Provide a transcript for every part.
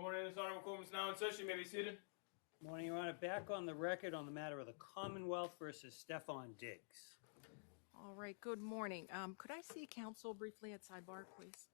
morning. This honorable court is now in session. You may be seated. Morning, Your Honor. Back on the record on the matter of the Commonwealth versus Stefon Diggs. All right, good morning. Could I see counsel briefly at sidebar, please?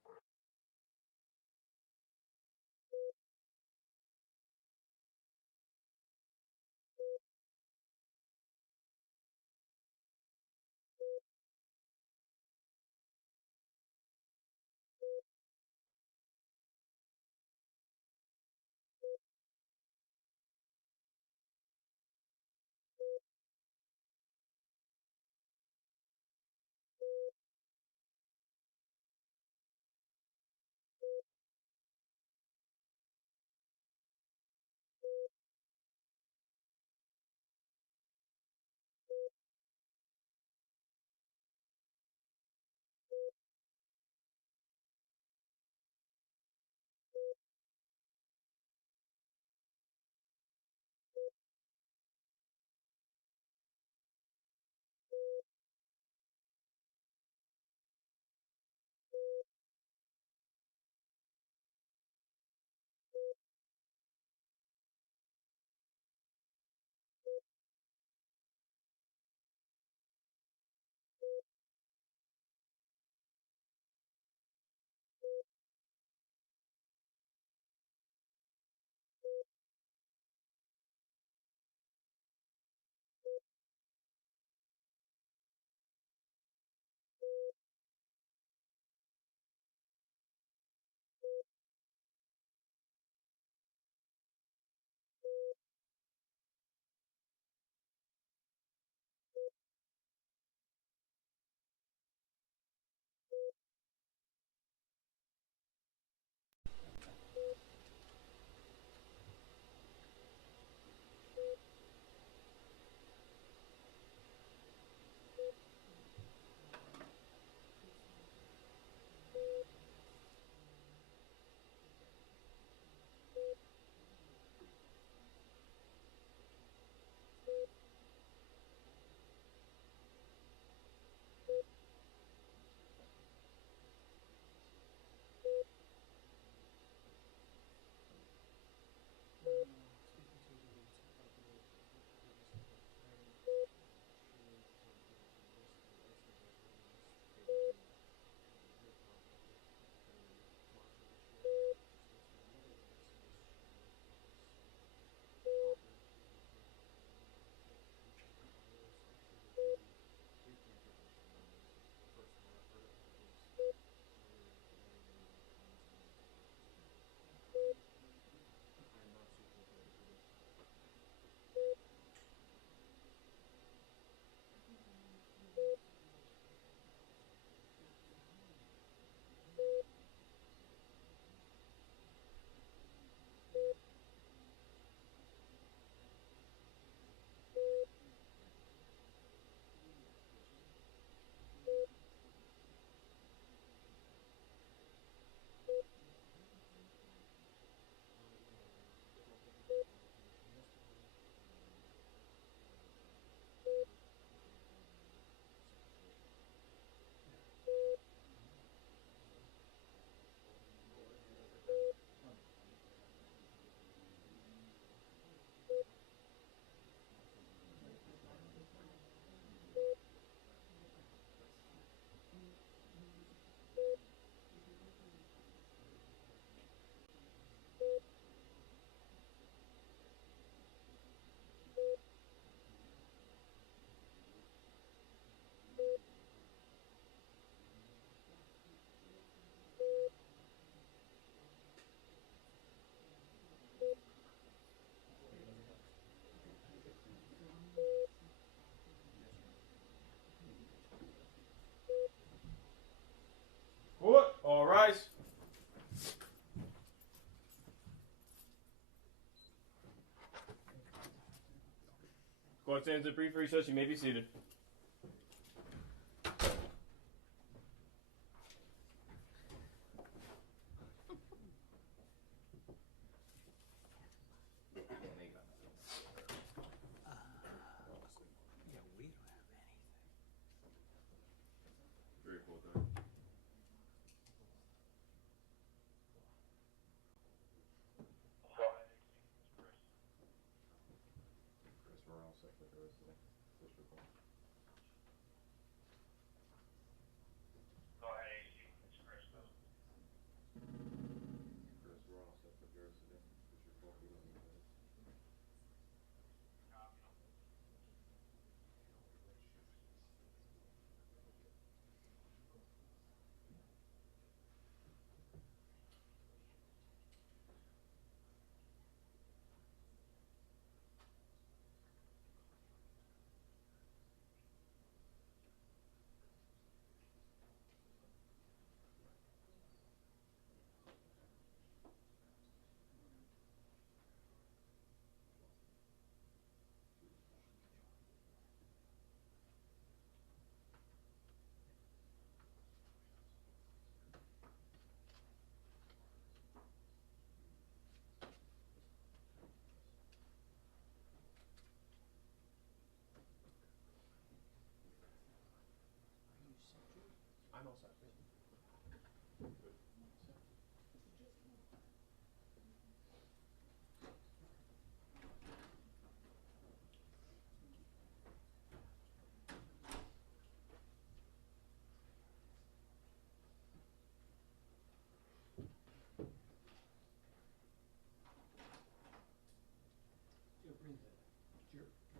Court, all rise. Court stands at brief recess. You may be seated. Yeah, we don't have anything. Very cool, though. Go ahead, AC. It's Chris. Chris, we're all set for yours today. District Court, we don't need minutes. I'm all set.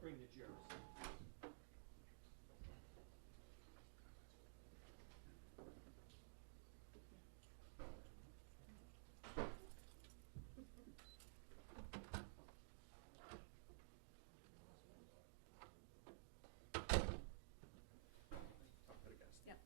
Bring the jurors. Yep.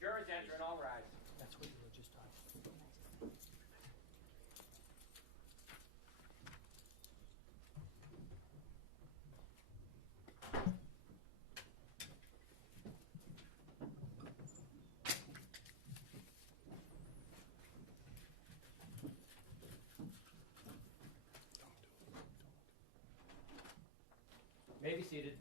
Jurors enter and all rise. That's what you were just talking about. May be seated.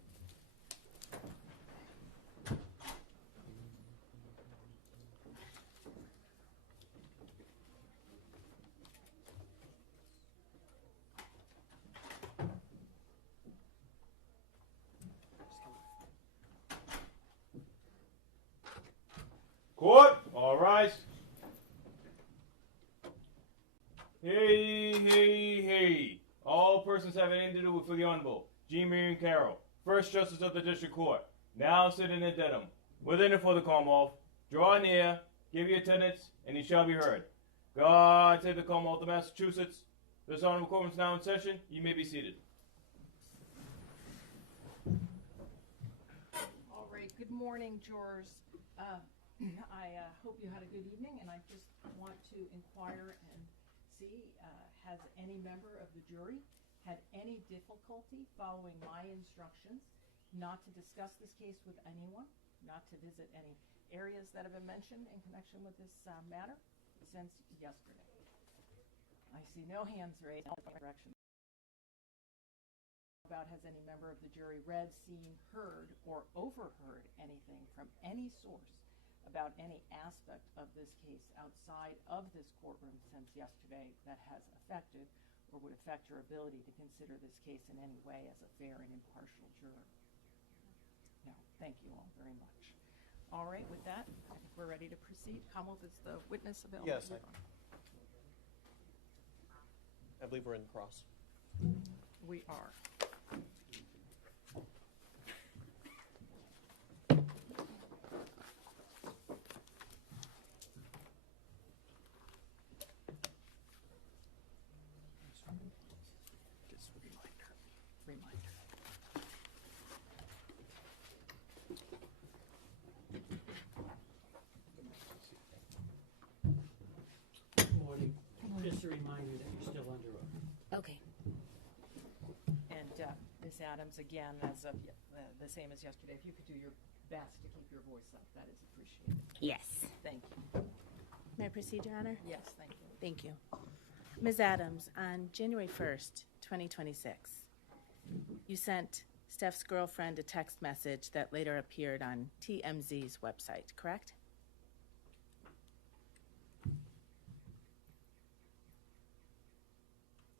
Court, all rise. Hey, hey, hey. All persons having anything to do with the Honorable G. Marion Carroll, First Justice of the District Court, now sitting in Dedham, within and for the Commonwealth, draw near, give your attendance, and he shall be heard. God save the Commonwealth of Massachusetts. This honorable court is now in session. You may be seated. All right, good morning, jurors. I hope you had a good evening, and I just want to inquire and see, has any member of the jury had any difficulty following my instructions not to discuss this case with anyone, not to visit any areas that have been mentioned in connection with this matter since yesterday? I see no hands raised in that direction. About has any member of the jury read, seen, heard, or overheard anything from any source about any aspect of this case outside of this courtroom since yesterday that has affected or would affect your ability to consider this case in any way as a fair and impartial juror? No, thank you all very much. All right, with that, I think we're ready to proceed. Commonwealth, is the witness available? Yes, I believe we're in the cross. We are. Just a reminder. Good morning. Just a reminder that you're still under oath. Okay. And Ms. Adams, again, as of the same as yesterday, if you could do your best to keep your voice up, that is appreciated. Yes. Thank you. May I proceed, Your Honor? Yes, thank you. Thank you. Ms. Adams, on January 1st, 2026, you sent Steph's girlfriend a text message that later appeared on TMZ's website, correct?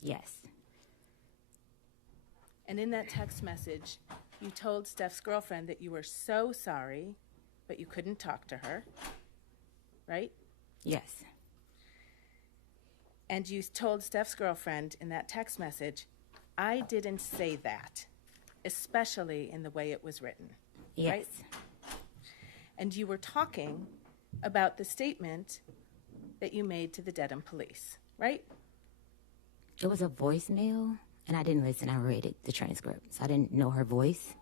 Yes. And in that text message, you told Steph's girlfriend that you were so sorry, but you couldn't talk to her, right? Yes. And you told Steph's girlfriend in that text message, I didn't say that, especially in the way it was written, Yes. right? And you were talking about the statement that you made to the Dedham police, right? It was a voicemail, and I didn't listen. I read the transcript, so I didn't know her voice.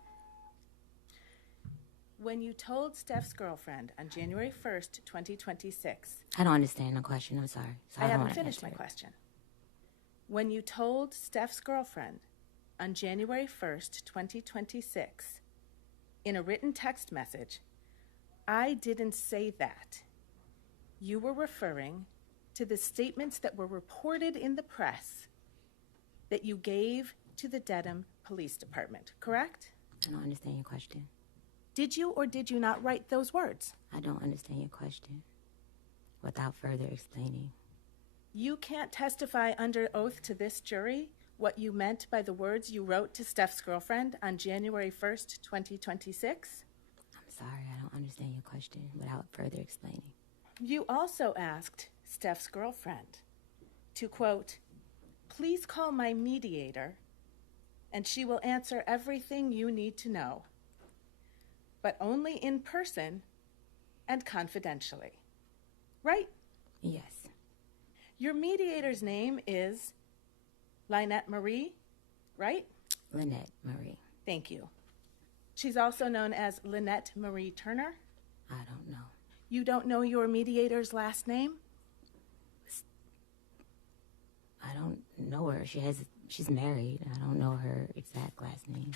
When you told Steph's girlfriend on January 1st, 2026, I don't understand the question. I'm sorry. So I don't haven't wanna finished my answer it. question. When you told Steph's girlfriend on January 1st, 2026, in a written text message, I didn't say that, you were referring to the statements that were reported in the press that you gave to the Dedham Police Department, correct? I don't understand your question. Did you or did you not write those words? I don't understand your question without further explaining. You can't testify under oath to this jury what you meant by the words you wrote to Steph's girlfriend on January 1st, 2026? I'm sorry. I don't understand your question without further explaining. You also asked Steph's girlfriend to, quote, please call my mediator and she will answer everything you need to know, but only in person and confidentially. Right? Yes. Your mediator's name is Lynette Marie, right? Lynette Marie. Thank you. She's also known as Lynette Marie Turner. I don't know. You don't know your mediator's last name? I don't know her. She's married. I don't know her exact last name.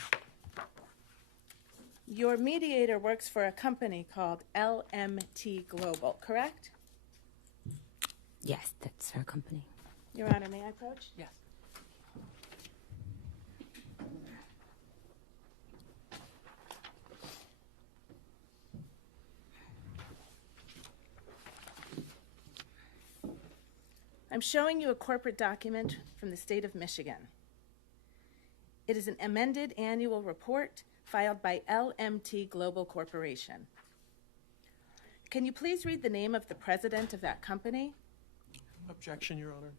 Your mediator works for a company called LMT Global, correct? Yes, that's her company. Your Honor, may I approach? Yes. I'm showing you a corporate document from the state of Michigan. It is an amended annual report filed by LMT Global Corporation. Can you please read the name of the president of that company? Objection, Your Honor.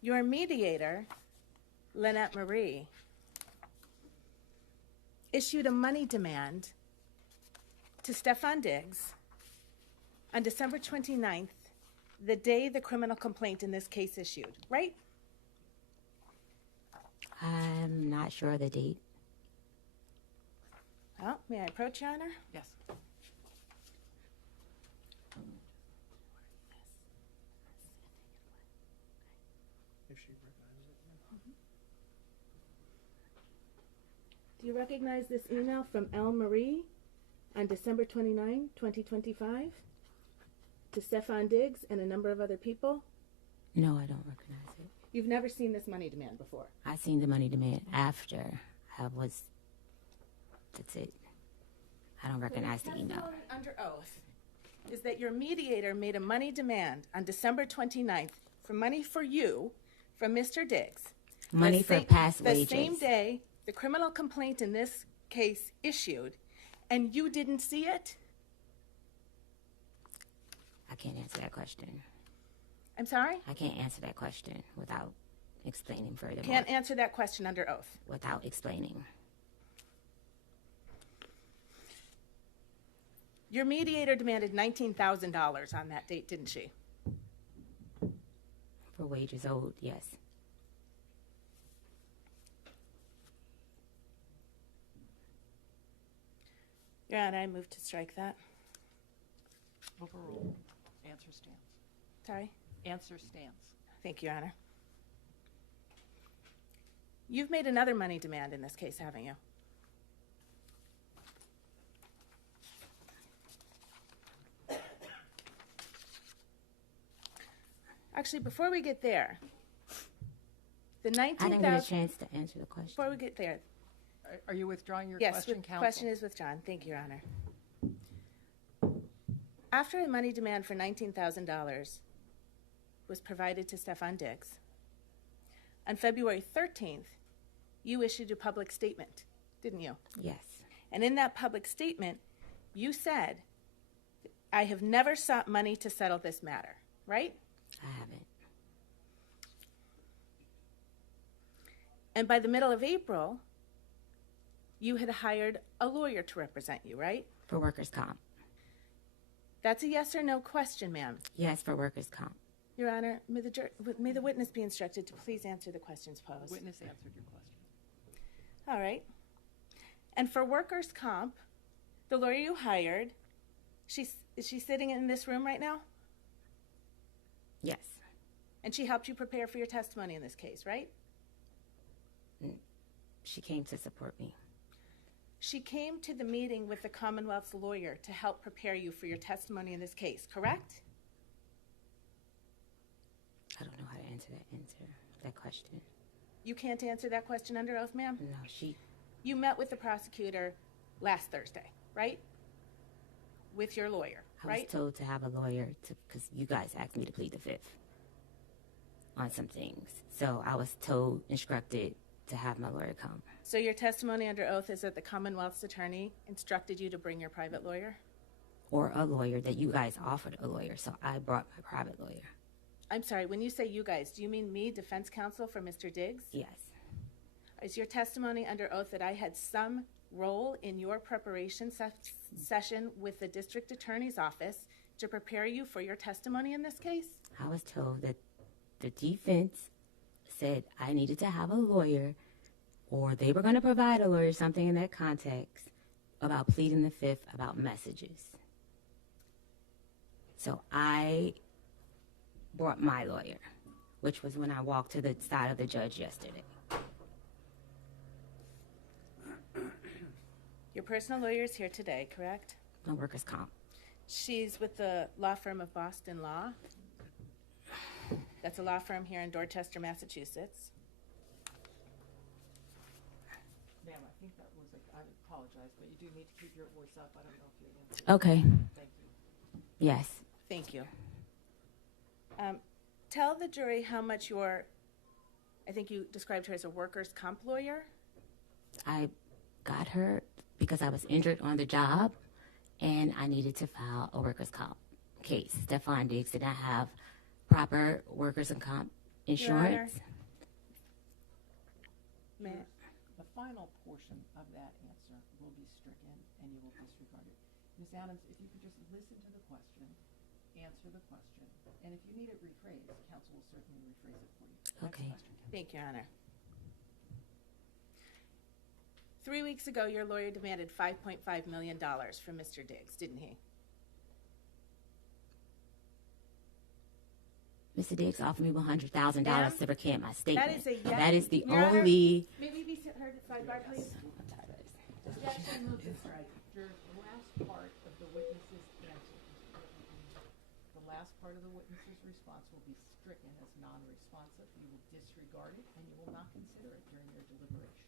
Your mediator, Lynette Marie, issued a money demand to Stefon Diggs on December 29th, the day the criminal complaint in this case issued, right? I'm not sure of the date. Well, may I approach, Your Honor? Yes. If she recognizes it. Do you recognize this email from L. Marie on December 29, 2025, to Stefon Diggs and a number of other people? No, I don't recognize it. You've never seen this money demand before. I seen the money demand after I was. That's it. I don't recognize the email. Testimony under oath is that your mediator made a money demand on December 29th for money for you from Mr. Diggs. Money The for sa- past the wages. same day the criminal complaint in this case issued, and you didn't see it? I can't answer that question. I'm sorry? I can't answer that question without explaining further. Can't answer that question under oath. Without explaining. Your mediator demanded $19,000 on that date, didn't she? For wages owed, yes. Your Honor, I move to strike that. Overruled. Answer stands. Sorry? Answer stands. Thank you, Your Honor. You've made another money demand in this case, haven't you? Actually, before we get there, the I didn't get a 19,000. chance to answer the question. Before we get there, Are you withdrawing your yes, question, the counsel? question is withdrawn. Thank you, Your Honor. After a money demand for $19,000 was provided to Stefon Diggs, on February 13th, you issued a public statement, didn't you? Yes. And in that public statement, you said, I have never sought money to settle this matter, right? I haven't. And by the middle of April, you had hired a lawyer to represent you, right? For workers' comp. That's a yes or no question, ma'am. Yes, for workers' comp. Your Honor, may the witness be instructed to please answer the questions posed. Witness answered your question. All right. And for workers' comp, the lawyer you hired, is she sitting in this room right now? Yes. And she helped you prepare for your testimony in this case, right? She came to support me. She came to the meeting with the Commonwealth's lawyer to help prepare you for your testimony in this case, correct? I don't know how to answer that question. You can't answer that question under oath, ma'am? No, You met with the prosecutor last Thursday, right? With your lawyer, I right? was told to have a lawyer because you guys asked me to plead the fifth on some things. So I was instructed to have my lawyer come. So your testimony under oath is that the Commonwealth's attorney instructed you to bring your private lawyer? Or a lawyer that you guys offered a lawyer, so I brought my private lawyer. I'm sorry, when you say you guys, do you mean me, defense counsel for Mr. Diggs? Yes. Is your testimony under oath that I had some role in your preparation session with the district attorney's office to prepare you for your testimony in this case? I was told that the defense said I needed to have a lawyer, or they were going to provide a lawyer, something in that context, about pleading the fifth, about messages. So I brought my lawyer, which was when I walked to the side of the judge yesterday. Your personal lawyer is here today, correct? My workers' comp. She's with the law firm of Boston Law. That's a law firm here in Dorchester, Massachusetts. Ma'am, I think that was I apologize, but you do need to keep your voice up. I don't know if you're answering. Okay. Thank you. Yes. Thank you. Tell the jury how much I think you described her as a workers' comp lawyer. I got her because I was injured on the job, and I needed to file a workers' comp case. Stefon Diggs did not have proper workers' and comp insurance. May The final portion of that answer will be stricken, and you will disregard it. Ms. Adams, if you could just listen to the question, answer the question, and if you need it rephrased, counsel will certainly rephrase it for you. Next Okay. question, counsel. Thank you, Your Honor. 3 weeks ago, your lawyer demanded $5.5 million from Mr. Diggs, didn't he? Mr. Diggs offered me $100,000 Ma'am, to recant my statement. That is a yes. That is the Your Honor, only. May we be heard at sidebar, please? Objection, move to strike. The last part of the witness's answer, the last part of the witness's response will be stricken as non-responsive. You will disregard it, and you will not consider it during your deliberations.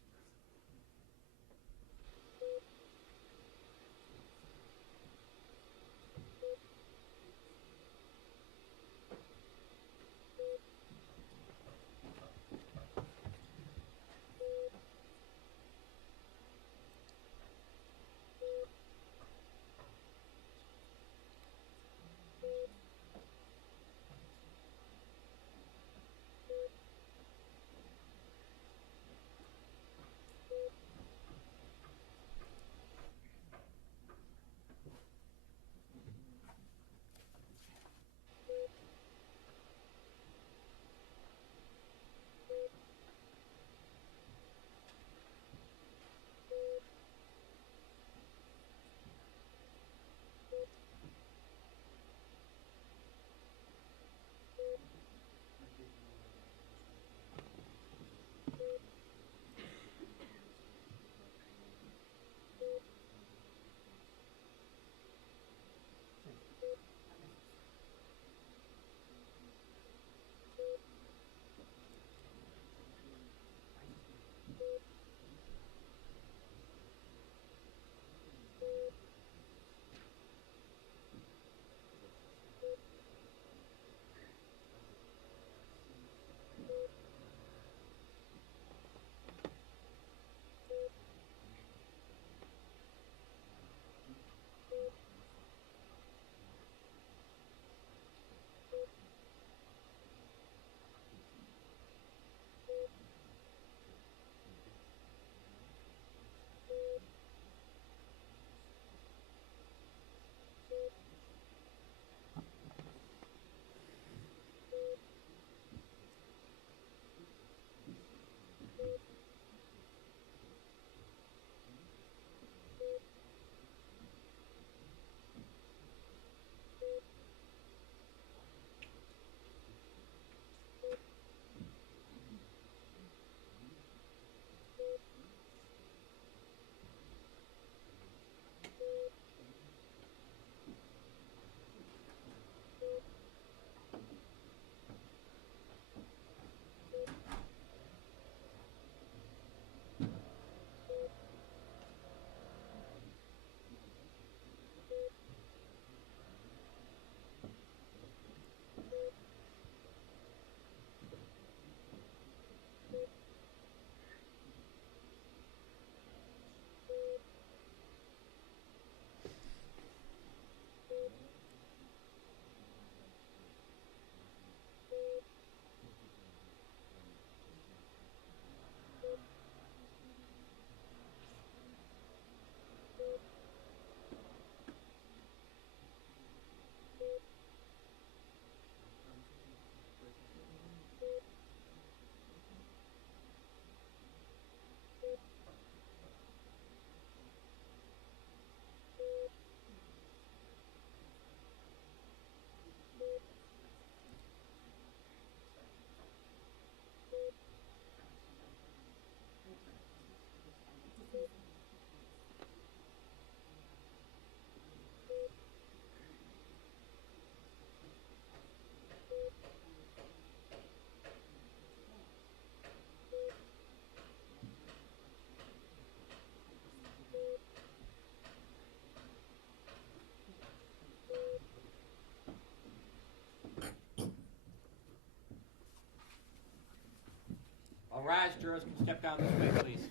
rise. Jurors can step down this way, please.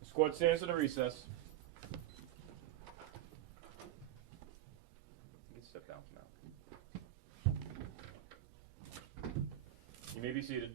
This court stands at a recess. You can step down for now. You may be seated.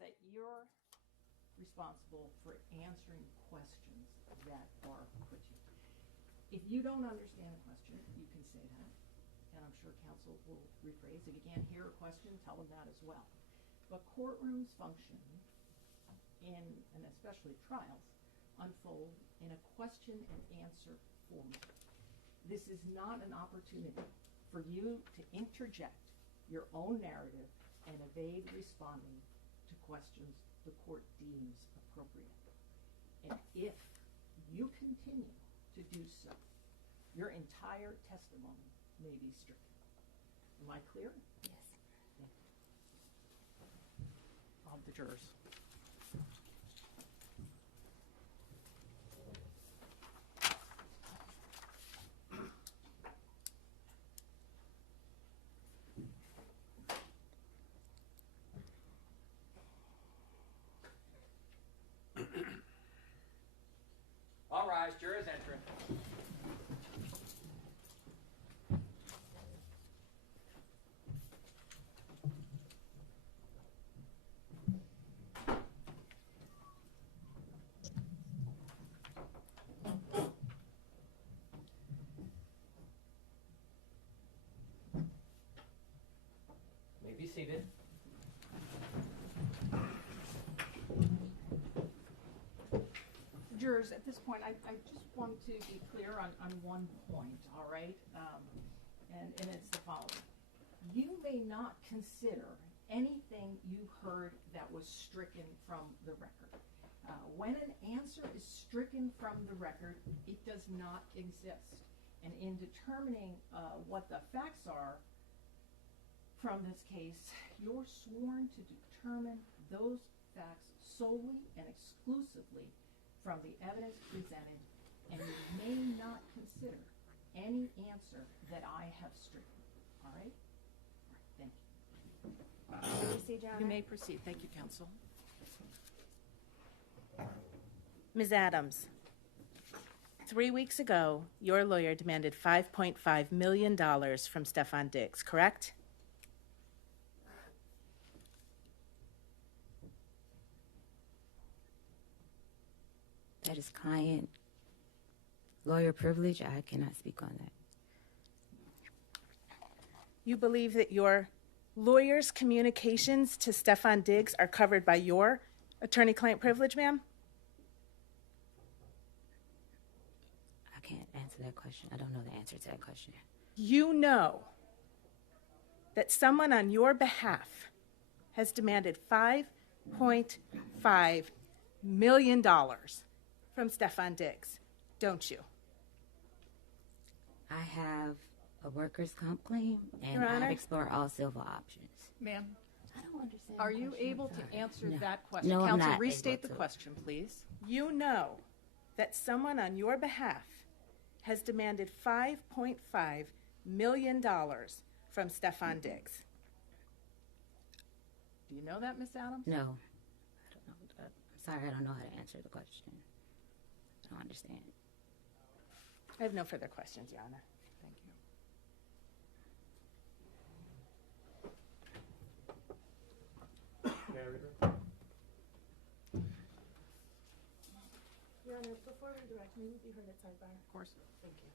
that you're responsible for answering questions that are put to you. If you don't understand a question, you can say that, and I'm sure counsel will rephrase. If you can't hear a question, tell them that as well. But courtrooms function in, and especially trials, unfold in a question and answer format. This is not an opportunity for you to interject your own narrative and evade responding to questions the court deems appropriate. And if you continue to do so, your entire testimony may be stricken. Am I clear? Yes. Of the jurors. All rise, jurors entering. May be seated. Jurors, at this point, I just want to be clear on one point, all right? And it's the following. You may not consider anything you heard that was stricken from the record. When an answer is stricken from the record, it does not exist. And in determining what the facts are from this case, you're sworn to determine those facts solely and exclusively from the evidence presented, and you may not consider any answer that I have stricken. All right? All right, thank you. Proceed, Your Honor. You may proceed. Thank you, counsel. Ms. Adams, 3 weeks ago, your lawyer demanded $5.5 million from Stefon Diggs, correct? That is client lawyer privilege. I cannot speak on that. You believe that your lawyer's communications to Stefon Diggs are covered by your attorney-client privilege, ma'am? I can't answer that question. I don't know the answer to that question. You know that someone on your behalf has demanded $5.5 million from Stefon Diggs, don't you? I have a workers' comp claim, and Your Honor? I've explored all civil options. Ma'am, I don't understand. are the you question. able I'm to sorry. answer No. that question? No, I'm Counsel, not restate able the to. question, please. You know that someone on your behalf has demanded $5.5 million from Stefon Diggs. Do you know that, Miss Adams? No. I don't know. I'm sorry, I don't know how to answer the question. I don't understand. I have no further questions, Your Honor. Thank you. May I read it? Your Honor, before we direct, may we be heard at sidebar? Of course. Thank you.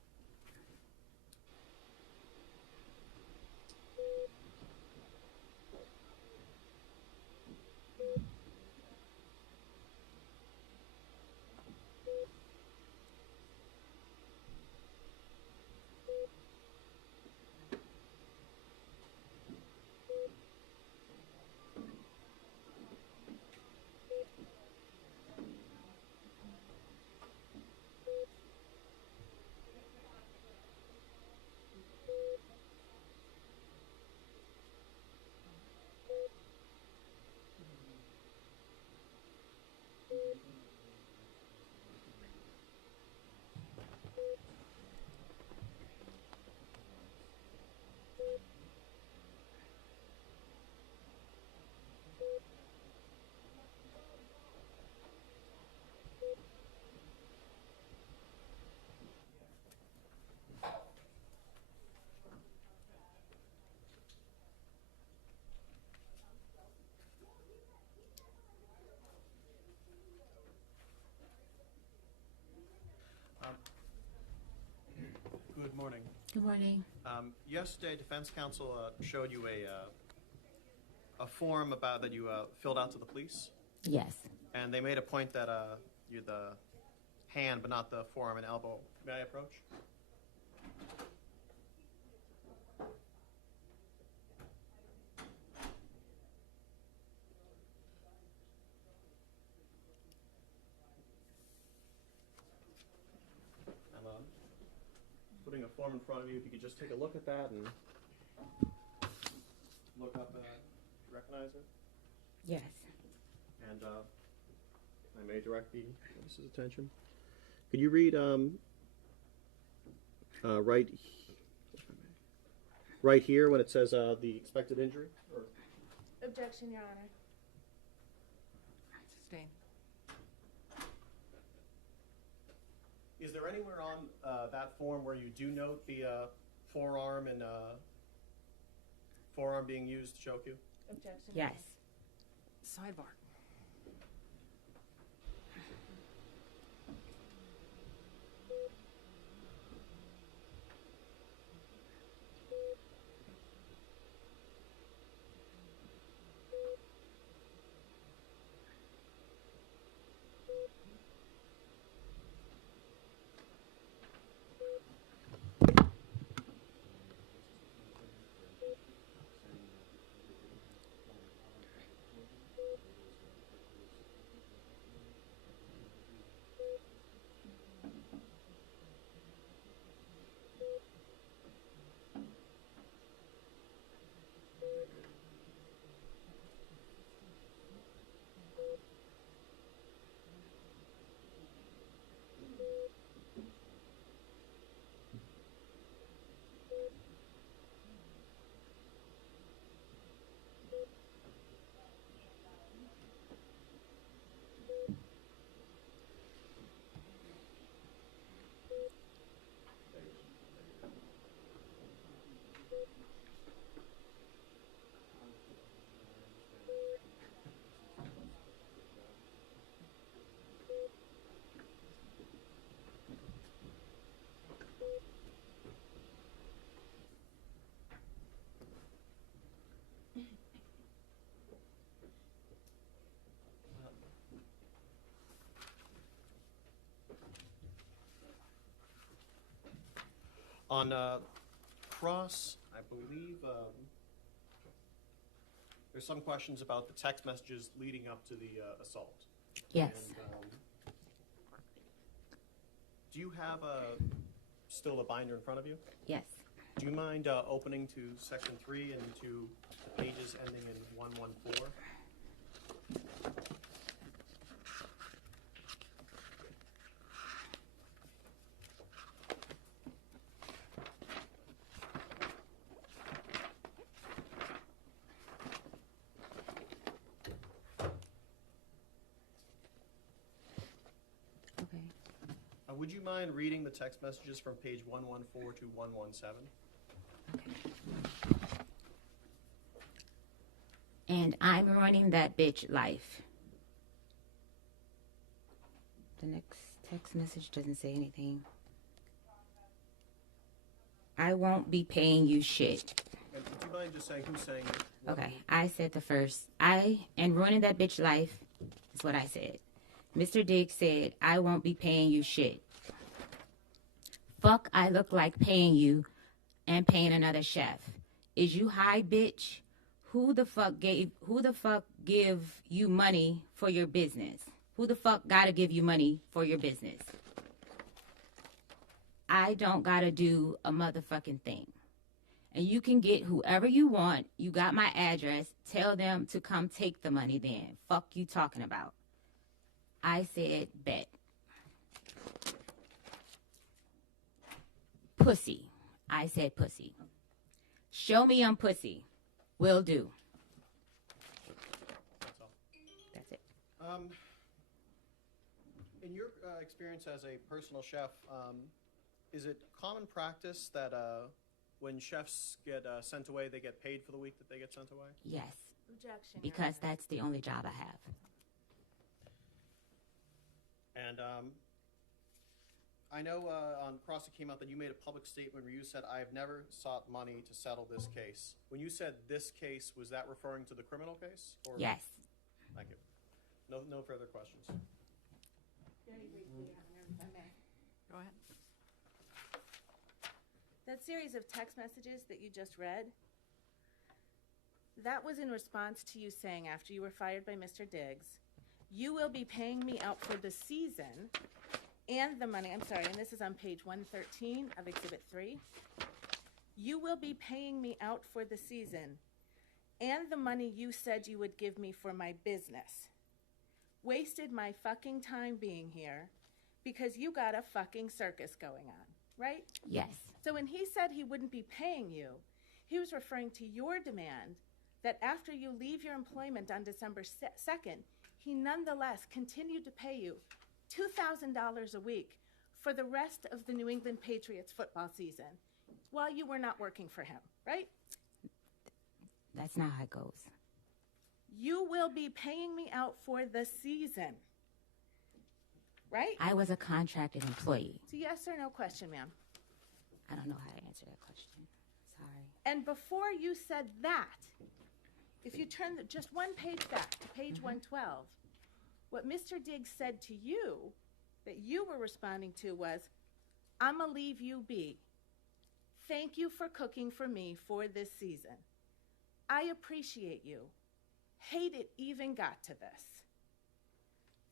Good morning. Yesterday, defense counsel showed you a form about that you filled out to the police, Yes. and they made a point that you're the hand but not the forearm and elbow. May I approach? I'm putting a form in front of you. If you could just take a look at that and look up, recognize it. Yes. And I may direct the witness's attention. Could you read right here when it says the expected injury? Or Objection, Your Honor. Sustain. is there anywhere on that form where you do note the forearm and forearm being used to choke you? Objection. Your Yes. Honor. Sidebar. On cross, I believe there's some questions about the text messages leading up to the assault. Yes. And, do you have still a binder in front of you? Yes. Do you mind opening to section 3 and to the pages ending in 114? Okay. Would you mind reading the text messages from page 114 to 117? And I'm running that bitch life. The next text message doesn't say anything. I won't be paying you shit. And would you mind just saying who's saying it? Okay, I said the first. And running that bitch life is what I said. Mr. Diggs said, I won't be paying you shit. Fuck, I look like paying you and paying another chef. Is you high, bitch? Who the fuck give you money for your business? Who the fuck gotta give you money for your business? I don't gotta do a motherfucking thing. And you can get whoever you want. You got my address. Tell them to come take the money then. Fuck you talking about. I said bet. Pussy. I said pussy. Show me I'm pussy. Will do. That's all. That's it. In your experience as a personal chef, is it common practice that when chefs get sent away, they get paid for the week that they get sent away? Yes. Objection. Your Because Honor. that's the only job I have. And I know on cross it came out that you made a public statement where you said, I have never sought money to settle this case. When you said this case, was that referring to the criminal case? Or? Yes. Thank you. No further questions. Very briefly, Your Honor, if I may. Go ahead. That series of text messages that you just read, that was in response to you saying after you were fired by Mr. Diggs, you will be paying me out for the season and the money, I'm sorry, and this is on page 113 of Exhibit 3. You will be paying me out for the season and the money you said you would give me for my business. Wasted my fucking time being here because you got a fucking circus going on, right? Yes. So when he said he wouldn't be paying you, he was referring to your demand that after you leave your employment on December 2nd, he nonetheless continued to pay you $2,000 a week for the rest of the New England Patriots football season while you were not working for him, right? That's not how it goes. You will be paying me out for the season, right? I was a contracted employee. It's a yes or no question, ma'am. I don't know how to answer that question. Sorry. And before you said that, if you turn just one page back to page 112, what Mr. Diggs said to you that you were responding to was, I'ma leave you be. Thank you for cooking for me for this season. I appreciate you. Hate it even got to this.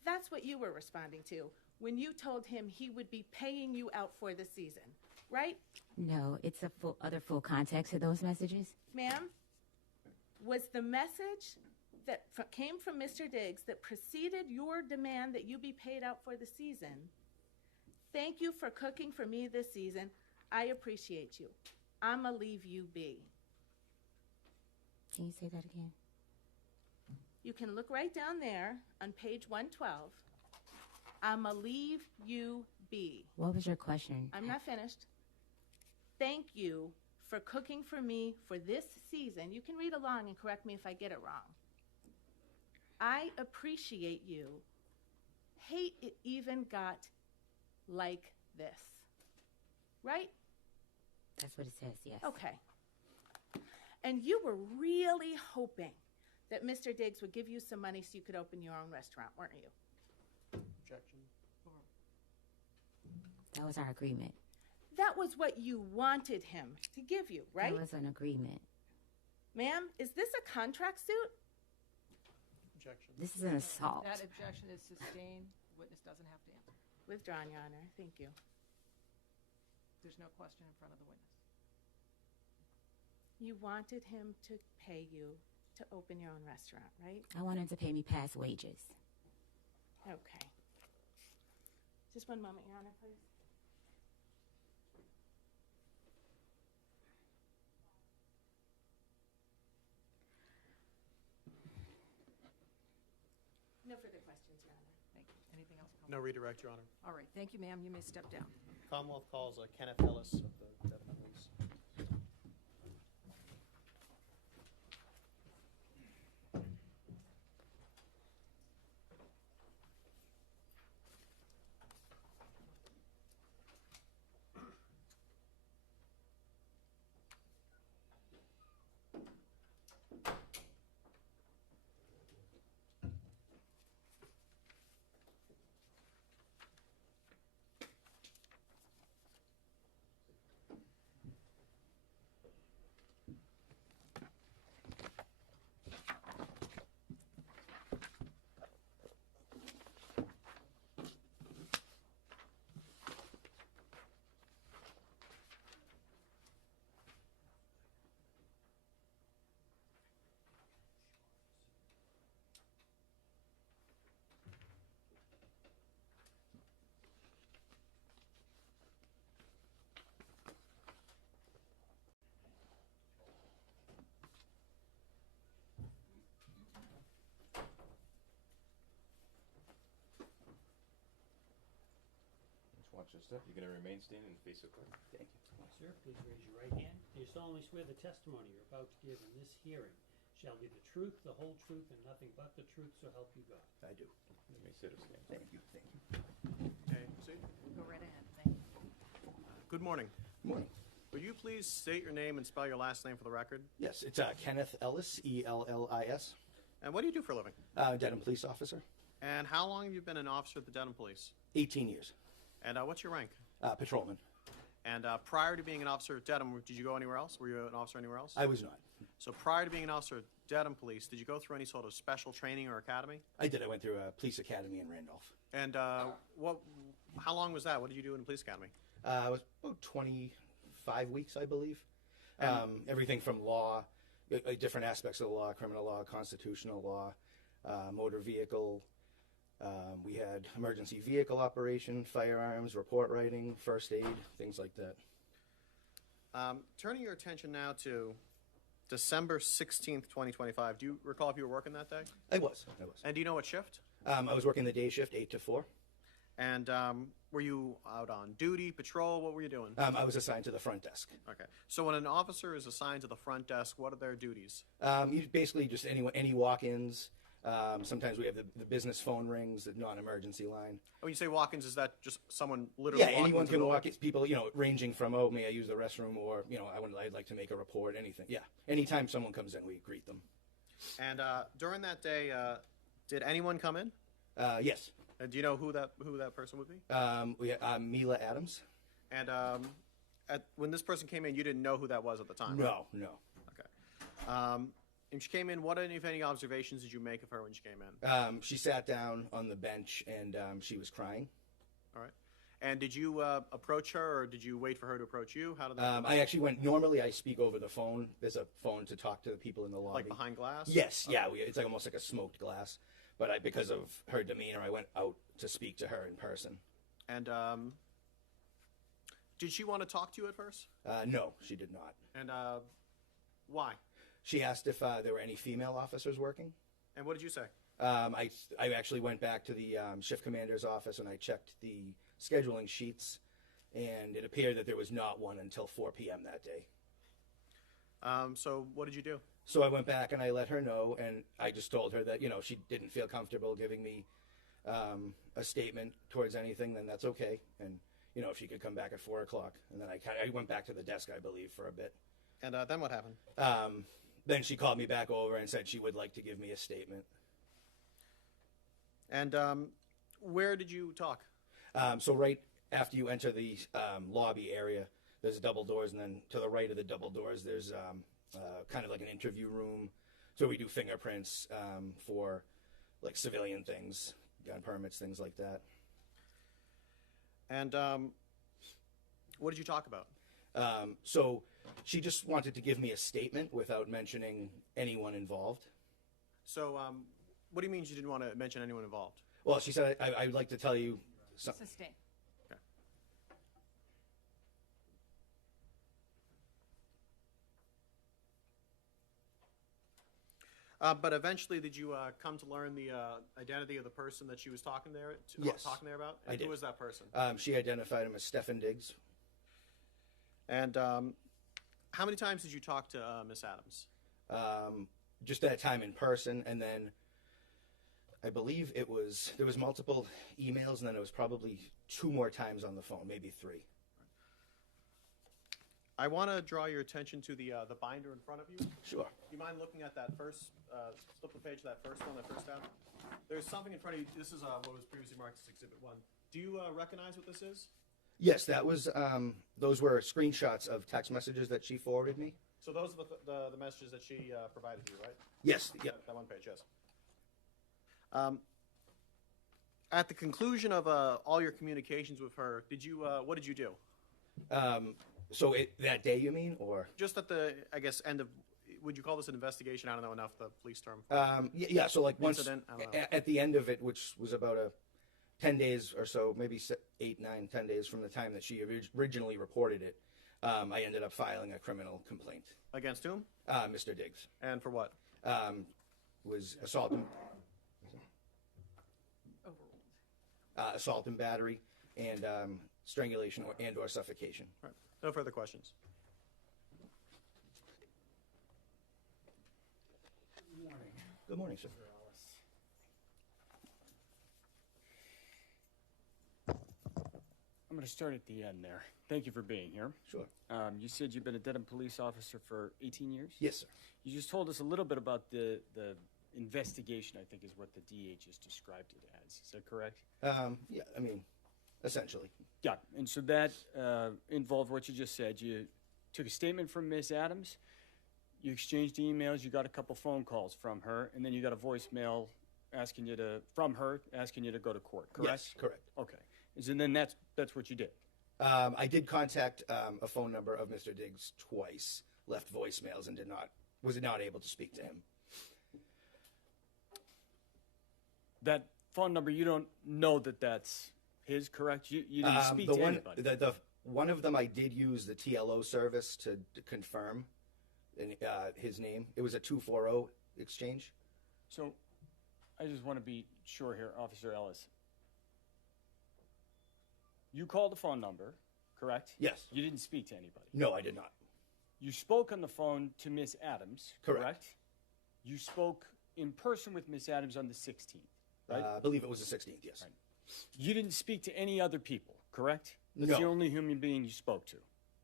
That's what you were responding to when you told him he would be paying you out for the season, right? No, it's a full context of those messages. Ma'am, was the message that came from Mr. Diggs that preceded your demand that you be paid out for the season, thank you for cooking for me this season, I appreciate you. I'ma leave you be. Can you say that again? You can look right down there on page 112. I'ma leave you be. What was your question? I'm not finished. Thank you for cooking for me for this season. You can read along and correct me if I get it wrong. I appreciate you. Hate it even got like this. Right? That's what it says, yes. Okay. And you were really hoping that Mr. Diggs would give you some money so you could open your own restaurant, weren't you? Objection. That was our agreement. That was what you wanted him to give you, right? That was an agreement. Ma'am, is this a contract suit? Objection. This is an assault. That objection is sustained. Witness doesn't have to answer. Withdrawn, Your Honor. Thank you. There's no question in front of the witness. You wanted him to pay you to open your own restaurant, right? I want him to pay me past wages. Okay. Just one moment, Your Honor, please. No further questions, Your Honor. Thank you. Anything else? No redirect, Your Honor. All right. Thank you, ma'am. You may step down. Commonwealth calls Kenneth Ellis of the Dedham Police. Watch your step. You're going to remain standing and face the clerk. Thank you. Sir, please raise your right hand. Do you solemnly swear the testimony you're about to give in this hearing shall be the truth, the whole truth, and nothing but the truth, so help you God? I do. You may sit or stand. Thank you, thank you. Okay, proceed. Go right ahead. Thank you. Good morning. Morning. Would you please state your name and spell your last name for the record? Yes, it's Kenneth Ellis, E-L-L-I-S. And what do you do for a living? Dedham police officer. And how long have you been an officer at the Dedham Police? 18 years. And what's your rank? Patrolman. And prior to being an officer at Dedham, did you go anywhere else? Were you an officer anywhere else? I was not. So prior to being an officer at Dedham Police, did you go through any sort of special training or academy? I did. I went through a police academy in Randolph. And how long was that? What did you do in the police academy? It was about 25 weeks, I believe. Everything from law, different aspects of the law, criminal law, constitutional law, motor vehicle. We had emergency vehicle operation, firearms, report writing, first aid, things like that. Turning your attention now to December 16th, 2025, do you recall if you were working that day? I was. And do you know what shift? I was working the day shift, 8 to 4. And were you out on duty, patrol? What were you doing? I was assigned to the front desk. Okay. So when an officer is assigned to the front desk, what are their duties? You basically just any walk-ins. Sometimes we have the business phone rings, the non-emergency line. When you say walk-ins, is that just someone literally? Yeah, anyone can walk. It's people, ranging from, oh, may I use the restroom, or I'd like to make a report, anything. Yeah, anytime someone comes in, we greet them. And during that day, did anyone come in? Yes. Do you know who that person would be? We Mila Adams. And when this person came in, you didn't know who that was at the time. No, right? no. Okay. And she came in. What, if any, observations did you make of her when she came in? She sat down on the bench and she was crying. All right. And did you approach her, or did you wait for her to approach you? How did that? I actually went. Normally, I speak over the phone. There's a phone to talk to the people in the lobby. Like behind glass? Yes. Okay. Yeah. It's like almost like a smoked glass. But because of her demeanor, I went out to speak to her in person. And did she want to talk to you at first? No, she did not. And why? She asked if there were any female officers working. And what did you say? I actually went back to the shift commander's office and I checked the scheduling sheets, and it appeared that there was not one until 4 p.m. that day. So what did you do? So I went back and I let her know, and I just told her that, she didn't feel comfortable giving me a statement towards anything, then that's okay. And, if she could come back at 4 o'clock. And then I went back to the desk, I believe, for a bit. And then what happened? Then she called me back over and said she would like to give me a statement. And where did you talk? So right after you enter the lobby area, there's double doors, and then to the right of the double doors, there's kind of like an interview room. So we do fingerprints for like civilian things, gun permits, things like that. And what did you talk about? So she just wanted to give me a statement without mentioning anyone involved. So what do you mean she didn't want to mention anyone involved? Well, she said, I'd like to tell you something. Sustain. Okay. But eventually, did you come to learn the identity of the person that she was talking there Yes, about? And I did. who was that person? She identified him as Stefon Diggs. And how many times did you talk to Miss Adams? Just that time in person, and then I believe there was multiple emails, and then it was probably 2 more times on the phone, maybe 3. I want to draw your attention to the binder in front of you. Sure. Do you mind looking at that first, flip the page to that first one, that first tab? There's something in front of you. This is what was previously marked as Exhibit 1. Do you recognize what this is? Yes, that was. Those were screenshots of text messages that she forwarded me. So those are the messages that she provided you, right? Yes. Yep. That one page, yes. At the conclusion of all your communications with her, what did you do? So that day, you mean, or just at the, I guess, end of? Would you call this an investigation? I don't know enough the police term. Yeah. So like once Incident? I don't know. at the end of it, which was about 10 days or so, maybe 8, 9, 10 days from the time that she originally reported it, I ended up filing a criminal complaint. Against whom? Mr. Diggs. And for what? Was assault and assault and battery, and strangulation or suffocation. All right. No further questions. Good morning. Good morning, sir. I'm going going to start at the end there. Thank you for being here. Sure. You said you've been a Dedham police officer for 18 years? Yes, sir. You just told us a little bit about the investigation, I think is what the DA just described it as. Is that correct? Yeah, I mean, essentially. Yeah, and so that involved what you just said. You took a statement from Miss Adams, you exchanged emails, you got a couple phone calls from her, and then you got a voicemail from her asking you to go to court, correct? Yes, correct. Okay. And then that's what you did. I did contact a phone number of Mr. Diggs twice, left voicemails, and was not able to speak to him. That phone number, you don't know that that's his, correct? You didn't speak to anybody. One of them I did use the TLO service to confirm his name. It was a 240 exchange. So I just want to be sure here, Officer Ellis. You called the phone number, correct? Yes. You didn't speak to anybody? No, I did not. You spoke on the phone to Miss Adams, correct? You spoke in person with Miss Adams on the 16th, right? I believe it was the 16th, yes. Right. You didn't speak to any other people, correct? That's No. the only human being you spoke to.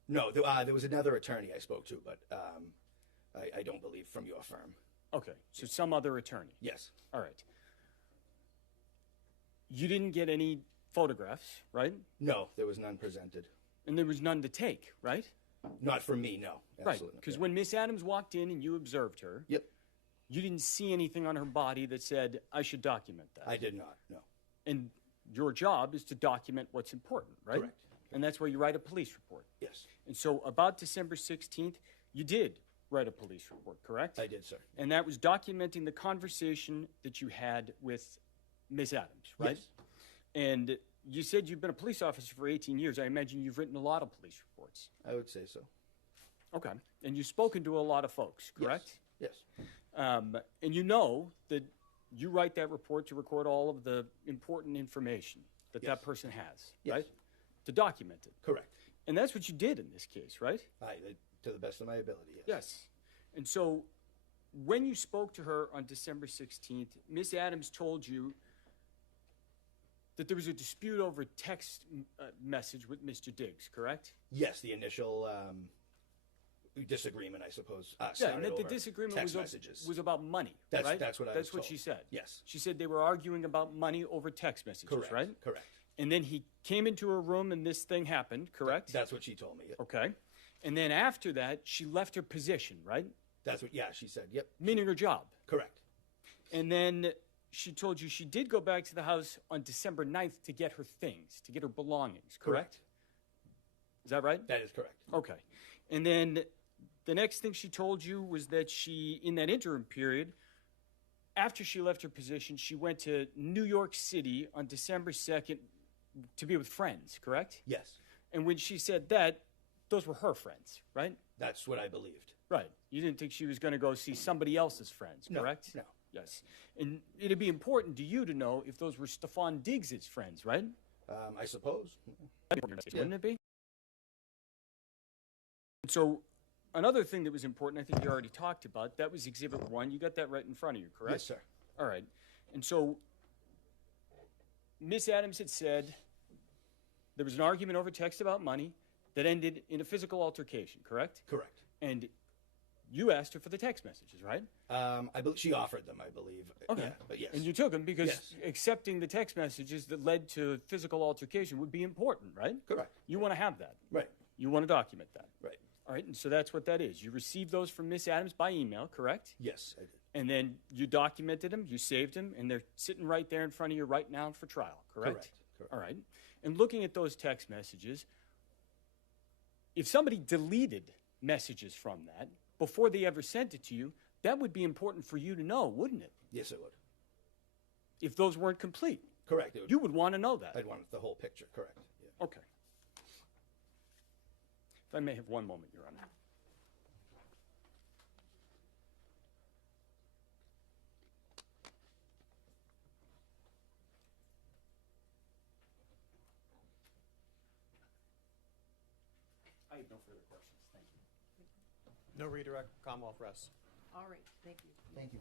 No, there was another attorney I spoke to, but I don't believe from your firm. Okay, so some other attorney. Yes. All right. You didn't get any photographs, right? No, there was none presented. And there was none to take, right? Not for me, no. Right, Absolutely. because when Miss Adams walked in and you observed her, Yep. you didn't see anything on her body that said, I should document that. I did not, no. And your job is to document what's important, right? Correct. And that's where you write a police report. Yes, And so about December 16th, you did write a police report, correct? I did, sir. And that was documenting the conversation that you had with Miss Adams, right? Yes. And you said you've been a police officer for 18 years. I imagine you've written a lot of police reports. I would say so. Okay. And you've spoken to a lot of folks, correct? Yes. And you know that you write that report to record all of the important information that Yes. that person has, Yes. right? To document it. Correct. And that's what you did in this case, right? To the best of my ability, yes. Yes. And so when you spoke to her on December 16th, Miss Adams told you that there was a dispute over text message with Mr. Diggs, correct? Yes, the initial disagreement, I suppose. Yeah, started and that the over disagreement text messages. was about money, That's- right? that's what I That's was what told. she said. Yes. She said they were arguing about money over text messages, Correct. right? Correct. And then he came into her room and this thing happened, correct? That's what she told me. Yep. Okay. And then after that, she left her position, right? That's what. Yeah, she said. Yep. Meaning her job. Correct. And then she told you she did go back to the house on December 9th to get her things, to get her belongings, correct? Is that right? That is correct. Okay. And then the next thing she told you was that she, in that interim period, after she left her position, she went to New York City on December 2nd to be with friends, correct? Yes. And when she said that, those were her friends, right? That's what I believed. Right. You didn't think she was going to go see somebody else's friends, No, correct? no. Yes. And it'd be important to you to know if those were Stefon Diggs' friends, right? I suppose. Wouldn't it be? So another thing that was important, I think you already talked about, that was Exhibit 1. You got that right in front of you, correct? Yes, sir. All right. And so Miss Adams had said there was an argument over text about money that ended in a physical altercation, correct? Correct. And you asked her for the text messages, right? She offered them, I believe. Okay. Yeah, but yes. And you took them because Yes. accepting the text messages that led to physical altercation would be important, right? Correct. You want to have that. Right. You want to document that. Right. All right, and so that's what that is. You received those from Miss Adams by email, correct? Yes, I did. And then you documented them, you saved them, and they're sitting right there in front of you right now for trial, correct? Correct. All right. And looking at those text messages, if somebody deleted messages from that before they ever sent it to you, that would be important for you to know, wouldn't it? Yes, it would. If those weren't complete. Correct. It would. You would want to know that. I'd want the whole picture. Correct. Yeah. Okay. If I may have one moment, Your Honor. I have no further questions. Thank you. No redirect, Commonwealth rests. All right, thank you. Thank you.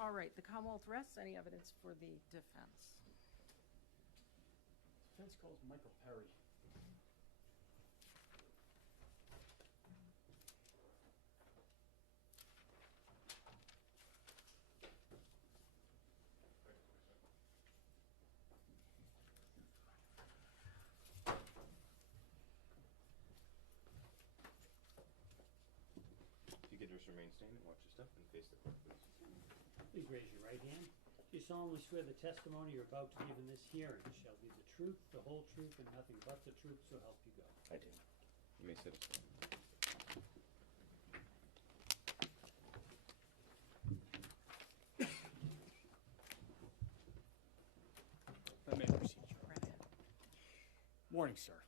All right, the Commonwealth rests. Any evidence for the defense? Defense calls Michael Perry. If you could just remain standing, watch your step, and face the court, please. Please raise your right hand. Do you solemnly swear the testimony you're about to give in this hearing shall be the truth, the whole truth, and nothing but the truth, so help you God? I do. You may sit aside. I may proceed, Your Honor. Morning, sir.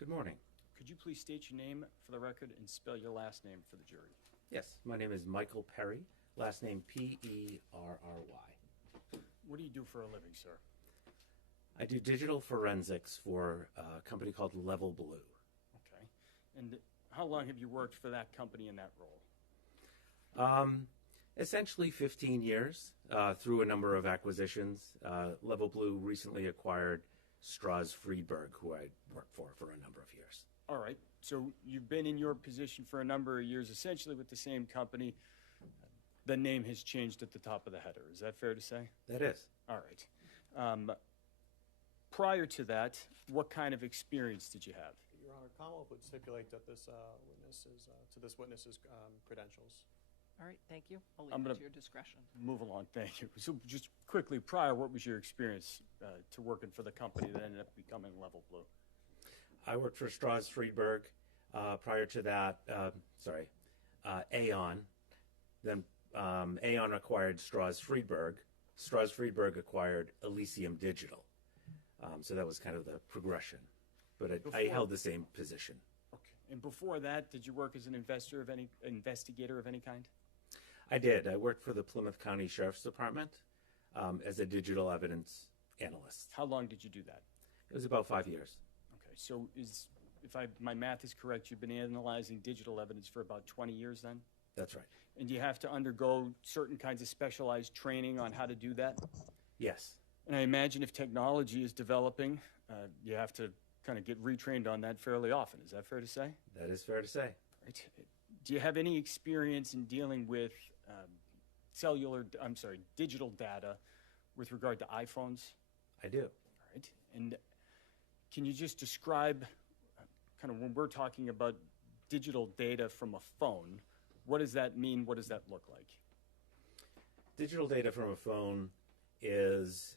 Good morning. Could you please state your name for the record and spell your last name for the jury? Yes, my name is Michael Perry, last name Perry. What do you do for a living, sir? I do digital forensics for a company called Level Blue. Okay. And how long have you worked for that company in that role? Essentially 15 years through a number of acquisitions. Level Blue recently acquired Strauss Friedberg, who I worked for a number of years. All right. So you've been in your position for a number of years, essentially with the same company. The name has changed at the top of the header. Is that fair to say? That is. All right. Prior to that, what kind of experience did you have? Your Honor, Commonwealth would stipulate that this witness's credentials. All right, thank you. I'll I'm leave it gonna to your discretion. Move along, thank you. So just quickly, prior, what was your experience to working for the company that ended up becoming Level Blue? I worked for Strauss Friedberg. Prior to that, Aon. Then Aon acquired Strauss Friedberg. Strauss Friedberg acquired Elysium Digital. So that was kind of the progression. But I held the same position. Okay. And before that, did you work as an investigator of any kind? I did. I worked for the Plymouth County Sheriff's Department as a digital evidence analyst. How long did you do that? It was about 5 years. Okay. So my math is correct, you've been analyzing digital evidence for about 20 years then? That's right. And you have to undergo certain kinds of specialized training on how to do that? Yes. And I imagine if technology is developing, you have to kind of get retrained on that fairly often. Is that fair to say? That is fair to say. Right. Do you have any experience in dealing with digital data with regard to iPhones? I do. All right. And can you just describe kind of when we're talking about digital data from a phone, what does that mean? What does that look like? Digital data from a phone is,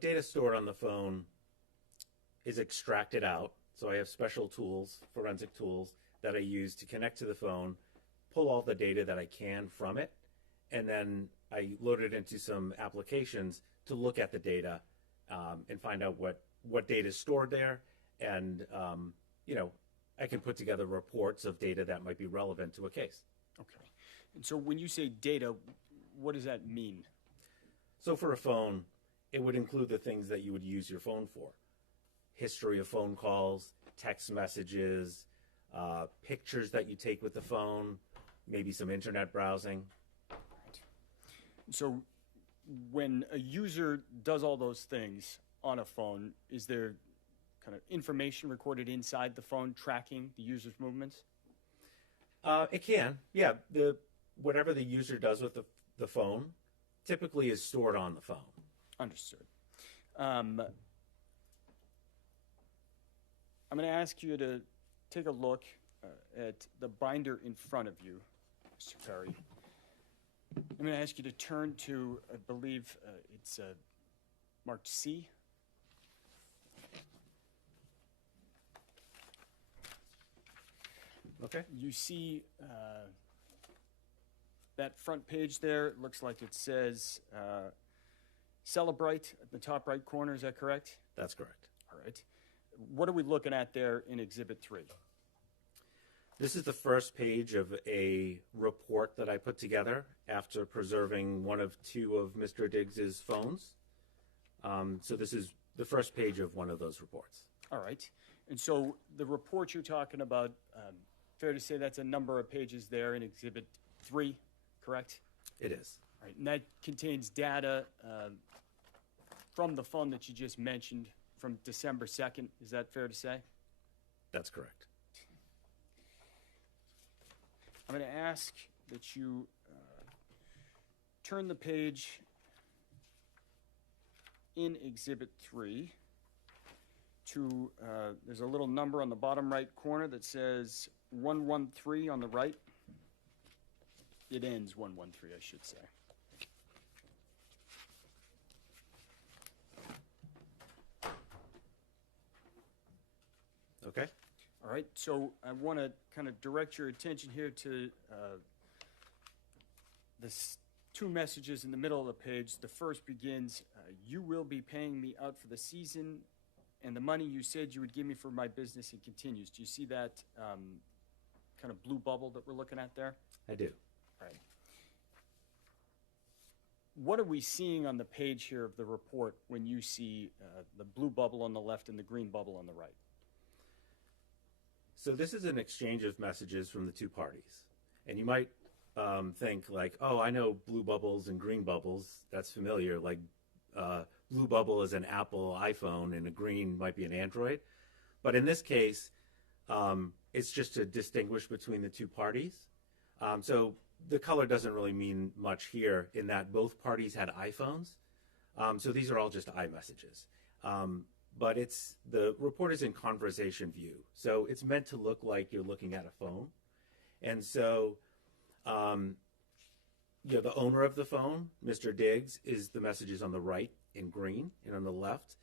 data stored on the phone is extracted out. So I have special tools, forensic tools, that I use to connect to the phone, pull all the data that I can from it, and then I load it into some applications to look at the data and find out what data is stored there. And, I can put together reports of data that might be relevant to a case. Okay. And so when you say data, what does that mean? So for a phone, it would include the things that you would use your phone for. History of phone calls, text messages, pictures that you take with the phone, maybe some internet browsing. Right. So when a user does all those things on a phone, is there kind of information recorded inside the phone tracking the user's movements? It can, yeah. Whatever the user does with the phone typically is stored on the phone. Understood. I'm going to ask you to take a look at the binder in front of you, Mr. Perry. I'm going to ask you to turn to, I believe it's marked C. Okay. You see that front page there, it looks like it says Celebrate at the top right corner, is that correct? That's correct. All right. What are we looking at there in Exhibit 3? This is the first page of a report that I put together after preserving one of two of Mr. Diggs's phones. So this is the first page of one of those reports. All right. And so the report you're talking about, fair to say that's a number of pages there in Exhibit 3, correct? It is. Right, and that contains data from the phone that you just mentioned from December 2nd. Is that fair to say? That's correct. I'm going to ask that you turn the page in Exhibit 3 to, there's a little number on the bottom right corner that says 113 on the right. It ends 113, I should say. Okay. All right, so I want to kind of direct your attention here to the two messages in the middle of the page. The first begins, you will be paying me out for the season and the money you said you would give me for my business, and continues. Do you see that kind of blue bubble that we're looking at there? I do. All right. What are we seeing on the page here of the report when you see the blue bubble on the left and the green bubble on the right? So this is an exchange of messages from the two parties. And you might think like, oh, I know blue bubbles and green bubbles. That's familiar. Like blue bubble is an Apple iPhone and a green might be an Android. But in this case, it's just to distinguish between the two parties. So the color doesn't really mean much here in that both parties had iPhones. So these are all just iMessages. But the report is in conversation view. So it's meant to look like you're looking at a phone. And so, the owner of the phone, Mr. Diggs, is the messages on the right in green, and on the left,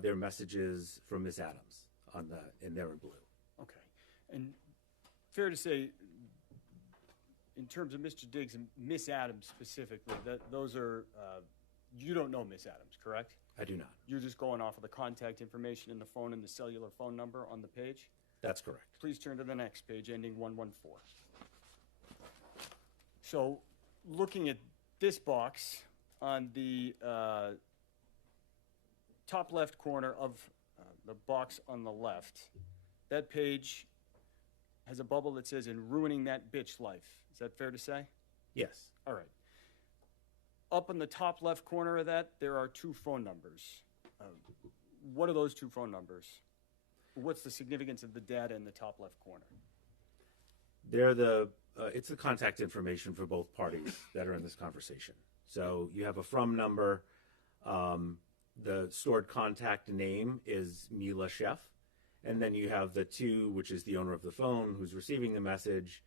they're messages from Miss Adams and they're in blue. Okay. And fair to say, in terms of Mr. Diggs and Miss Adams specifically, that those are, you don't know Miss Adams, correct? I do not. You're just going off of the contact information in the phone and the cellular phone number on the page? That's correct. Please turn to the next page, ending 114. So, looking at this box on the top left corner of the box on the left, that page has a bubble that says, "In ruining that bitch life." Is that fair to say? Yes. All right. Up in the top left corner of that, there are two phone numbers. What are those two phone numbers? What's the significance of the data in the top left corner? They're it's the contact information for both parties that are in this conversation. So you have a from number. The stored contact name is Mila Chef. And then you have the two, which is the owner of the phone who's receiving the message.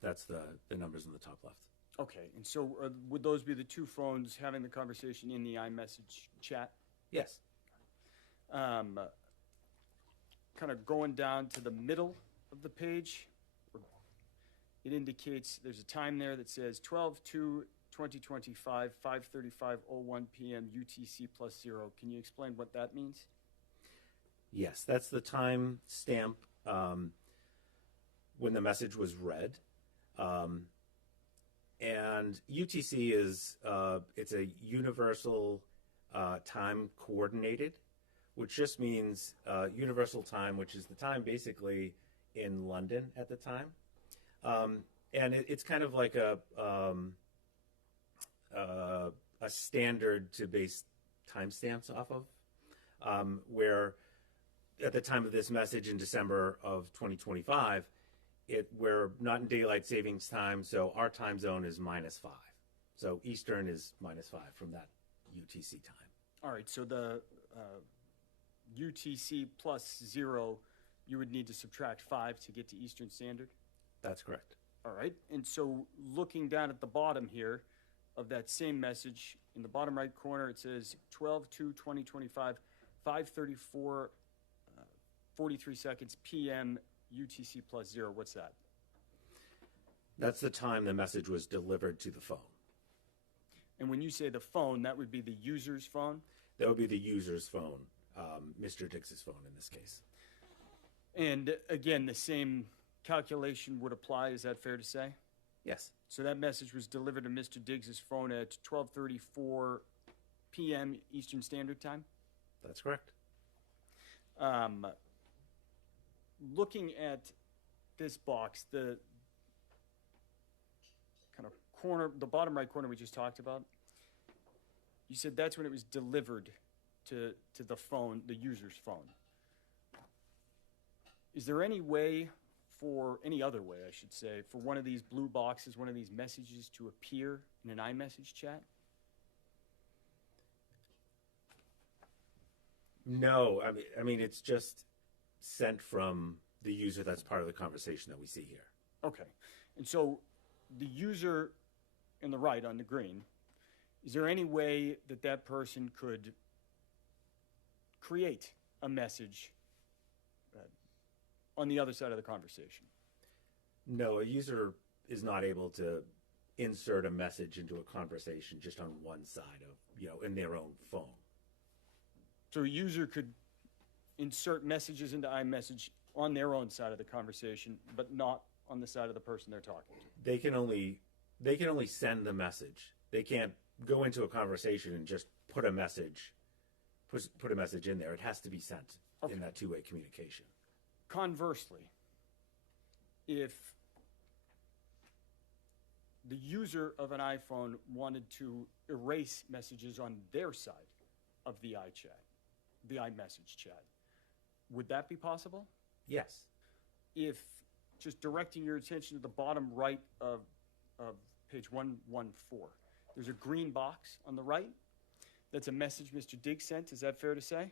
That's the numbers in the top left. Okay, and so would those be the two phones having the conversation in the iMessage chat? Yes. Kind of going down to the middle of the page, it indicates there's a time there that says 12/2/2025, 5:35:01 p.m. UTC +0. Can you explain what that means? Yes, that's the time stamp when the message was read. And UTC is it's a universal time coordinated, which just means universal time, which is the time basically in London at the time. And it's kind of like a standard to base timestamps off of, where at the time of this message in December of 2025, we're not in daylight savings time, so our time zone is -5. So Eastern is -5 from that UTC time. All right, so the UTC +0, you would need to subtract 5 to get to Eastern Standard? That's correct. All right, and so looking down at the bottom here of that same message, in the bottom right corner, it says 12/2/2025, 5:34, 43 seconds p.m. UTC +0. What's that? That's the time the message was delivered to the phone. And when you say the phone, that would be the user's phone? That would be the user's phone, Mr. Diggs' phone in this case. And again, the same calculation would apply. Is that fair to say? Yes. So that message was delivered to Mr. Diggs' phone at 12:34 p.m. Eastern Standard Time? That's correct. Looking at this box, corner, the bottom right corner we just talked about, you said that's when it was delivered to the phone, the user's phone. Is there any way any other way, I should say, for one of these blue boxes, one of these messages to appear in an iMessage chat? No, I mean, it's just sent from the user that's part of the conversation that we see here. Okay. And so the user in the right on the green, is there any way that that person could create a message on the other side of the conversation? No, a user is not able to insert a message into a conversation just on one side of, in their own phone. So a user could insert messages into iMessage on their own side of the conversation, but not on the side of the person they're talking to. They can only send the message. They can't go into a conversation and just put a message in there. It has to be sent in that two-way communication. Conversely, if the user of an iPhone wanted to erase messages on their side of the iMessage chat, would that be possible? Yes. If, just directing your attention to the bottom right of page 114, there's a green box on the right. That's a message Mr. Diggs sent. Is that fair to say?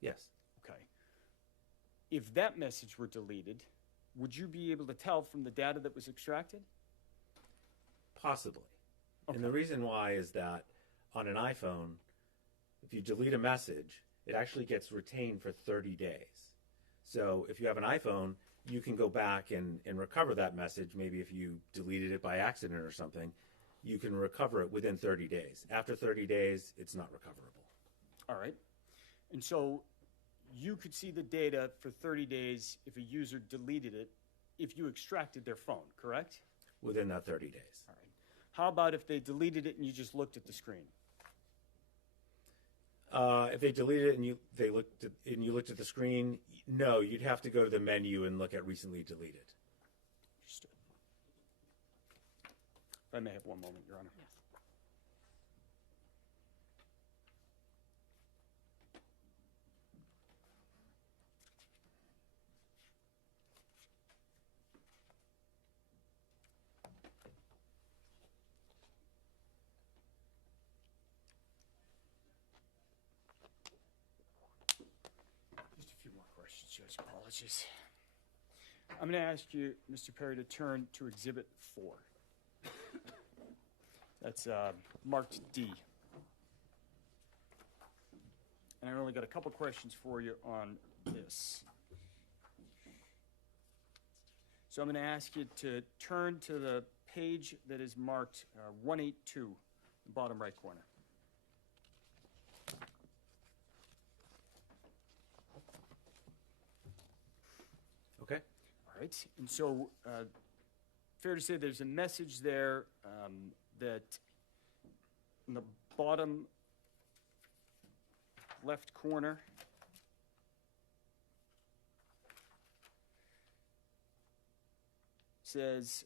Yes. Okay. If that message were deleted, would you be able to tell from the data that was extracted? Possibly. Okay. And the reason why is that on an iPhone, if you delete a message, it actually gets retained for 30 days. So if you have an iPhone, you can go back and recover that message. Maybe if you deleted it by accident or something, you can recover it within 30 days. After 30 days, it's not recoverable. All right. And so you could see the data for 30 days if a user deleted it, if you extracted their phone, correct? Within that 30 days. All right. How about if they deleted it and you just looked at the screen? If they deleted it and you looked at the screen, no, you'd have to go to the menu and look at recently deleted. Understood. If I may have one moment, Your Honor. Yes. Just a few more questions, Judge. Apologies. I'm going to ask you, Mr. Perry, to turn to Exhibit 4. That's marked D. And I only got a couple questions for you on this. So I'm going to ask you to turn to the page that is marked 182, the bottom right corner. Okay. All right. And so, fair to say there's a message there that in the bottom left corner says,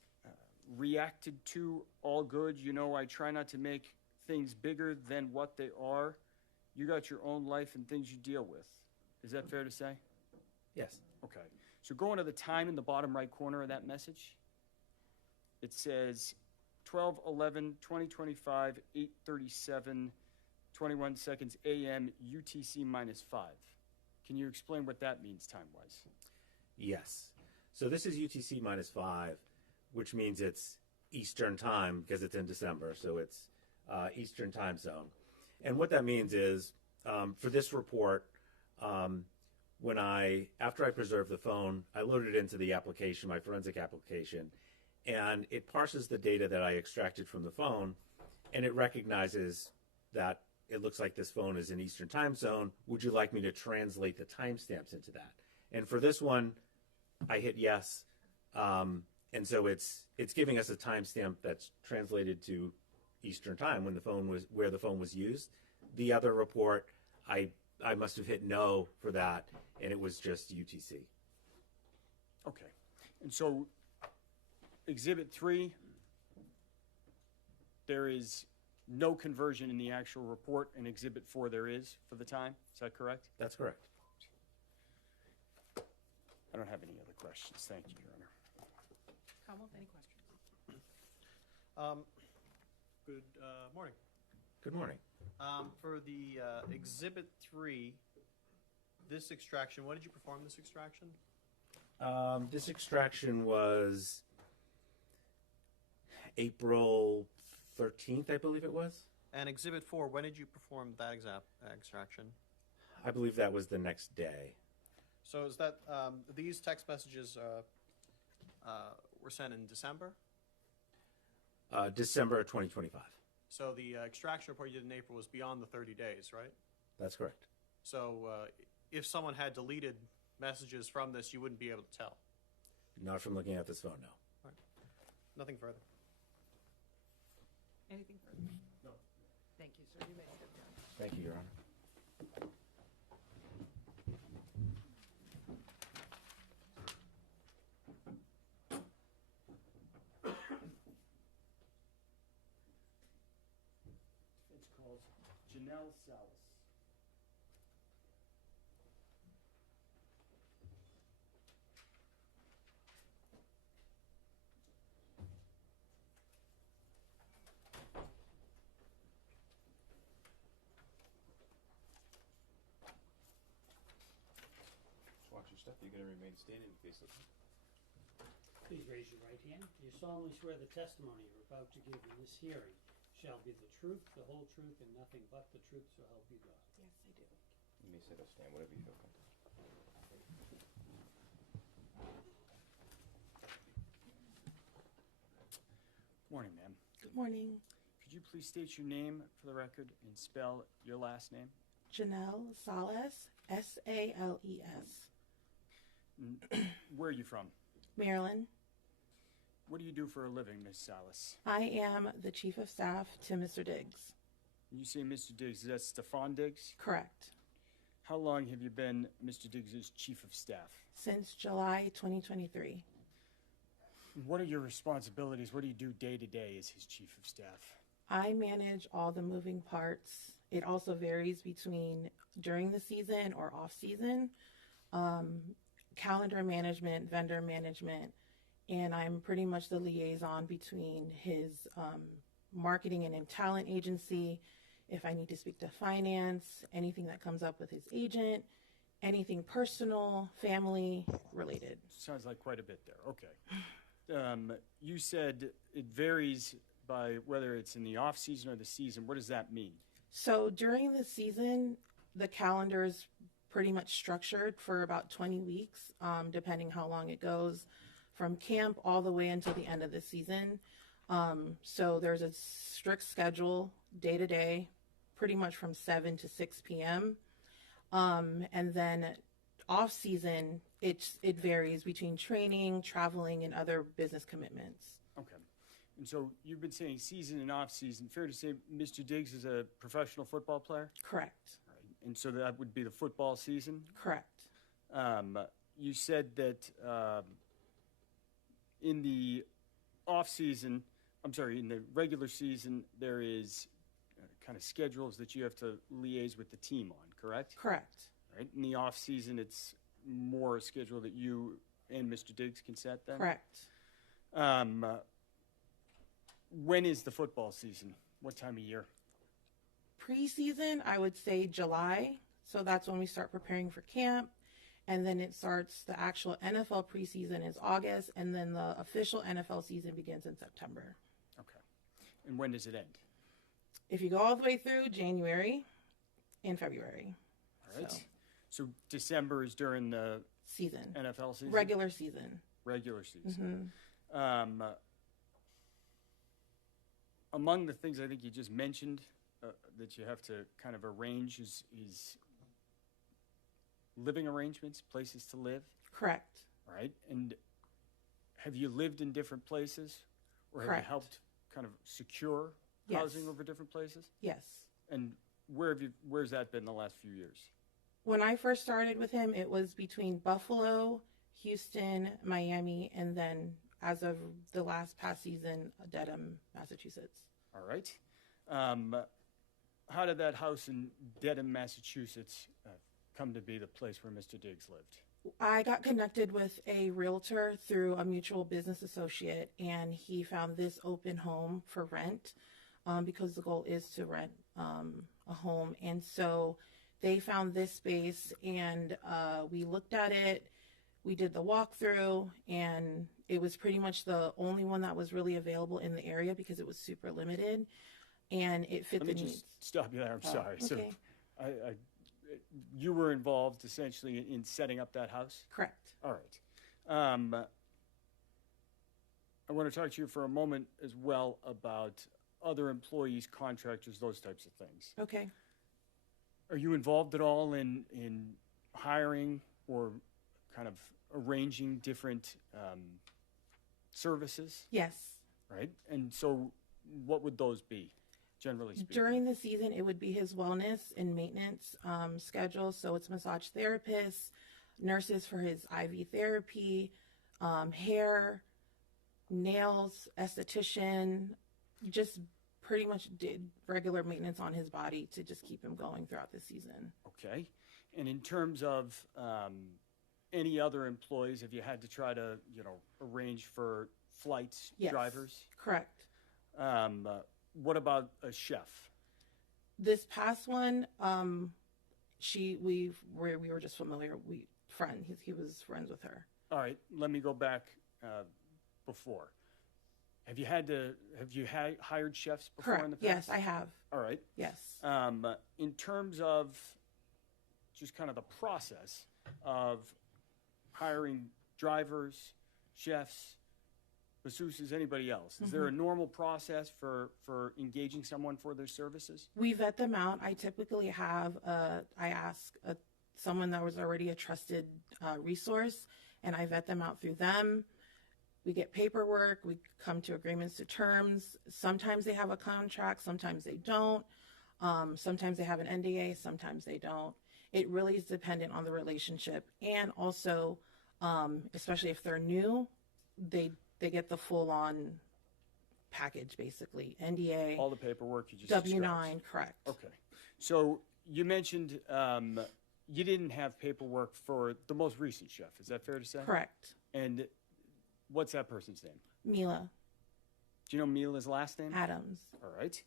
reacted to, all good. You know, I try not to make things bigger than what they are. You got your own life and things you deal with. Is that fair to say? Yes. Okay. So going to the time in the bottom right corner of that message, it says 12/11/2025, 8:37, 21 seconds a.m. UTC -5. Can you explain what that means time-wise? Yes. So this is UTC -5, which means it's Eastern time because it's in December, so it's Eastern time zone. And what that means is, for this report, after I preserved the phone, I loaded it into the application, my forensic application, and it parses the data that I extracted from the phone, and it recognizes that it looks like this phone is in Eastern time zone. Would you like me to translate the timestamps into that? And for this one, I hit yes, and so it's giving us a timestamp that's translated to Eastern time where the phone was used. The other report, I must have hit no for that, and it was just UTC. Okay. And so Exhibit 3 there is no conversion in the actual report, and Exhibit 4 there is for the time. Is that correct? That's correct. I don't have any other questions. Thank you, Your Honor. Commonwealth, any questions? Good morning. Good morning. For the Exhibit 3, this extraction, when did you perform this extraction? This extraction was April 13th, I believe it was. And Exhibit 4, when did you perform that extraction? I believe that was the next day. So is that, these text messages were sent in December? December of 2025. So the extraction report you did in April was beyond the 30 days, right? That's correct. So if someone had deleted messages from this, you wouldn't be able to tell? Not from looking at this phone, no. All right. Nothing further. Anything further? No. Thank you, sir. You may step down. Thank you, Your Honor. It's called Janelle Salas. Watch your step. You're going to remain standing and face it. Please raise your right hand. Do you solemnly swear the testimony you're about to give in this hearing shall be the truth, the whole truth, and nothing but the truth, so help you God? Yes, I do. You may sit or stand, whatever you feel comfortable. Morning, ma'am. Good morning. Could you please state your name for the record and spell your last name? Janelle Salas, S-A-L-E-S. Where are you from? Maryland. What do you do for a living, Miss Salas? I am the Chief of Staff to Mr. Diggs. When you say Mr. Diggs, is that Stefon Diggs? Correct. How long have you been Mr. Diggs' Chief of Staff? Since July 2023. What are your responsibilities? What do you do day to day as his Chief of Staff? I manage all the moving parts. It also varies between during the season or off season. Calendar management, vendor management, and I'm pretty much the liaison between his marketing and talent agency. If I need to speak to finance, anything that comes up with his agent, anything personal, family related. Sounds like quite a bit there. Okay. You said it varies by whether it's in the off season or the season. What does that mean? So during the season, the calendar is pretty much structured for about 20 weeks, depending how long it goes, from camp all the way until the end of the season. So there's a strict schedule day to day, pretty much from 7 to 6 p.m. And then off season, it varies between training, traveling, and other business commitments. Okay. And so you've been saying season and off season. Fair to say Mr. Diggs is a professional football player? Correct. Right. And so that would be the football season? Correct. You said that in the off season, in the regular season, there is kind of schedules that you have to liaise with the team on, correct? Correct. Right. In the off season, it's more a schedule that you and Mr. Diggs can set then? Correct. When is the football season? What time of year? Preseason, I would say July. So that's when we start preparing for camp. And then it starts, the actual NFL preseason is August. And then the official NFL season begins in September. Okay. And when does it end? If you go all the way through, January and February. All right. So December is during the season. NFL season? Regular season. Regular season. Mm-hmm. Among the things I think you just mentioned that you have to kind of arrange is living arrangements, places to live. Correct. All right. And have you lived in different places? Or have Correct. you helped kind of secure housing over different places? Yes. And where's that been the last few years? When I first started with him, it was between Buffalo, Houston, Miami, and then as of the past season, Dedham, Massachusetts. All right. How did that house in Dedham, Massachusetts come to be the place where Mr. Diggs lived? I got connected with a realtor through a mutual business associate, and he found this open home for rent because the goal is to rent a home. And so they found this space, and we looked at it. We did the walkthrough, and it was pretty much the only one that was really available in the area because it was super limited, and it fit the needs. Let me just stop you there. I'm sorry. Okay. So, you were involved essentially in setting up that house? Correct. All right. I want to talk to you for a moment as well about other employees, contractors, those types of things. Okay. Are you involved at all in hiring or kind of arranging different services? Yes. Right. And so what would those be, generally speaking? During the season, it would be his wellness and maintenance schedule. So it's massage therapists, nurses for his IV therapy, hair, nails, esthetician, just pretty much did regular maintenance on his body to just keep him going throughout the season. Okay. And in terms of any other employees, have you had to try to, arrange for flights, Yes. drivers? Correct. What about a chef? This past one, we were just familiar. He was friends with her. All right. Let me go back before. Have you hired chefs before Correct. in the past? Yes, I have. All right. Yes. In terms of just kind of the process of hiring drivers, chefs, masseuses, anybody else, is there a normal process for engaging someone for their services? We vet them out. I typically have, I ask someone that was already a trusted resource, and I vet them out through them. We get paperwork. We come to agreements to terms. Sometimes they have a contract. Sometimes they don't. Sometimes they have an NDA. Sometimes they don't. It really is dependent on the relationship. And also, especially if they're new, they get the full-on package, basically. NDA. All the paperwork you just W-9, described. correct. Okay. So you mentioned you didn't have paperwork for the most recent chef. Is that fair to say? Correct. And what's that person's name? Mila Do you know Mila's last name? Adams. All right.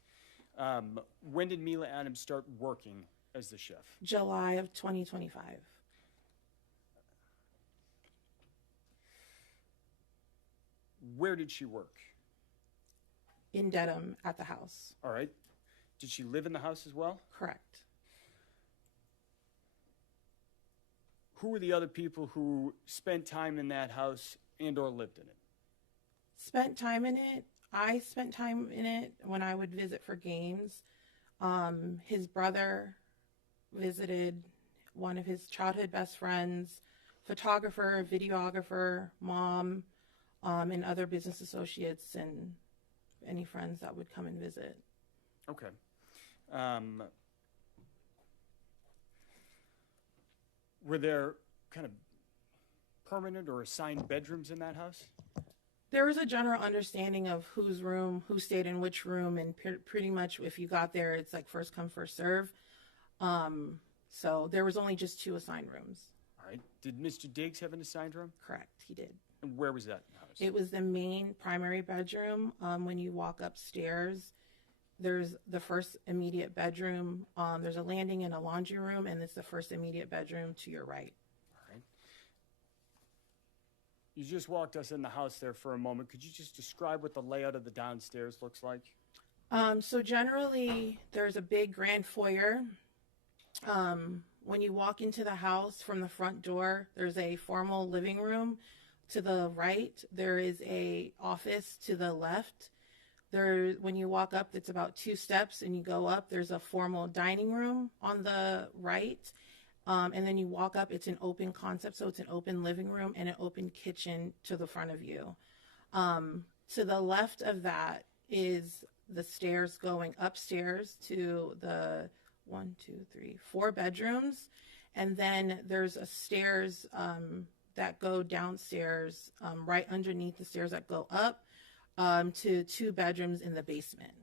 When did Mila Adams start working as the chef? July of 2025. Where did she work? In Dedham at the house. All right. Did she live in the house as well? Correct. Who were the other people who spent time in that house and or lived in it? Spent time in it. I spent time in it when I would visit for games. His brother visited, one of his childhood best friends, photographer, videographer, mom, and other business associates and any friends that would come and visit. Okay. Were there kind of permanent or assigned bedrooms in that house? There was a general understanding of whose room, who stayed in which room, and pretty much if you got there, it's like first come, first serve. So there was only just 2 assigned rooms. All right. Did Mr. Diggs have an assigned room? Correct, he did. And where was that house? It was the main primary bedroom. When you walk upstairs, there's the first immediate bedroom. There's a landing and a laundry room, and it's the first immediate bedroom to your right. All right. You just walked us in the house there for a moment. Could you just describe what the layout of the downstairs looks like? So generally, there's a big grand foyer. When you walk into the house from the front door, there's a formal living room. To the right, there is a office to the left. When you walk up, it's about 2 steps, and you go up, there's a formal dining room on the right. And then you walk up, it's an open concept, so it's an open living room and an open kitchen to the front of you. To the left of that is the stairs going upstairs to the 4 bedrooms. And then there's a stairs that go downstairs, right underneath the stairs that go up to 2 bedrooms in the basement.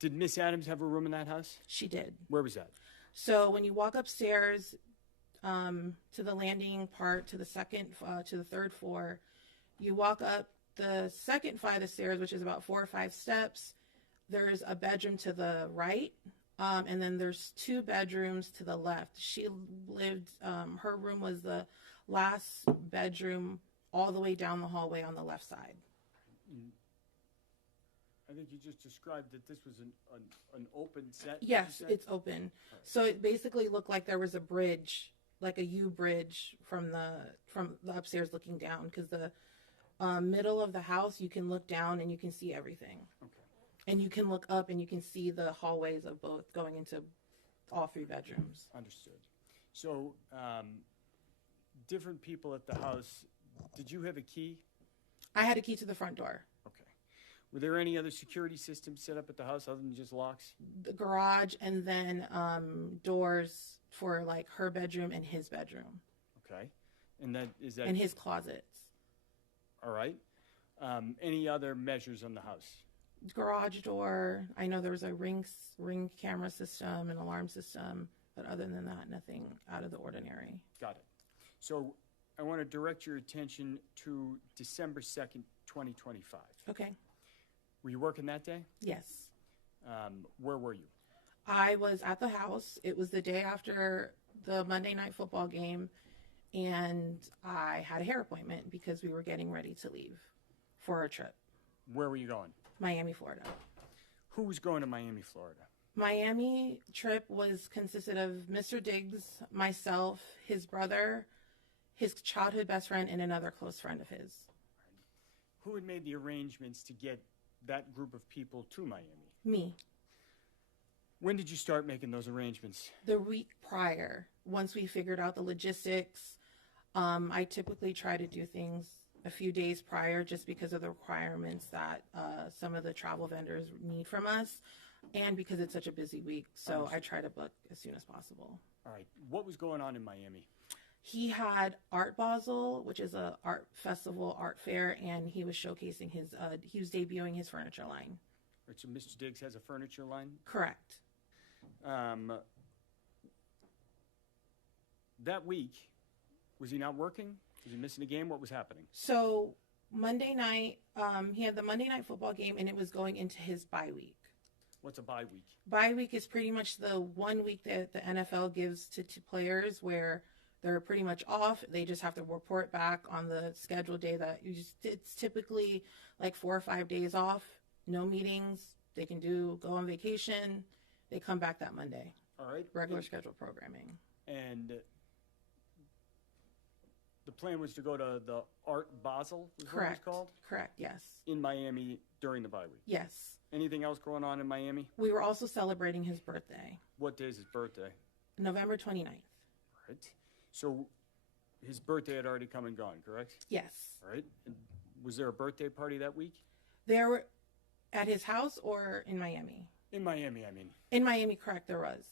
Did Miss Adams have a room in that house? She did. Where was that? So when you walk upstairs to the landing part to the third floor, you walk up the second flight of stairs, which is about 4 or 5 steps. There's a bedroom to the right, and then there's 2 bedrooms to the left. She lived. Her room was the last bedroom all the way down the hallway on the left side. I think you just described that this was an open set. Yes, it's open. So it basically looked like there was a bridge, like a U bridge from the upstairs looking down, because the middle of the house, you can look down and you can see everything. Okay. And you can look up and you can see the hallways of both going into all 3 bedrooms. Understood. So, different people at the house. Did you have a key? I had a key to the front door. Okay. Were there any other security systems set up at the house other than just locks? The garage, and then doors for like her bedroom and his bedroom. Okay. And that is that. And his closets. All right. Any other measures on the house? Garage door. I know there was a ring camera system, an alarm system, but other than that, nothing out of the ordinary. Got it. So I want to direct your attention to December 2nd, 2025. Okay. Were you working that day? Yes. Where were you? I was at the house. It was the day after the Monday night football game, and I had a hair appointment because we were getting ready to leave for a trip. Where were you going? Miami, Florida. Who was going to Miami, Florida? Miami trip consisted of Mr. Diggs, myself, his brother, his childhood best friend, and another close friend of his. Who had made the arrangements to get that group of people to Miami? Me. When did you start making those arrangements? The week prior, once we figured out the logistics. I typically try to do things a few days prior just because of the requirements that some of the travel vendors need from us, and because it's such a busy week. So I try to book as soon as possible. All right. What was going on in Miami? He had Art Basel, which is a art festival, art fair, and he was showcasing he was debuting his furniture line. Right, so Mr. Diggs has a furniture line? Correct. That week, was he not working? Was he missing a game? What was happening? So Monday night, he had the Monday night football game, and it was going into his bye week. What's a bye week? Bye week is pretty much the 1 week that the NFL gives to players where they're pretty much off. They just have to report back on the scheduled day that it's typically like 4 or 5 days off, no meetings. They can go on vacation. They come back that Monday. All right. Regular scheduled programming. And the plan was to go to the Art Basel, is what it was called? Correct, yes. In Miami during the bye week? Yes. Anything else going on in Miami? We were also celebrating his birthday. What day is his birthday? November 29th. Right. So his birthday had already come and gone, correct? Yes. All right. And was there a birthday party that week? There were, at his house or in Miami? In Miami, I mean. In Miami, correct, there was.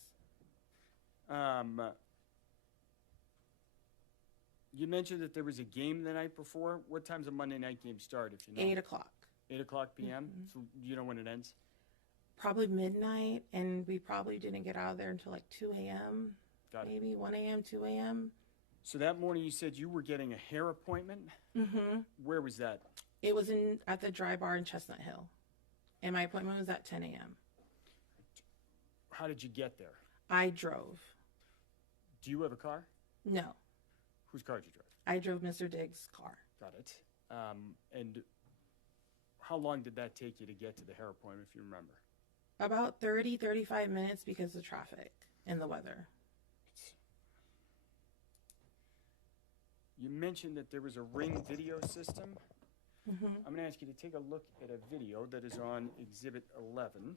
You mentioned that there was a game the night before. What time's a Monday night game start, if you know? 8 o'clock. 8 o'clock p.m.? Mm-hmm. So you know when it ends? Probably midnight, and we probably didn't get out of there until like 2 a.m. Got it. Maybe 1 a.m., 2 a.m. So that morning you said you were getting a hair appointment? Mm-hmm. Where was that? It was at the Dry Bar in Chestnut Hill, and my appointment was at 10 a.m. How did you get there? I drove. Do you have a car? No. Whose car did you drive? I drove Mr. Diggs' car. Got it. And how long did that take you to get to the hair appointment, if you remember? About 30, 35 minutes because of traffic and the weather. You mentioned that there was a Ring video system. Mm-hmm. I'm going to ask you to take a look at a video that is on Exhibit 11.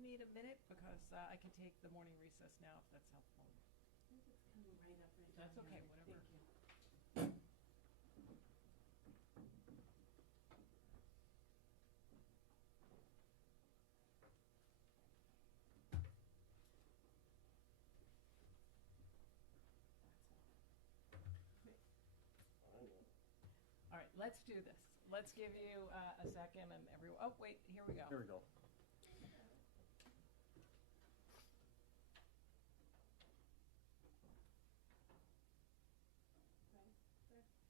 need a minute? Because I can take the morning recess now if that's helpful. That's okay, whatever. All right, let's do this. Let's give you a second and everyone, oh, wait, here we go. Here we go.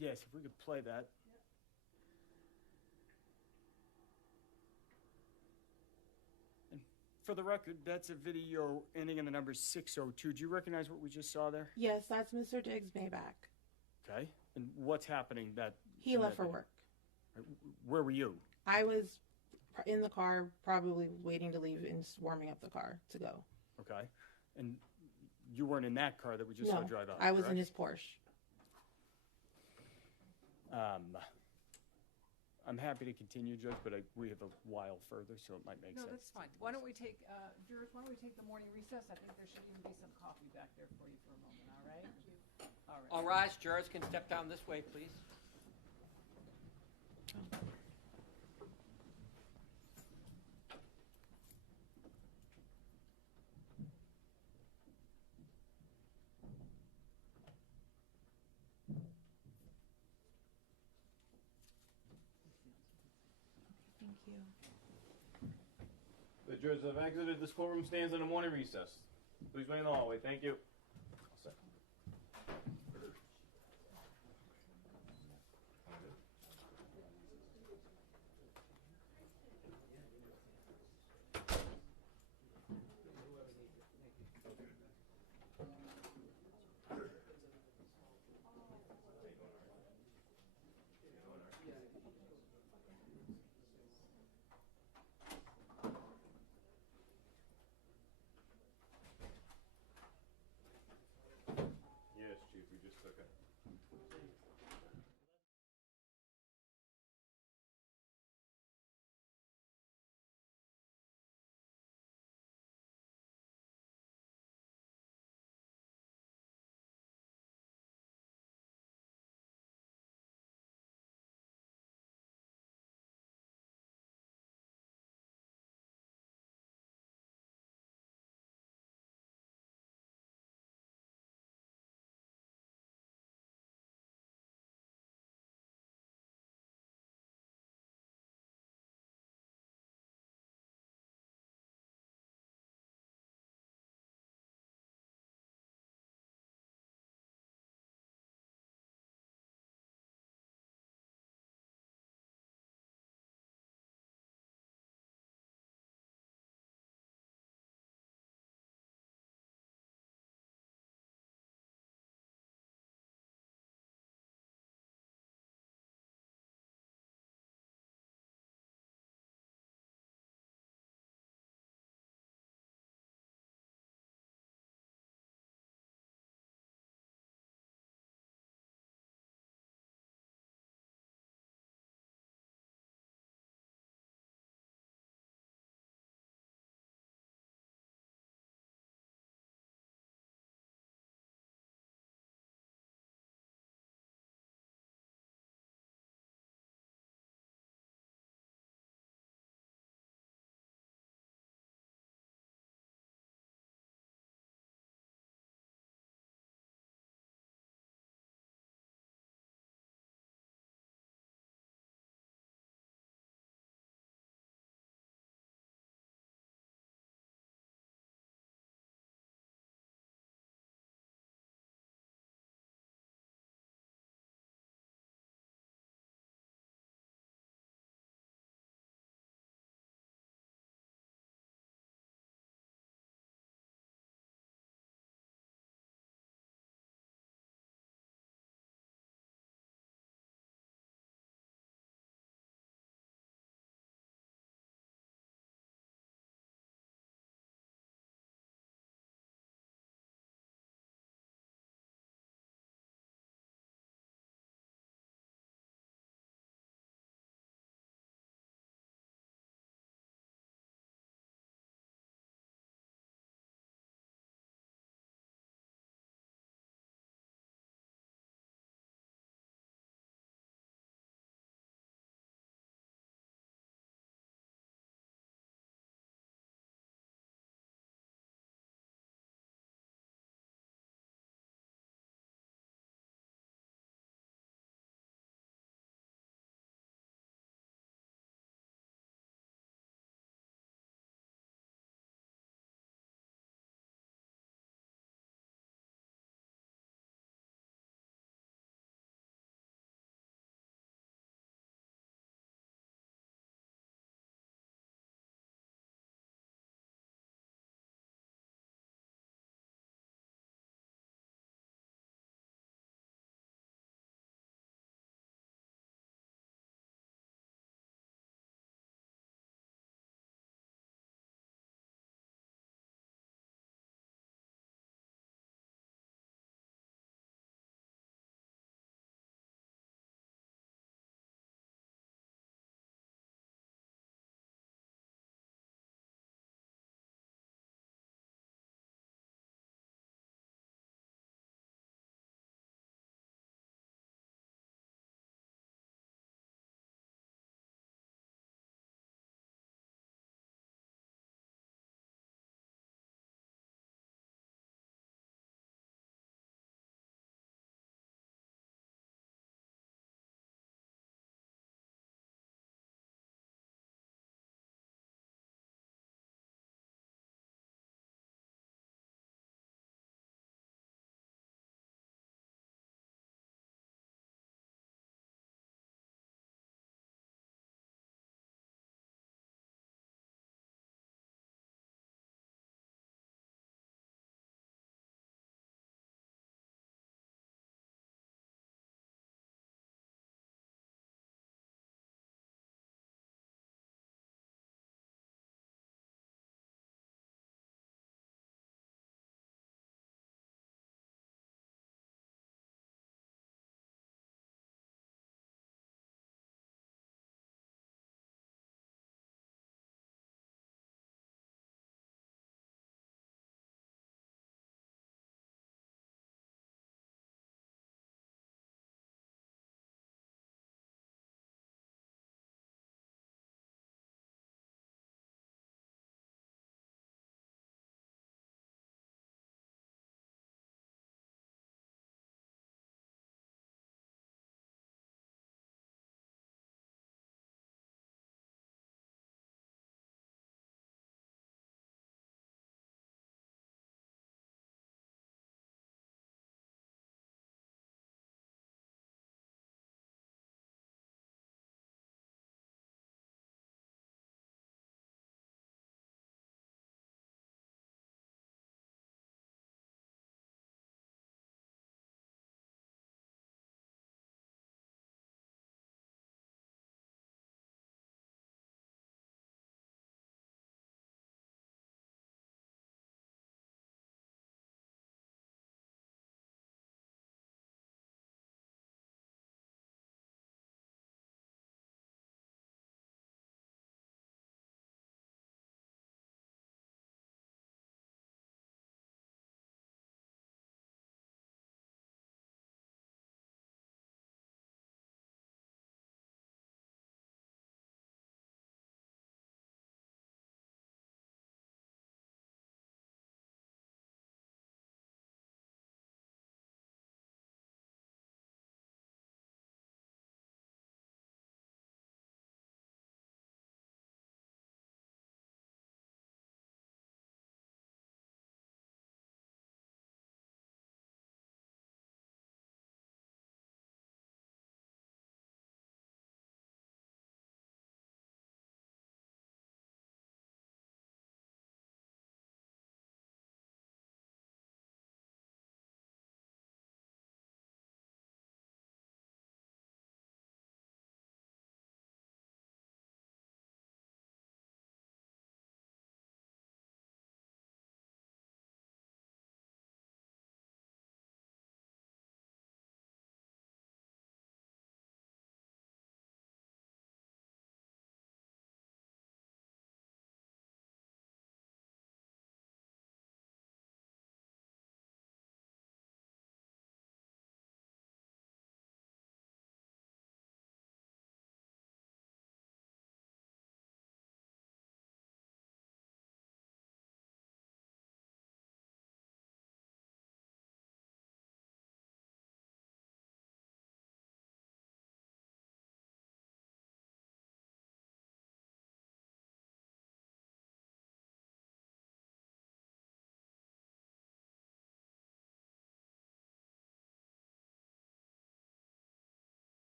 Yes, if we could play that. And for the record, that's a video ending in the number 602. Do you recognize what we just saw there? Yes, that's Mr. Diggs' Maybach. Okay. And what's happening that He left for work. Where were you? I was in the car, probably waiting to leave and warming up the car to go. Okay. And you weren't in that car that we just saw drive out, I was correct? in his Porsche. I'm happy to continue, Judge, but we have a while further, so it might make No, sense. that's fine. Why don't we take, jurors, why don't we take the morning recess? I think there should even be some coffee back there for you for a moment, all right? All right. All rise, jurors can step down this way, please. Thank you. The jurors have exited this courtroom stands in a morning recess. Please wait in the hallway. Thank you.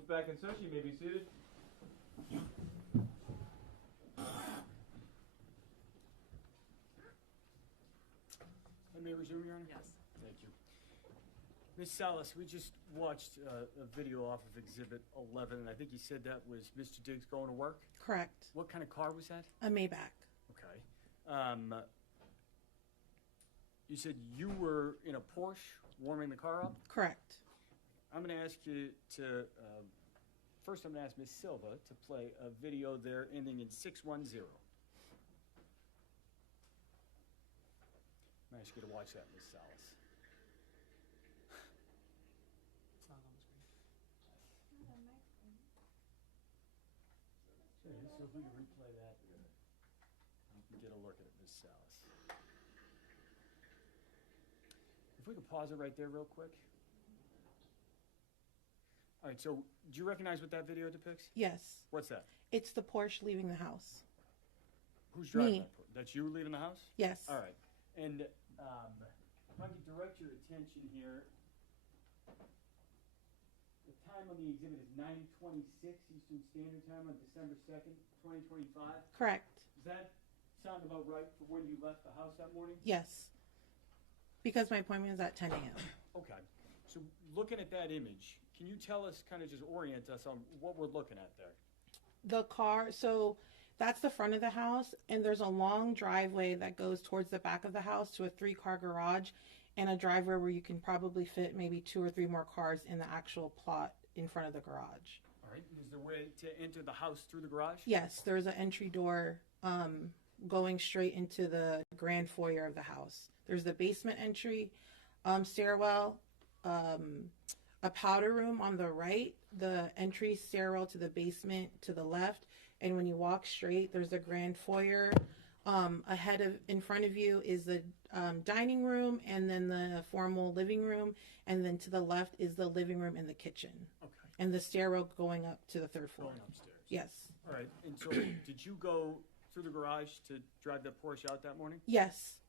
Courtroom's back in session. You may be seated. I may resume, Your Honor? Yes. Thank you. Ms. Salas, we just watched a video off of Exhibit 11, and I think you said that was Mr. Diggs going to work? Correct. What kind of car was that? A Maybach. Okay. You said you were in a Porsche warming the car up? Correct. I'm going to ask you to, first I'm going to ask Ms. Silva to play a video there ending in 610. I'm going to ask you to watch that, Ms. Salas. It's not on the screen. Sure, so if we can replay that, you can get a look at it, Ms. Salas. If we could pause it right there real quick. All right, so do you recognize what that video depicts? Yes. What's that? It's the Porsche leaving the house. Who's driving Me. that? That's you leaving the house? Yes. All right. And if I could direct your attention here, the time on the exhibit is 9:26 Eastern Standard Time on December 2nd, 2025. Correct. Does that sound about right for when you left the house that morning? Yes. Because my appointment is at 10 a.m. Okay. So looking at that image, can you tell us, kind of just orient us on what we're looking at there? The car, so that's the front of the house, and there's a long driveway that goes towards the back of the house to a 3-car garage and a driveway where you can probably fit maybe 2 or 3 more cars in the actual plot in front of the garage. All right. Is there a way to enter the house through the garage? Yes, there's an entry door going straight into the grand foyer of the house. There's the basement entry, stairwell, a powder room on the right, the entry stairwell to the basement to the left, and when you walk straight, there's a grand foyer. In front of you is the dining room, and then the formal living room, and then to the left is the living room and the kitchen. Okay. And the stairwell going up to the 3rd floor. Going upstairs. Yes. All right. And so did you go through the garage to drive that Porsche out that morning? Yes.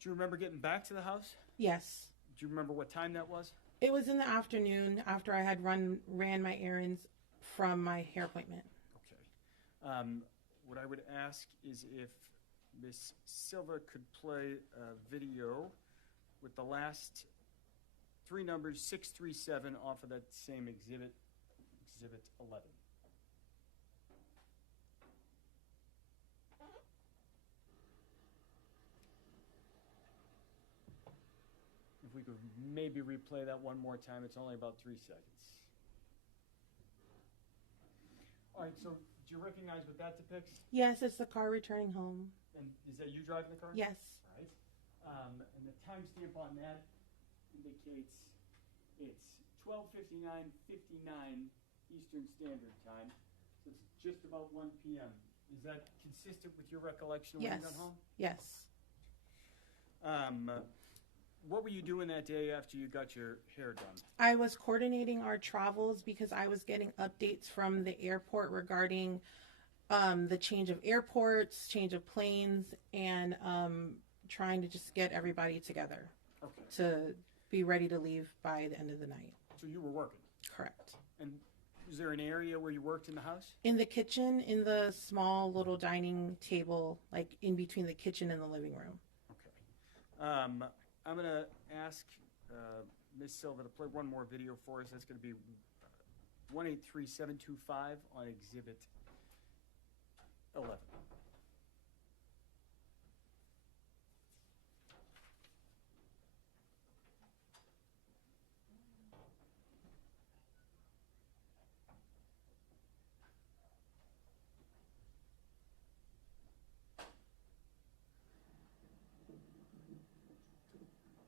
Do you remember getting back to the house? Yes. Do you remember what time that was? It was in the afternoon after I had ran my errands from my hair appointment. Okay. What I would ask is if Miss Silva could play a video with the last 3 numbers, 637, off of that same exhibit, Exhibit 11. If we could maybe replay that one more time, it's only about 3 seconds. All right, so do you recognize what that depicts? Yes, it's the car returning home. And is that you driving the car? Yes. All right. And the timestamp on that indicates it's 12:59:59 Eastern Standard Time. So it's just about 1 p.m. Is that consistent with your recollection of when you got home? Yes. What were you doing that day after you got your hair done? I was coordinating our travels because I was getting updates from the airport regarding the change of airports, change of planes, and trying to just get everybody together to be ready to leave by the end of the night. So you were working? Correct. And was there an area where you worked in the house? In the kitchen, in the small little dining table, like in between the kitchen and the living room. Okay. I'm going to ask Ms. Silva to play one more video for us. That's going to be 183725 on Exhibit 11.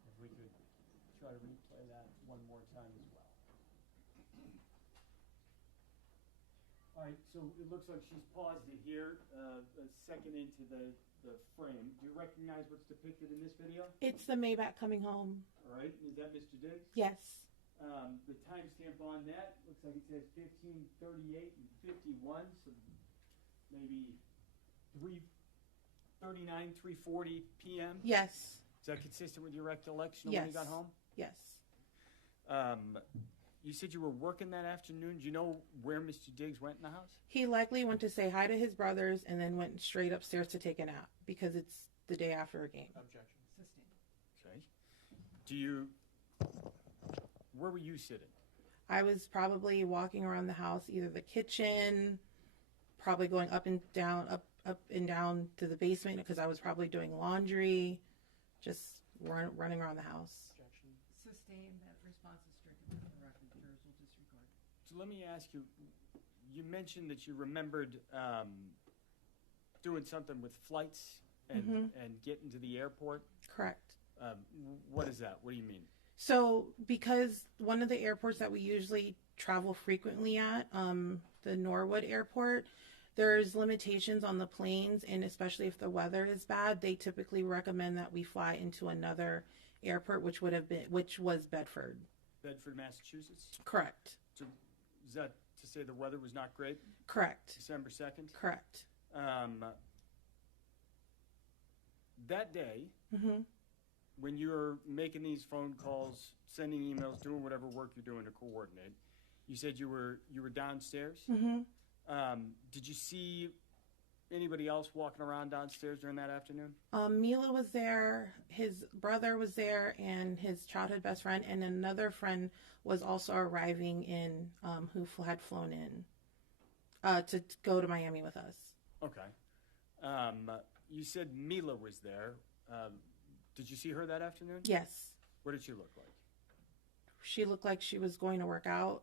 If we could try to replay that one more time as well. All right, so it looks like she's paused it here, a second into the frame. Do you recognize what's depicted in this video? It's the Maybach coming home. All right, is that Mr. Diggs? Yes. The timestamp on that looks like it says 15:38 and 51, so maybe 3:39, 3:40 p.m. Yes. Is that consistent with your recollection of when you got home? Yes. you said you were working that afternoon. Do you know where Mr. Diggs went in the house? He likely went to say hi to his brothers and then went straight upstairs to take a nap because it's the day after a game. Objection. Okay. Do you? Where were you sitting? I was probably walking around the house, either the kitchen, probably going up and down to the basement because I was probably doing laundry, just running around the house. Objection. Sustained. That response is stricken from the record. Jurors will disregard. So let me ask you. You mentioned that you remembered doing something with flights and getting to the airport. Correct. What is that? What do you mean? So, because one of the airports that we usually travel frequently at, the Norwood Airport, there's limitations on the planes, and especially if the weather is bad, they typically recommend that we fly into another airport, which was Bedford. Bedford, Massachusetts? Correct. So is that to say the weather was not great? Correct. December 2nd? Correct. That day, when you're making these phone calls, sending emails, doing whatever work you're doing to coordinate, you said you were downstairs. Did you see anybody else walking around downstairs during that afternoon? Mila was there, his brother was there, and his childhood best friend, and another friend was also arriving in, who had flown in to go to Miami with us. Okay. You said Mila was there. Did you see her that afternoon? Yes. What did she look like? She looked like she was going to work out.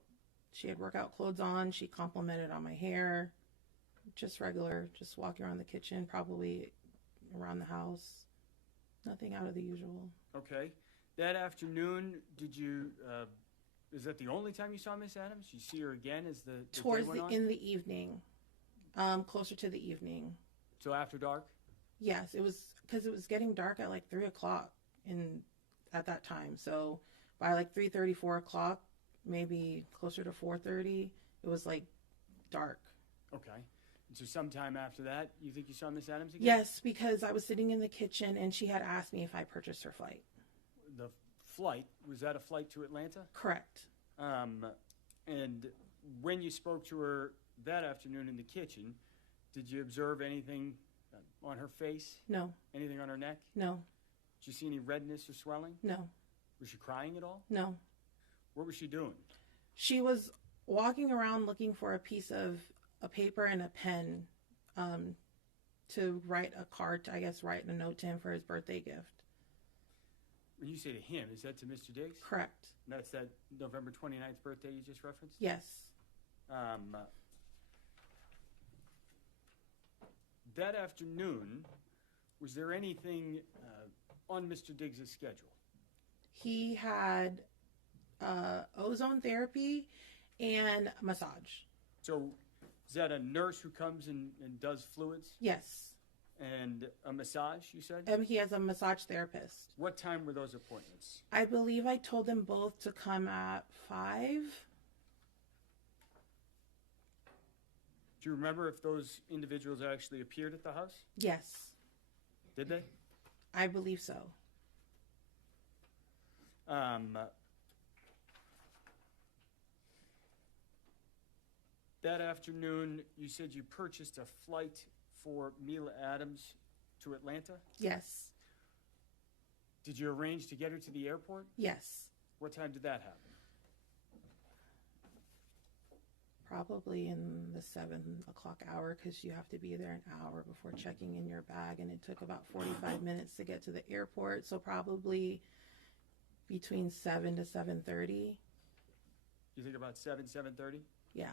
She had workout clothes on. She complimented on my hair. Just regular, just walking around the kitchen, probably around the house. Nothing out of the usual. Okay. That afternoon, did you, is that the only time you saw Miss Adams? You see her again as the Towards day went on? in the evening. Closer to the evening. So after dark? Yes, it was because it was getting dark at like 3 o'clock at that time. So by like 3:30, 4 o'clock, maybe closer to 4:30, it was like dark. Okay. And so sometime after that, you think you saw Miss Adams again? Yes, because I was sitting in the kitchen and she had asked me if I purchased her flight. The flight, was that a flight to Atlanta? Correct. And when you spoke to her that afternoon in the kitchen, did you observe anything on her face? No. Anything on her neck? No. Did you see any redness or swelling? No. Was she crying at all? No. What was she doing? She was walking around looking for a piece of a paper and a pen to write a card, write a note to him for his birthday gift. When you say to him, is that to Mr. Diggs? Correct. And that's that November 29th birthday you just referenced? Yes. That afternoon, was there anything on Mr. Diggs' schedule? He had ozone therapy and massage. So is that a nurse who comes and does fluids? Yes. And a massage, you said? He has a massage therapist. What time were those appointments? I believe I told them both to come at 5. Do you remember if those individuals actually appeared at the house? Yes. Did they? I believe so. That afternoon, you said you purchased a flight for Mila Adams to Atlanta? Yes. Did you arrange to get her to the airport? Yes. What time did that happen? Probably in the 7 o'clock hour because you have to be there an hour before checking in your bag, and it took about 45 minutes to get to the airport, so probably between 7 to 7:30. You think about 7:30? Yeah.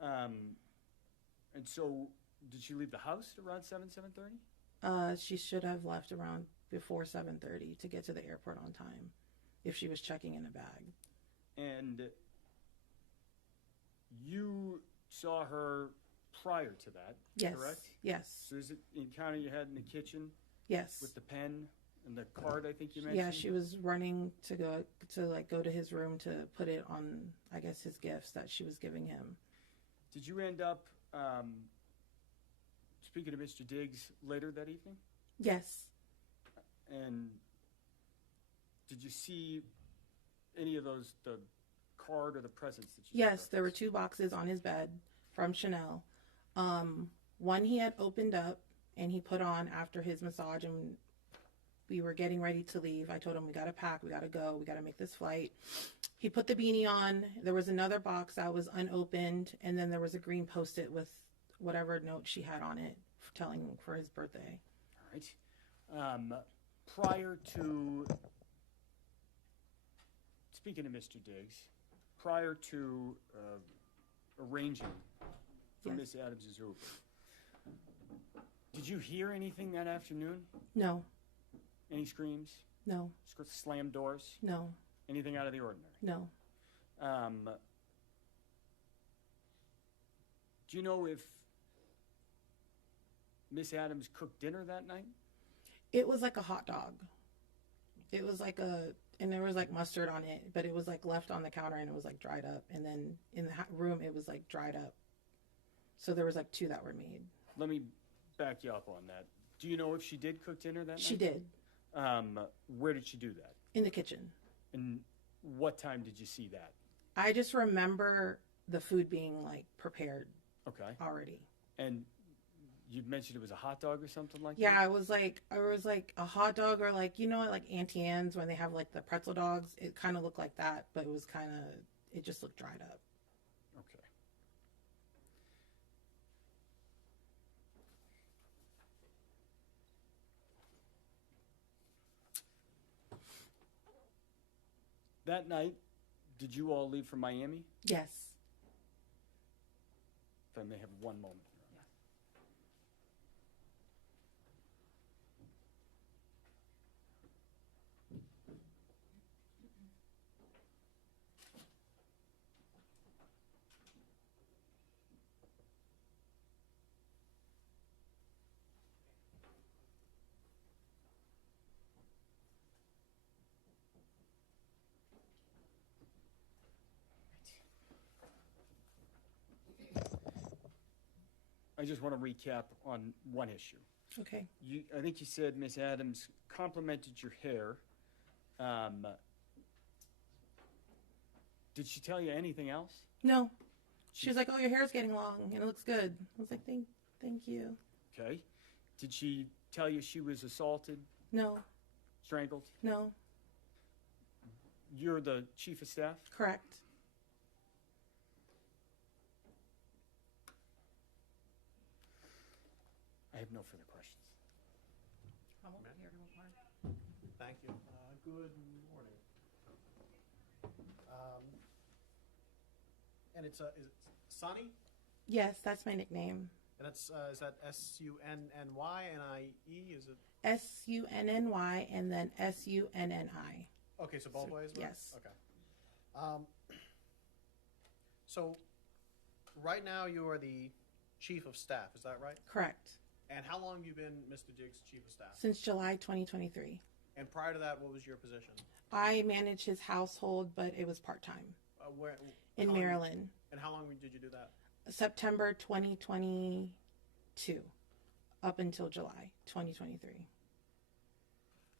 And so, did she leave the house around 7:30? She should have left around before 7:30 to get to the airport on time if she was checking in a bag. And you saw her prior to that, yes. Correct? Yes. So is it the encounter you had in the kitchen? Yes. With the pen and the card, I think you mentioned? Yeah, she was running to go to his room to put it on, I guess, his gifts that she was giving him. Did you end up speaking to Mr. Diggs later that evening? Yes. And did you see any of the card or the presents that you Yes, there were 2 boxes on his bed from Chanel. One he had opened up and he put on after his massage, and we were getting ready to leave. I told him, we got to pack, we got to go, we got to make this flight. He put the beanie on. There was another box that was unopened, and then there was a green Post-it with whatever note she had on it telling for his birthday. All right. Prior to, speaking of Mr. Diggs, prior to arranging for Yes. Miss Adams' Uber, did you hear anything that afternoon? No, Any screams? no, Slam doors? no, Anything out of the ordinary? no. Do you know if Miss Adams cooked dinner that night? It was like a hot dog. It was like and there was like mustard on it, but it was like left on the counter and it was like dried up. And then in the room, it was like dried up. So there was like 2 that were made. Let me back you up on that. Do you know if she did cook dinner that night? She did. Where did she do that? In the kitchen. And what time did you see that? I just remember the food being like prepared Okay. already. And you mentioned it was a hot dog or something like Yeah, that? it was like a hot dog, or like, you know, like Auntie Anne's when they have like the pretzel dogs. It kind of looked like that, but it just looked dried up. Okay. That night, did you all leave for Miami? Yes. If I may have one moment. I just want to recap on one issue. Okay. I think you said Miss Adams complimented your hair. Did she tell you anything else? No. She was like, "Oh, your hair's getting long and it looks good." I was like, "Thank you." Okay. Did she tell you she was assaulted, No. strangled? No. You're the chief of staff? Correct. I have no further questions. Thank you. Good morning. And it's is it Sunny? Yes, that's my nickname. And that's is that SUNNYNIE? Is it? SUNNY and then SUNNI. Okay, so both ways. Right? Yes. Okay. So, right now you are the chief of staff. Is that right? Correct. And how long have you been Mr. Diggs' chief of staff? Since July 2023. And prior to that, what was your position? I manage his household, but it was part-time. Where? In Maryland. And how long did you do that? September 2022 up until July 2023.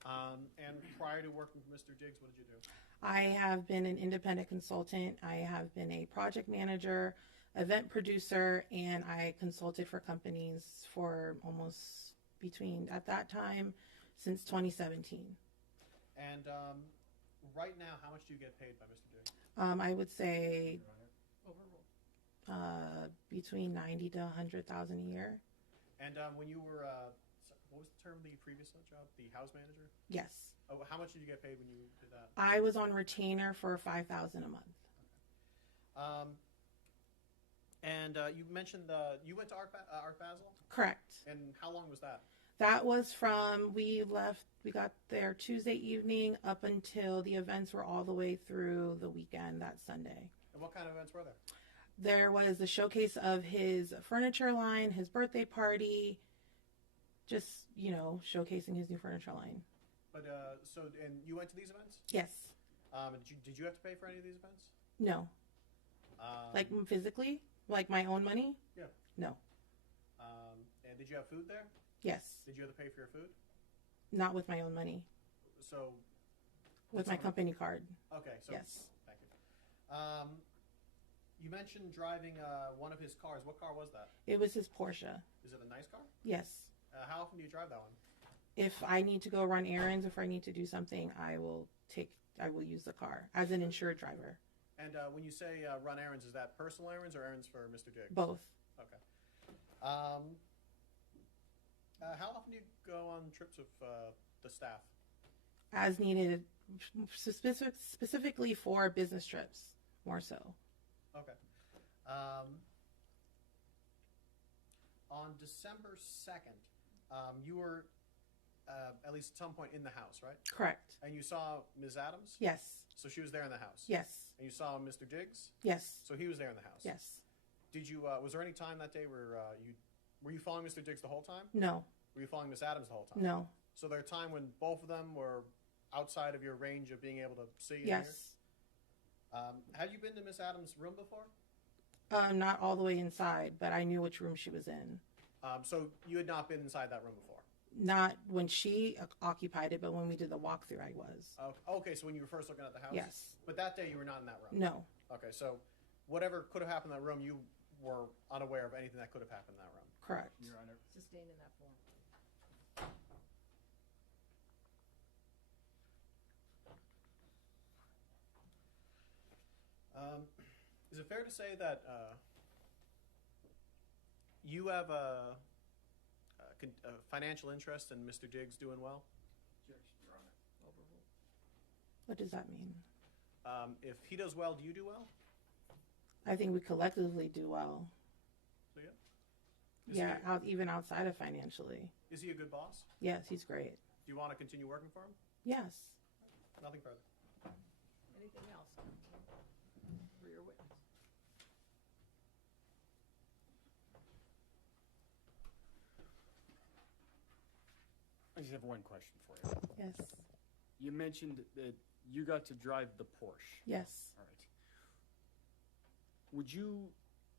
And prior to working for Mr. Diggs, what did you do? I have been an independent consultant. I have been a project manager, event producer, and I consulted for companies for almost at that time, since 2017. And right now, how much do you get paid by Mr. Diggs? I would say between 90 to 100,000 a year. And when you were, what was the term of the previous job? The house manager? Yes. Oh, how much did you get paid when you did that? I was on retainer for $5,000 a month. And you mentioned you went to Art Basel? Correct. And how long was that? That was we got there Tuesday evening up until the events were all the way through the weekend that Sunday. And what kind of events were there? There was the showcase of his furniture line, his birthday party, just, showcasing his new furniture line. But, and you went to these events? Yes. Did you have to pay for any of these events? No. Like physically? Like my own money? Yeah. No. And did you have food there? Yes. Did you have to pay for your food? Not with my own money. So. With my company card. Okay. So, yes. Thank you. You mentioned driving one of his cars. What car was that? It was his Porsche. Is it a nice car? Yes. How often do you drive that one? If I need to go run errands, if I need to do something, I will use the car as an insured driver. And when you say run errands, is that personal errands or errands for Mr. Diggs? Both. Okay. How often do you go on trips with the staff? As needed, specifically for business trips, more so. Okay. On December 2nd, you were at least at some point in the house, right? Correct. And you saw Ms. Adams? Yes. So she was there in the house? Yes. And you saw Mr. Diggs? Yes. So he was there in the house? Yes. Did you, was there any time that day where were you following Mr. Diggs the whole time? No. Were you following Ms. Adams the whole time? No. So there a time when both of them were outside of your range of being able to see and Yes. hear? Have you been to Ms. Adams' room before? Not all the way inside, but I knew which room she was in. So you had not been inside that room before? Not when she occupied it, but when we did the walkthrough, I was. Okay, so when you were first looking at the house? Yes. But that day you were not in that room? No. Okay, so whatever could have happened in that room, you were unaware of anything that could have happened in that room? Correct. Your Honor. Sustained in that form. Is it fair to say that you have a financial interest in Mr. Diggs doing well? What does that mean? If he does well, do you do well? I think we collectively do well. So yeah. Even outside of financially. Is he a good boss? Yes, he's great. Do you want to continue working for him? Yes. Nothing further. Anything else for your witness? I just have one question for you. Yes. You mentioned that you got to drive the Porsche. Yes. All right. Would you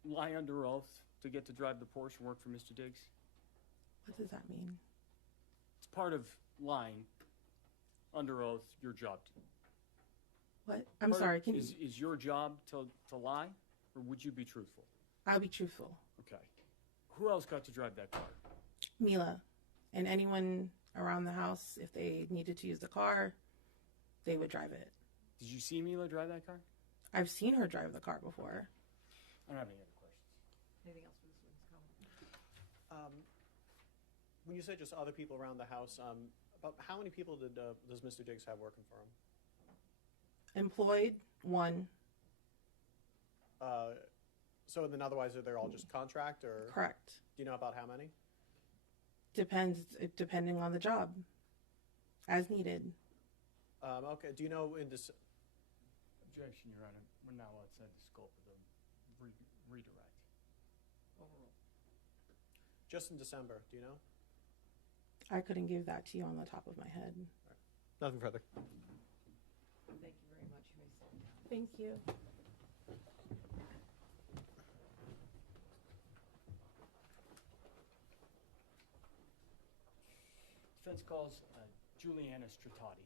lie under oath to get to drive the Porsche and work for Mr. Diggs? What does that mean? It's part of lying under oath, your job. What? I'm sorry. Can you? Is your job to lie, or would you be truthful? I'll be truthful. Okay. Who else got to drive that car? Mila. And anyone around the house, if they needed to use the car, they would drive it. Did you see Mila drive that car? I've seen her drive the car before. I don't have any other questions. Anything else for this witness comment? When you say just other people around the house, about how many people does Mr. Diggs have working for him? Employed, one. So then otherwise they're all just contract or? Correct. Do you know about how many? Depending on the job, as needed. Okay. Do you know in this? Objection, Your Honor. We're now outside the scope of the redirect. Overruled. Just in December, do you know? I couldn't give that to you on the top of my head. Nothing further. Thank you very much. You may sit down. Thank you. Defense calls Juliana Stratati.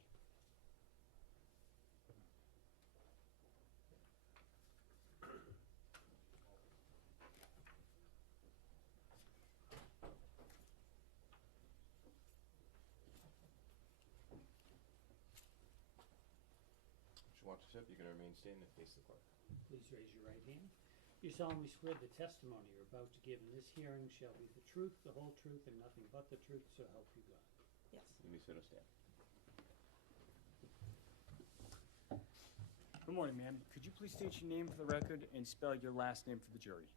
If you want to sit, you can remain standing and face the clerk. Please raise your right hand. You solemnly swear the testimony you're about to give in this hearing shall be the truth, the whole truth, and nothing but the truth, so help you God. Yes. You may sit or stand. Good morning, ma'am. Could you please state your name for the record and spell your last name for the jury?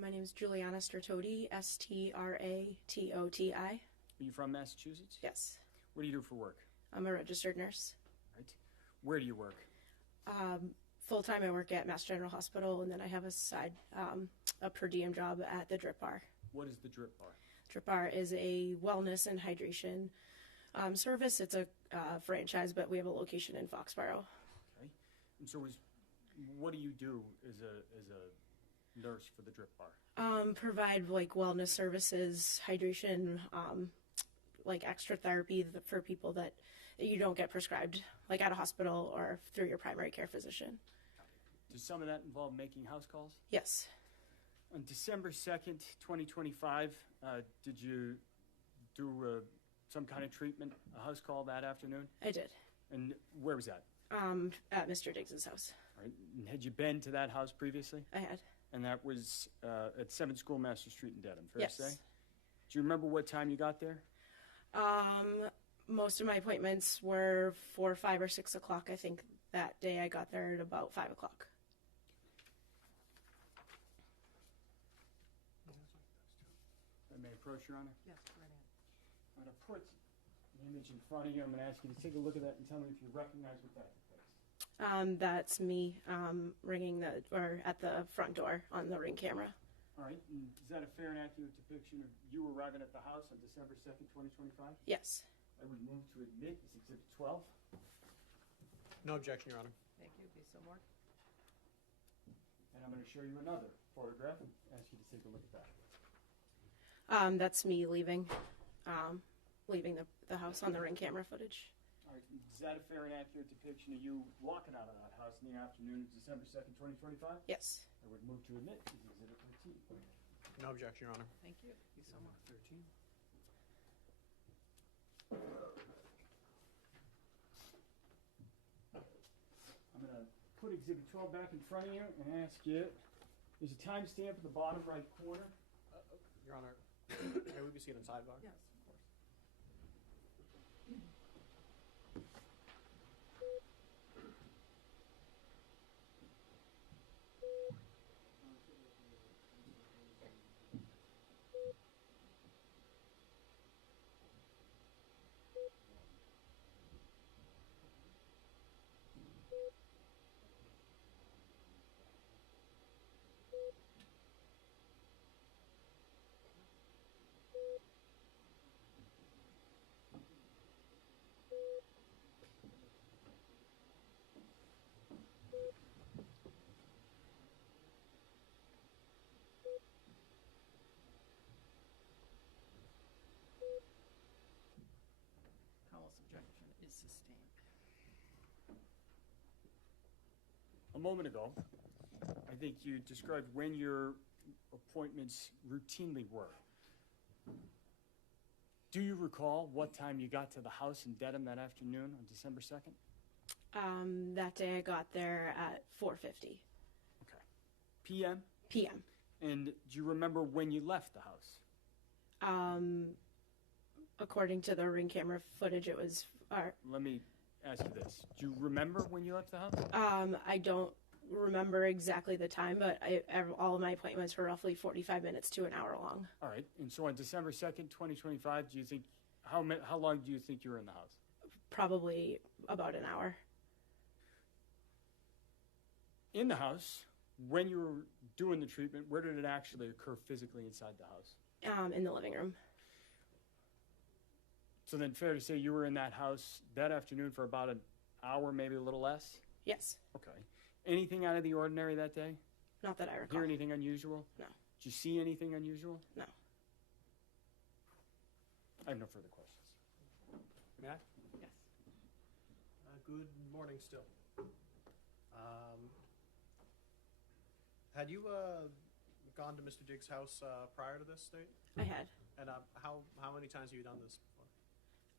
My name is Juliana Stratoti, Stratoti. Are you from Massachusetts? Yes. What do you do for work? I'm a registered nurse. Right. Where do you work? Full-time, I work at Mass General Hospital, and then I have a per diem job at the Drip Bar. What is the Drip Bar? Drip Bar is a wellness and hydration service. It's a franchise, but we have a location in Foxborough. Okay. And so what do you do as a nurse for the Drip Bar? Provide like wellness services, hydration, like extra therapy for people that you don't get prescribed, like at a hospital or through your primary care physician. does some of that involve making house calls? Yes, On December 2nd, 2025, did you do some kind of treatment, a house call that afternoon? I did. And where was that? At Mr. Diggs's house. All right. And had you been to that house previously? I had. And that was at 7 Schoolmaster Street in Dedham, fair Yes. to say? Do you remember what time you got there? Most of my appointments were 4, 5, or 6 o'clock. I think that day I got there at about 5 o'clock. I may approach, Your Honor. Yes, right in. I'm going to put an image in front of you. I'm going to ask you to take a look at that and tell me if you recognize what that is. That's me ringing at the front door on the Ring camera. All right. And is that a fair and accurate depiction of you arriving at the house on December 2nd, 2025? Yes. I would move to admit as Exhibit 12. No objection, Your Honor. Thank you. Be so marked. And I'm going to show you another photograph and ask you to take a look at that. That's me leaving the house on the Ring camera footage. All right. Is that a fair and accurate depiction of you walking out of that house in the afternoon of December 2nd, 2025? Yes. I would move to admit as Exhibit 13. No objection, Your Honor. Thank you. Be so marked. 13. I'm going to put Exhibit 12 back in front of you and ask you, there's a timestamp at the bottom right corner. Your Honor, may we be seated in sidebar? Yes, of course. Callous objection is sustained. A moment ago, I think you described when your appointments routinely were. Do you recall what time you got to the house in Dedham that afternoon on December 2nd? That day I got there at 4:50 Okay. PM? p.m. And do you remember when you left the house? According to the Ring camera footage, it was. Let me ask you this. Do you remember when you left the house? I don't remember exactly the time, but all of my appointments were roughly 45 minutes to an hour long. All right. And so on December 2nd, 2025, do you think, how long do you think you were in the house? Probably about an hour. In the house, when you were doing the treatment, where did it actually occur physically inside the house? In the living room. So then fair to say you were in that house that afternoon for about an hour, maybe a little less? Yes. Okay. Anything out of the ordinary that day? Not that I recall. Hear anything unusual? No. Did you see anything unusual? No. I have no further questions. May I? Yes. Good morning still. Had you gone to Mr. Diggs' house prior to this date? I had. And how many times have you done this before?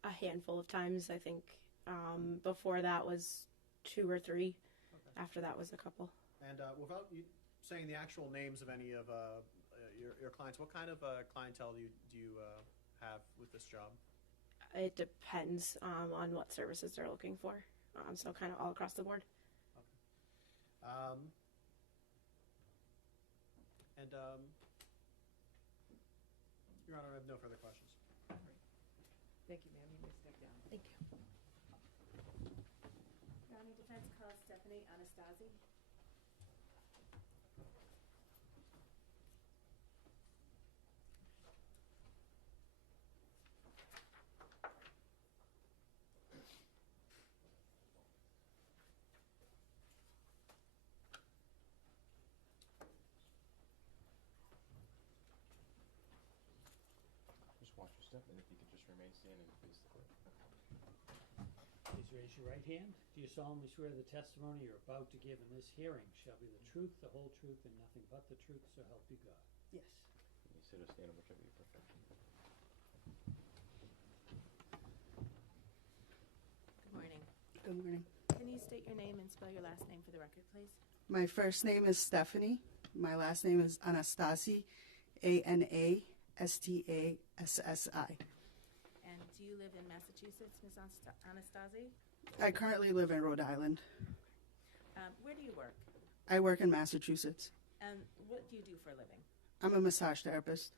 A handful of times, I think. Before that was 2 or 3. Okay. After that was a couple. And without you saying the actual names of any of your clients, what kind of clientele do you have with this job? It depends on what services they're looking for. So kind of all across the board. Okay. Your Honor, I have no further questions. Thank you, ma'am. You may step down. Thank you. County Defense calls Stephanie Anastasi. Just watch your step, and if you could just remain standing and face the court. Please raise raise your right hand. Do you solemnly swear the testimony you're about to give in this hearing shall be the truth, the whole truth, and nothing but the truth, so help you God? Yes. You sit or stand, whichever you prefer. Good morning. Good morning. Can you state your name and spell your last name for the record, please? My first name is Stephanie. My last name is Anastasi, Anastassi. And do you live in Massachusetts, Ms. Anastasi? I currently live in Rhode Island. Where do you work? I work in Massachusetts. And what do you do for a living? I'm a massage therapist.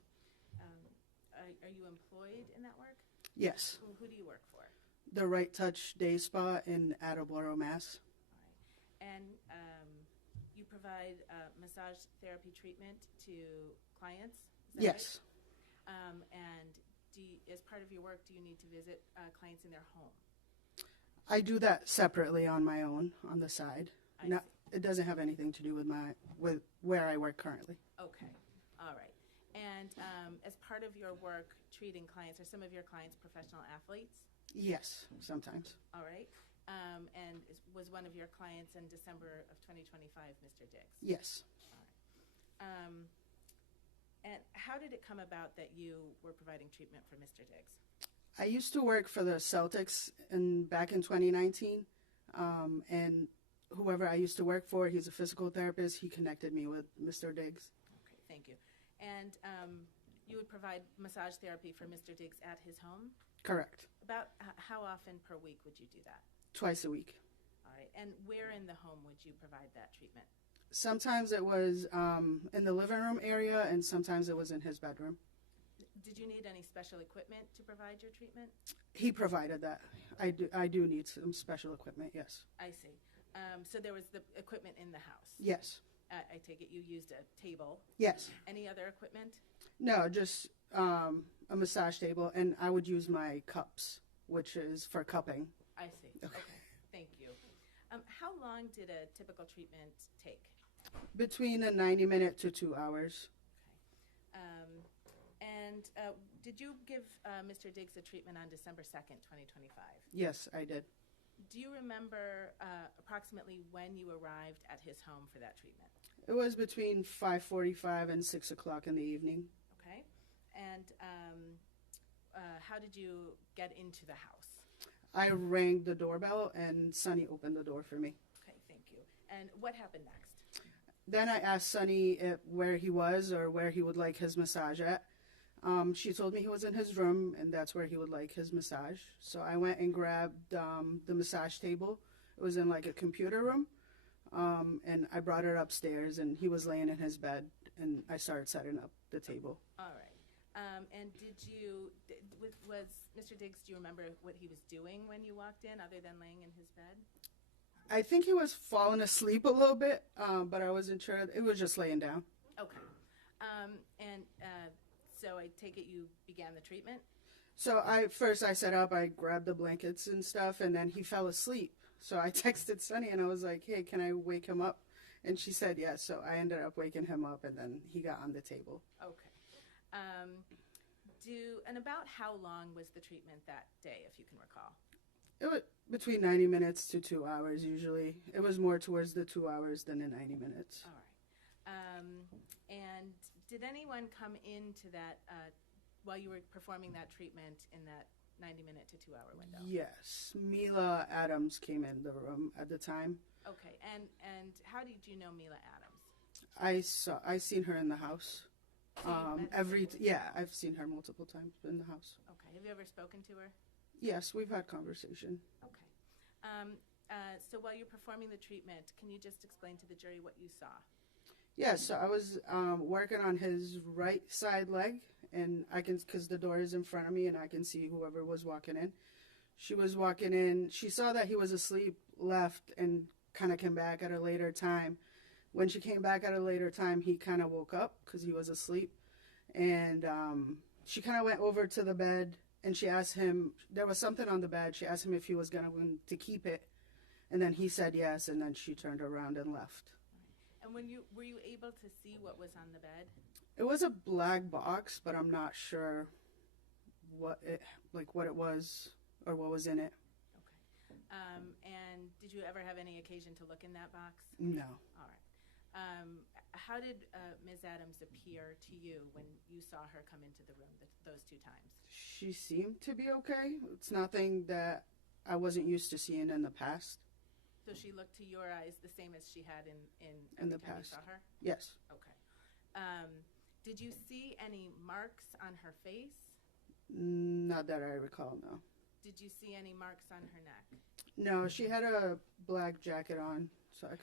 Are you employed in that work? Yes. Who do you work for? The Right Touch Day Spa in Attleboro, Mass. All right. And you provide massage therapy treatment to clients? Is that Yes. right? And as part of your work, do you need to visit clients in their home? I do that separately on my own, on the side. It doesn't have anything to do with where I work currently. Okay. All right. And as part of your work treating clients, are some of your clients professional athletes? Yes, sometimes. All right. And was one of your clients in December of 2025, Mr. Diggs? Yes. All right. And how did it come about that you were providing treatment for Mr. Diggs? I used to work for the Celtics back in 2019, and whoever I used to work for, he's a physical therapist. He connected me with Mr. Diggs. Okay, thank you. And you would provide massage therapy for Mr. Diggs at his home? Correct. About how often per week would you do that? Twice a week. All right. And where in the home would you provide that treatment? Sometimes it was in the living room area, and sometimes it was in his bedroom. Did you need any special equipment to provide your treatment? He provided that. I do need some special equipment, yes. I see. So there was the equipment in the house? Yes. I take it you used a table? Yes. Any other equipment? No, just a massage table, and I would use my cups, which is for cupping. I see. Okay. Thank you. How long did a typical treatment take? Between a 90-minute to 2 hours. Okay. And did you give Mr. Diggs a treatment on December 2nd, 2025? Yes, I did. Do you remember approximately when you arrived at his home for that treatment? It was between 5:45 and 6 o'clock in the evening. Okay. And how did you get into the house? I rang the doorbell, and Sonny opened the door for me. Okay, thank you. And what happened next? Then I asked Sonny where he was or where he would like his massage at. She told me he was in his room, and that's where he would like his massage. So I went and grabbed the massage table. It was in like a computer room, and I brought it upstairs, and he was laying in his bed, and I started setting up the table. All right. And was Mr. Diggs, do you remember what he was doing when you walked in other than laying in his bed? I think he was falling asleep a little bit, but I wasn't sure. It was just laying down. Okay. So I take it you began the treatment? So first I set up, I grabbed the blankets and stuff, and then he fell asleep. So I texted Sonny, and I was like, hey, can I wake him up? And she said yes. So I ended up waking him up, and then he got on the table. Okay. And about how long was the treatment that day, if you can recall? It was between 90 minutes to 2 hours usually. It was more towards the 2 hours than the 90 minutes. All right. And did anyone come into that while you were performing that treatment in that 90-minute to 2 hour window? Yes. Mila Adams came in the room at the time. Okay. And how did you know Mila Adams? I seen her in the house. I've seen her multiple times in the house. Okay. Have you ever spoken to her? Yes, we've had conversation. Okay. So while you're performing the treatment, can you just explain to the jury what you saw? Yes, so I was working on his right side leg, and because the door is in front of me, and I can see whoever was walking in. She was walking in. She saw that he was asleep, left, and kind of came back at a later time. When she came back at a later time, he kind of woke up because he was asleep, and she kind of went over to the bed, and she asked him, there was something on the bed. She asked him if he was going to keep it, and then he said yes, and then she turned around and left. And were you able to see what was on the bed? It was a black box, but I'm not sure what it was or what was in it. Okay. And did you ever have any occasion to look in that box? No. All right. How did Ms. Adams appear to you when you saw her come into the room those 2 times? She seemed to be okay. It's nothing that I wasn't used to seeing in the past. So she looked to your eyes the same as she had in the every time past. you saw her? Yes. Okay. Did you see any marks on her face? Not that I recall, no. Did you see any marks on her neck? No, she had a black jacket on, so I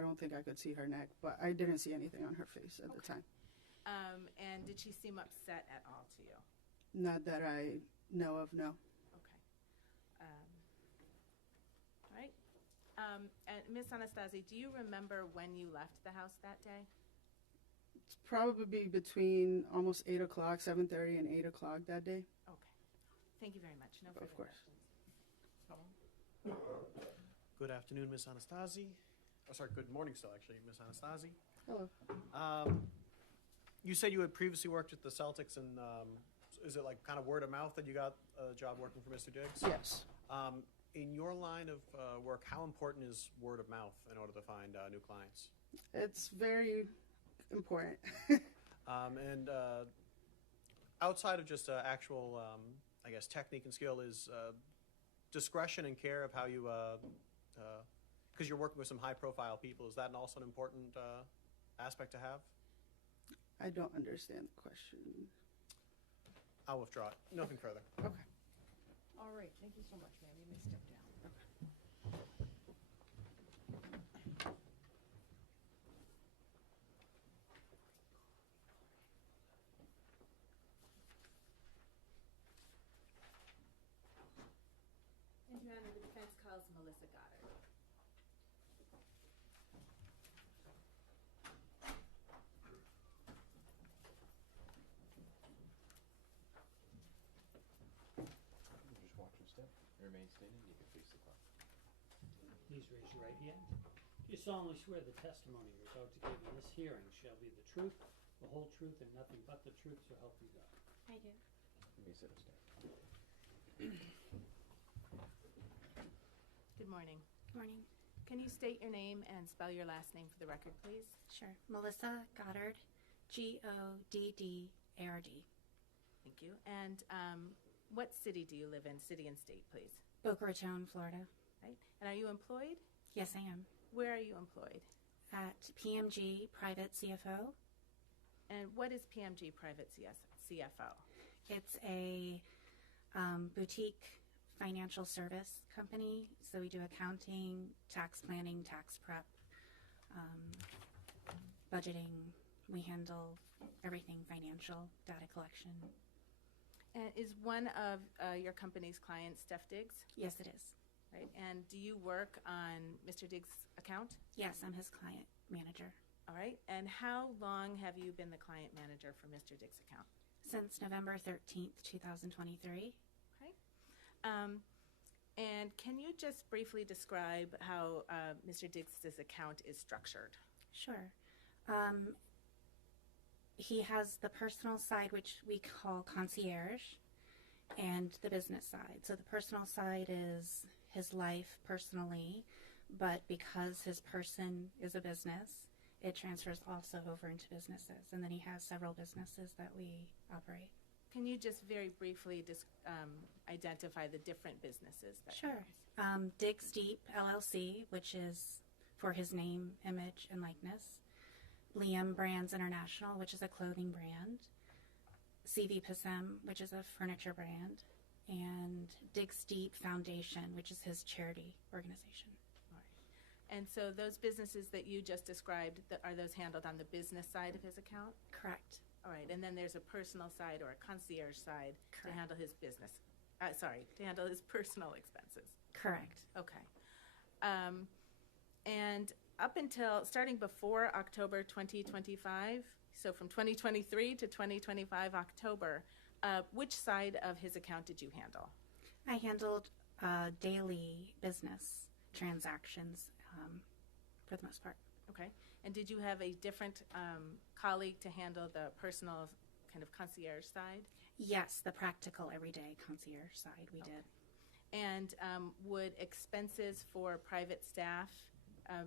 don't think I could see her neck, but I didn't see anything on her face at the time. And did she seem upset at all to you? Not that I know of, no. Okay. All right. And Miss Anastasi, do you remember when you left the house that day? It's probably between almost 8 o'clock, 7:30 and 8 o'clock that day. Okay. Thank you very much. No further Of course. questions. Good afternoon, Ms. Anastasi. Oh, sorry, good morning still, actually, Ms. Anastasi. Hello. You said you had previously worked at the Celtics, and is it like kind of word of mouth that you got a job working for Mr. Diggs? Yes. In your line of work, how important is word of mouth in order to find new clients? It's very important. And outside of just actual, I guess, technique and skill, is discretion and care of how you, because you're working with some high-profile people, is that also an important aspect to have? I don't understand the question. I'll withdraw it. Nothing further. Okay. All right, thank you so much, ma'am. You may step down. And Your Honor, the defense calls Melissa Goddard. Just watch your step. Remain standing. You can face the clock. Please raise your right hand. Do you solemnly swear the testimony you're about to give in this hearing shall be the truth, the whole truth, and nothing but the truth, so help you God? I do. You may sit or stand. Good morning. Good morning. Can you state your name and spell your last name for the record, please? Sure. Melissa Goddard, Goddard. Thank you. And what city do you live in? City and state, please. Boca Raton, Florida. Right. And are you employed? Yes, I am. Where are you employed? At PMG Private CFO. And what is PMG Private CFO? It's a boutique financial service company. So we do accounting, tax planning, tax prep, budgeting. We handle everything financial, data collection. And is one of your company's clients Steph Diggs? Yes, it is. Right. And do you work on Mr. Diggs' account? Yes, I'm his client manager. All right. And how long have you been the client manager for Mr. Diggs' account? Since November 13th, 2023. Okay. And can you just briefly describe how Mr. Diggs' account is structured? Sure. He has the personal side, which we call concierge, and the business side. So the personal side is his life personally, but because his person is a business, it transfers also over into businesses. And then he has several businesses that we operate. Can you just very briefly identify the different businesses that Sure. Diggs Deep LLC, which is for his name, image, and likeness. Liam Brands International, which is a clothing brand. CV Passem, which is a furniture brand. And Diggs Deep Foundation, which is his charity organization. All right. And so those businesses that you just described, are those handled on the business side of his account? Correct. All right. And then there's a personal side or a concierge side to handle his business. To handle his personal expenses. Correct. Okay. And up until, starting before October 2025, so from 2023 to 2025 October, which side of his account did you handle? I handled daily business transactions for the most part. Okay. And did you have a different colleague to handle the personal kind of concierge side? Yes, the practical everyday concierge side we did. And would expenses for private staff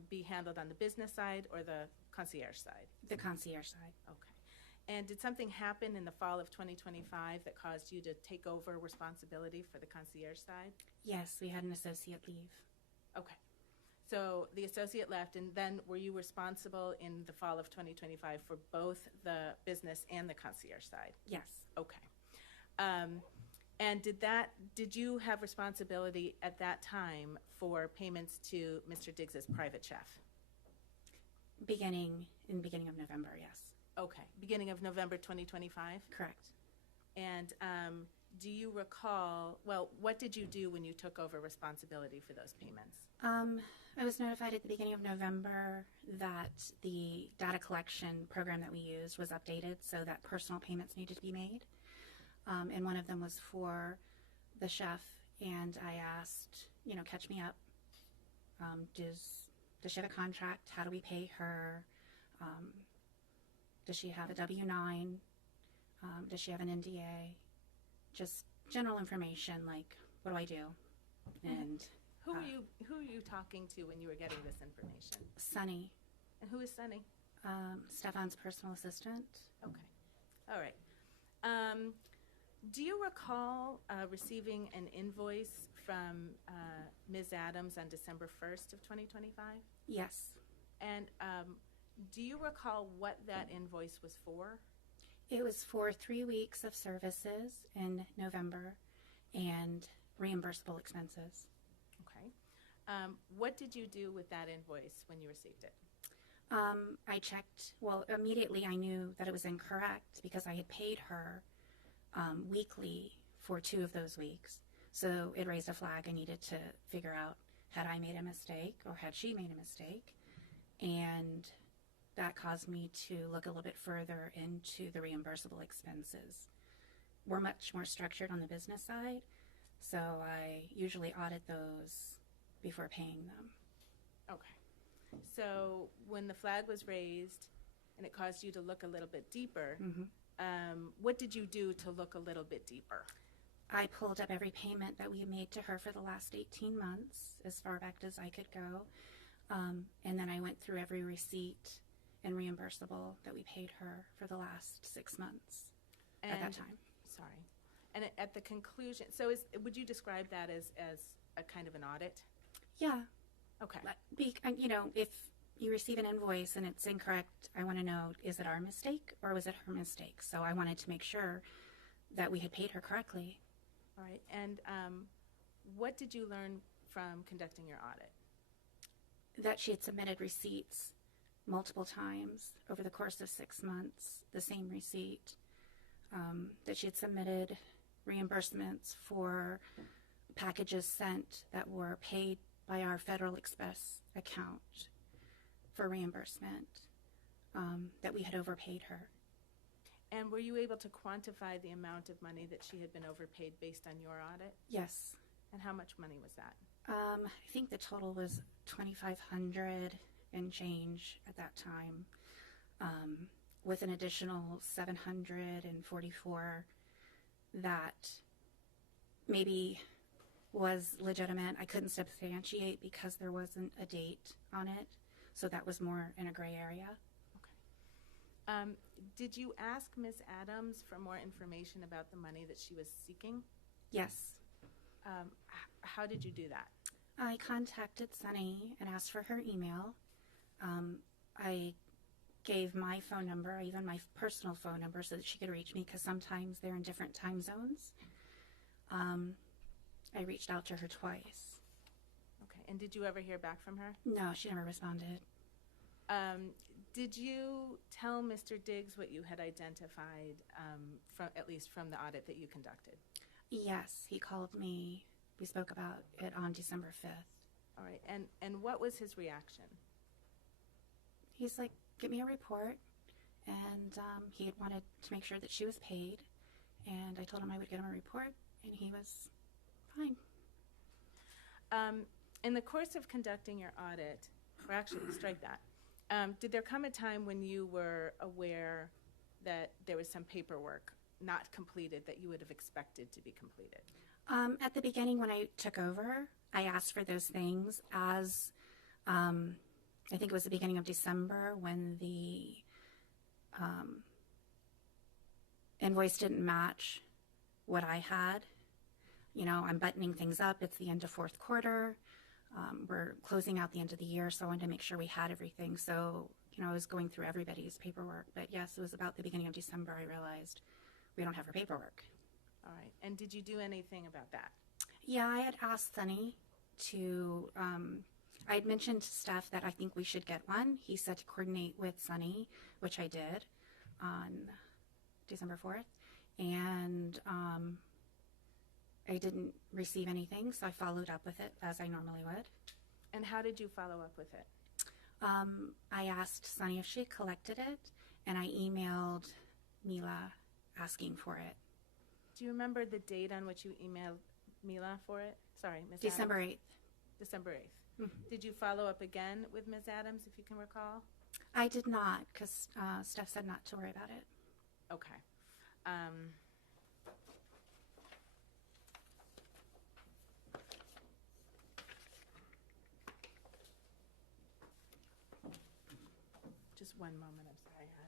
be handled on the business side or the concierge side? The concierge side. Okay. And did something happen in the fall of 2025 that caused you to take over responsibility for the concierge side? Yes, we had an associate leave. Okay. So the associate left, and then were you responsible in the fall of 2025 for both the business and the concierge side? Yes. Okay. And did you have responsibility at that time for payments to Mr. Diggs's private chef? Beginning of November, yes. Okay. Beginning of November 2025? Correct. And do you recall, well, what did you do when you took over responsibility for those payments? I was notified at the beginning of November that the data collection program that we used was updated so that personal payments needed to be made. And one of them was for the chef, and I asked, catch me up. Does she have a contract? How do we pay her? Does she have a W-9? Does she have an NDA? Just general information, like, what do I do? And who are you talking to when you were getting this information? Sunny. And who is Sunny? Stefon's personal assistant. Okay. All right. Do you recall receiving an invoice from Ms. Adams on December 1st of 2025? Yes. And do you recall what that invoice was for? It was for 3 weeks of services in November and reimbursable expenses. Okay. What did you do with that invoice when you received it? I checked, immediately I knew that it was incorrect because I had paid her weekly for 2 of those weeks. So it raised a flag. I needed to figure out, had I made a mistake or had she made a mistake? And that caused me to look a little bit further into the reimbursable expenses. We're much more structured on the business side, so I usually audit those before paying them. Okay. So when the flag was raised and it caused you to look a little bit deeper, what did you do to look a little bit deeper? I pulled up every payment that we made to her for the last 18 months, as far back as I could go. And then I went through every receipt and reimbursable that we paid her for the last 6 months at that time. Sorry. And at the conclusion, would you describe that as a kind of an audit? Yeah. Okay. If you receive an invoice and it's incorrect, I want to know, is it our mistake or was it her mistake? So I wanted to make sure that we had paid her correctly. All right. And what did you learn from conducting your audit? That she had submitted receipts multiple times over the course of 6 months, the same receipt. That she had submitted reimbursements for packages sent that were paid by our Federal Express account for reimbursement, that we had overpaid her. And were you able to quantify the amount of money that she had been overpaid based on your audit? Yes. And how much money was that? I think the total was $2,500 and change at that time, with an additional $744 that maybe was legitimate. I couldn't substantiate because there wasn't a date on it, so that was more in a gray area. Okay. Did you ask Ms. Adams for more information about the money that she was seeking? Yes. How did you do that? I contacted Sunny and asked for her email. I gave my phone number, even my personal phone number, so that she could reach me, because sometimes they're in different time zones. I reached out to her twice. Okay. And did you ever hear back from her? No, she never responded. Did you tell Mr. Diggs what you had identified, at least from the audit that you conducted? Yes, he called me. We spoke about it on December 5th. All right. And what was his reaction? He's like, get me a report. And he had wanted to make sure that she was paid. And I told him I would get him a report, and he was fine. In the course of conducting your audit, or actually, strike that, did there come a time when you were aware that there was some paperwork not completed that you would have expected to be completed? At the beginning when I took over, I asked for those things as, I think it was the beginning of December when the invoice didn't match what I had. You know, I'm buttoning things up. It's the end of fourth quarter. We're closing out the end of the year, so I wanted to make sure we had everything. So, you know, I was going through everybody's paperwork. But yes, it was about the beginning of December I realized we don't have her paperwork. All right. And did you do anything about that? Yeah, I had asked Sunny to, I had mentioned to Steph that I think we should get one. He said to coordinate with Sunny, which I did on December 4th. And I didn't receive anything, so I followed up with it as I normally would. And how did you follow up with it? I asked Sunny if she collected it, and I emailed Mila asking for it. Do you remember the date on which you emailed Mila for it? Sorry, Ms. December Adams. 8th. December 8th. Mhm. Did you follow up again with Ms. Adams, if you can recall? I did not, because Steph said not to worry about it. Okay. Just one moment, I'm sorry, hon.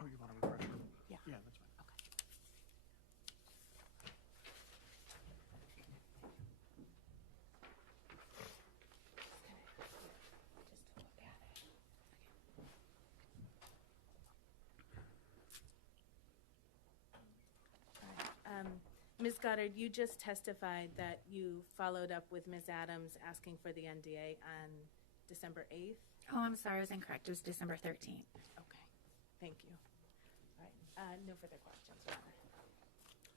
Oh, you want to refresh it? Yeah. Yeah, that's fine. Ms. Goddard, you just testified that you followed up with Ms. Adams asking for the NDA on December 8th? Oh, I'm sorry, I was incorrect. It was December 13th. Okay, thank you. All right, no further questions.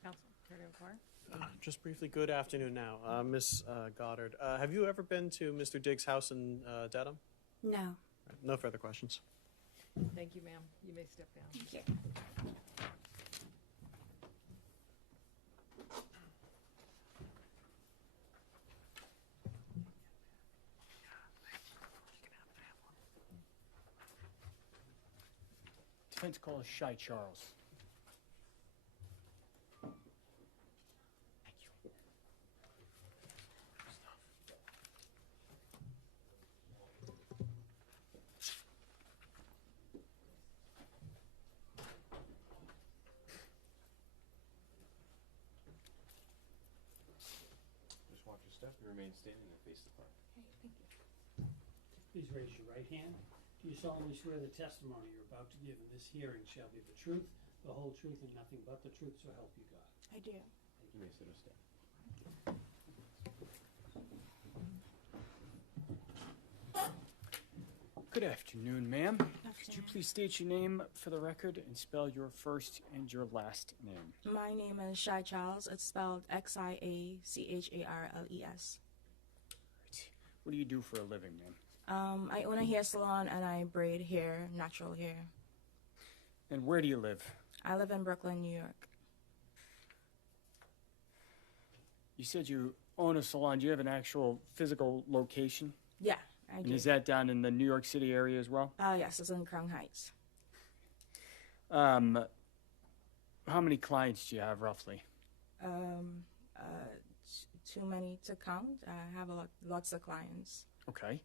Counsel, care to report? Just briefly, good afternoon now. Ms. Goddard, have you ever been to Mr. Diggs' house in Dedham? No. Right, no further questions. Thank you, ma'am. You may step down. Thank you. Defense caller Shy Charles. Just watch your step and remain standing and face the clock. Please raise your right hand. Do you solemnly swear the testimony you're about to give in this hearing shall be the truth, the whole truth, and nothing but the truth, so help you God? I do. You may sit or stand. Good afternoon, ma'am. Could you please state your name for the record and spell your first and your last name? My name is Shy Charles. It's spelled Xiacharles. What do you do for a living, ma'am? I own a hair salon and I braid hair, natural hair. And where do you live? I live in Brooklyn, New York. You said you own a salon. Do you have an actual physical location? Yeah, I And do. is that down in the New York City area as well? Yes, it's in Crown Heights. How many clients do you have roughly? Too many to count. I have lots of clients. Okay.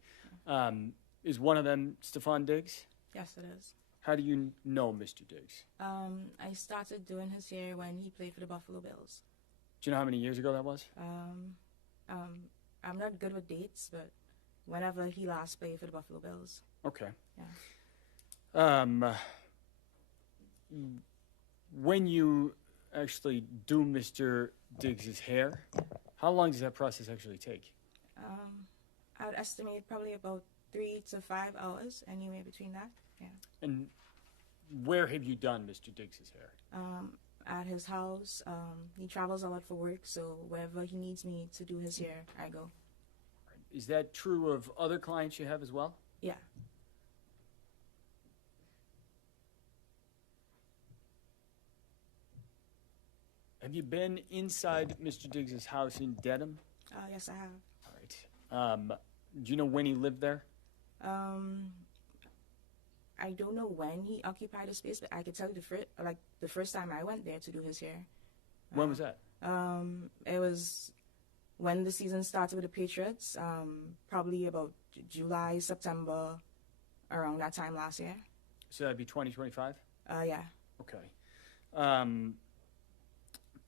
Is one of them Stefon Diggs? Yes, it is. How do you know Mr. Diggs? I started doing his hair when he played for the Buffalo Bills. Do you know how many years ago that was? I'm not good with dates, but whenever he last played for the Buffalo Bills. Okay. Yeah. When you actually do Mr. Diggs' hair, how long does that process actually take? I'd estimate probably about 3 to 5 hours, anywhere between that. Yeah. And where have you done Mr. Diggs' hair? At his house. He travels a lot for work, so wherever he needs me to do his hair, I go. Is that true of other clients you have as well? Yeah. Have you been inside Mr. Diggs' house in Dedham? Yes, I have. All right. Do you know when he lived there? I don't know when he occupied the space, but I could tell you the first time I went there to do his hair. When was that? It was when the season started with the Patriots, probably about July, September, around that time last year. So that'd be 2025? Yeah. Okay.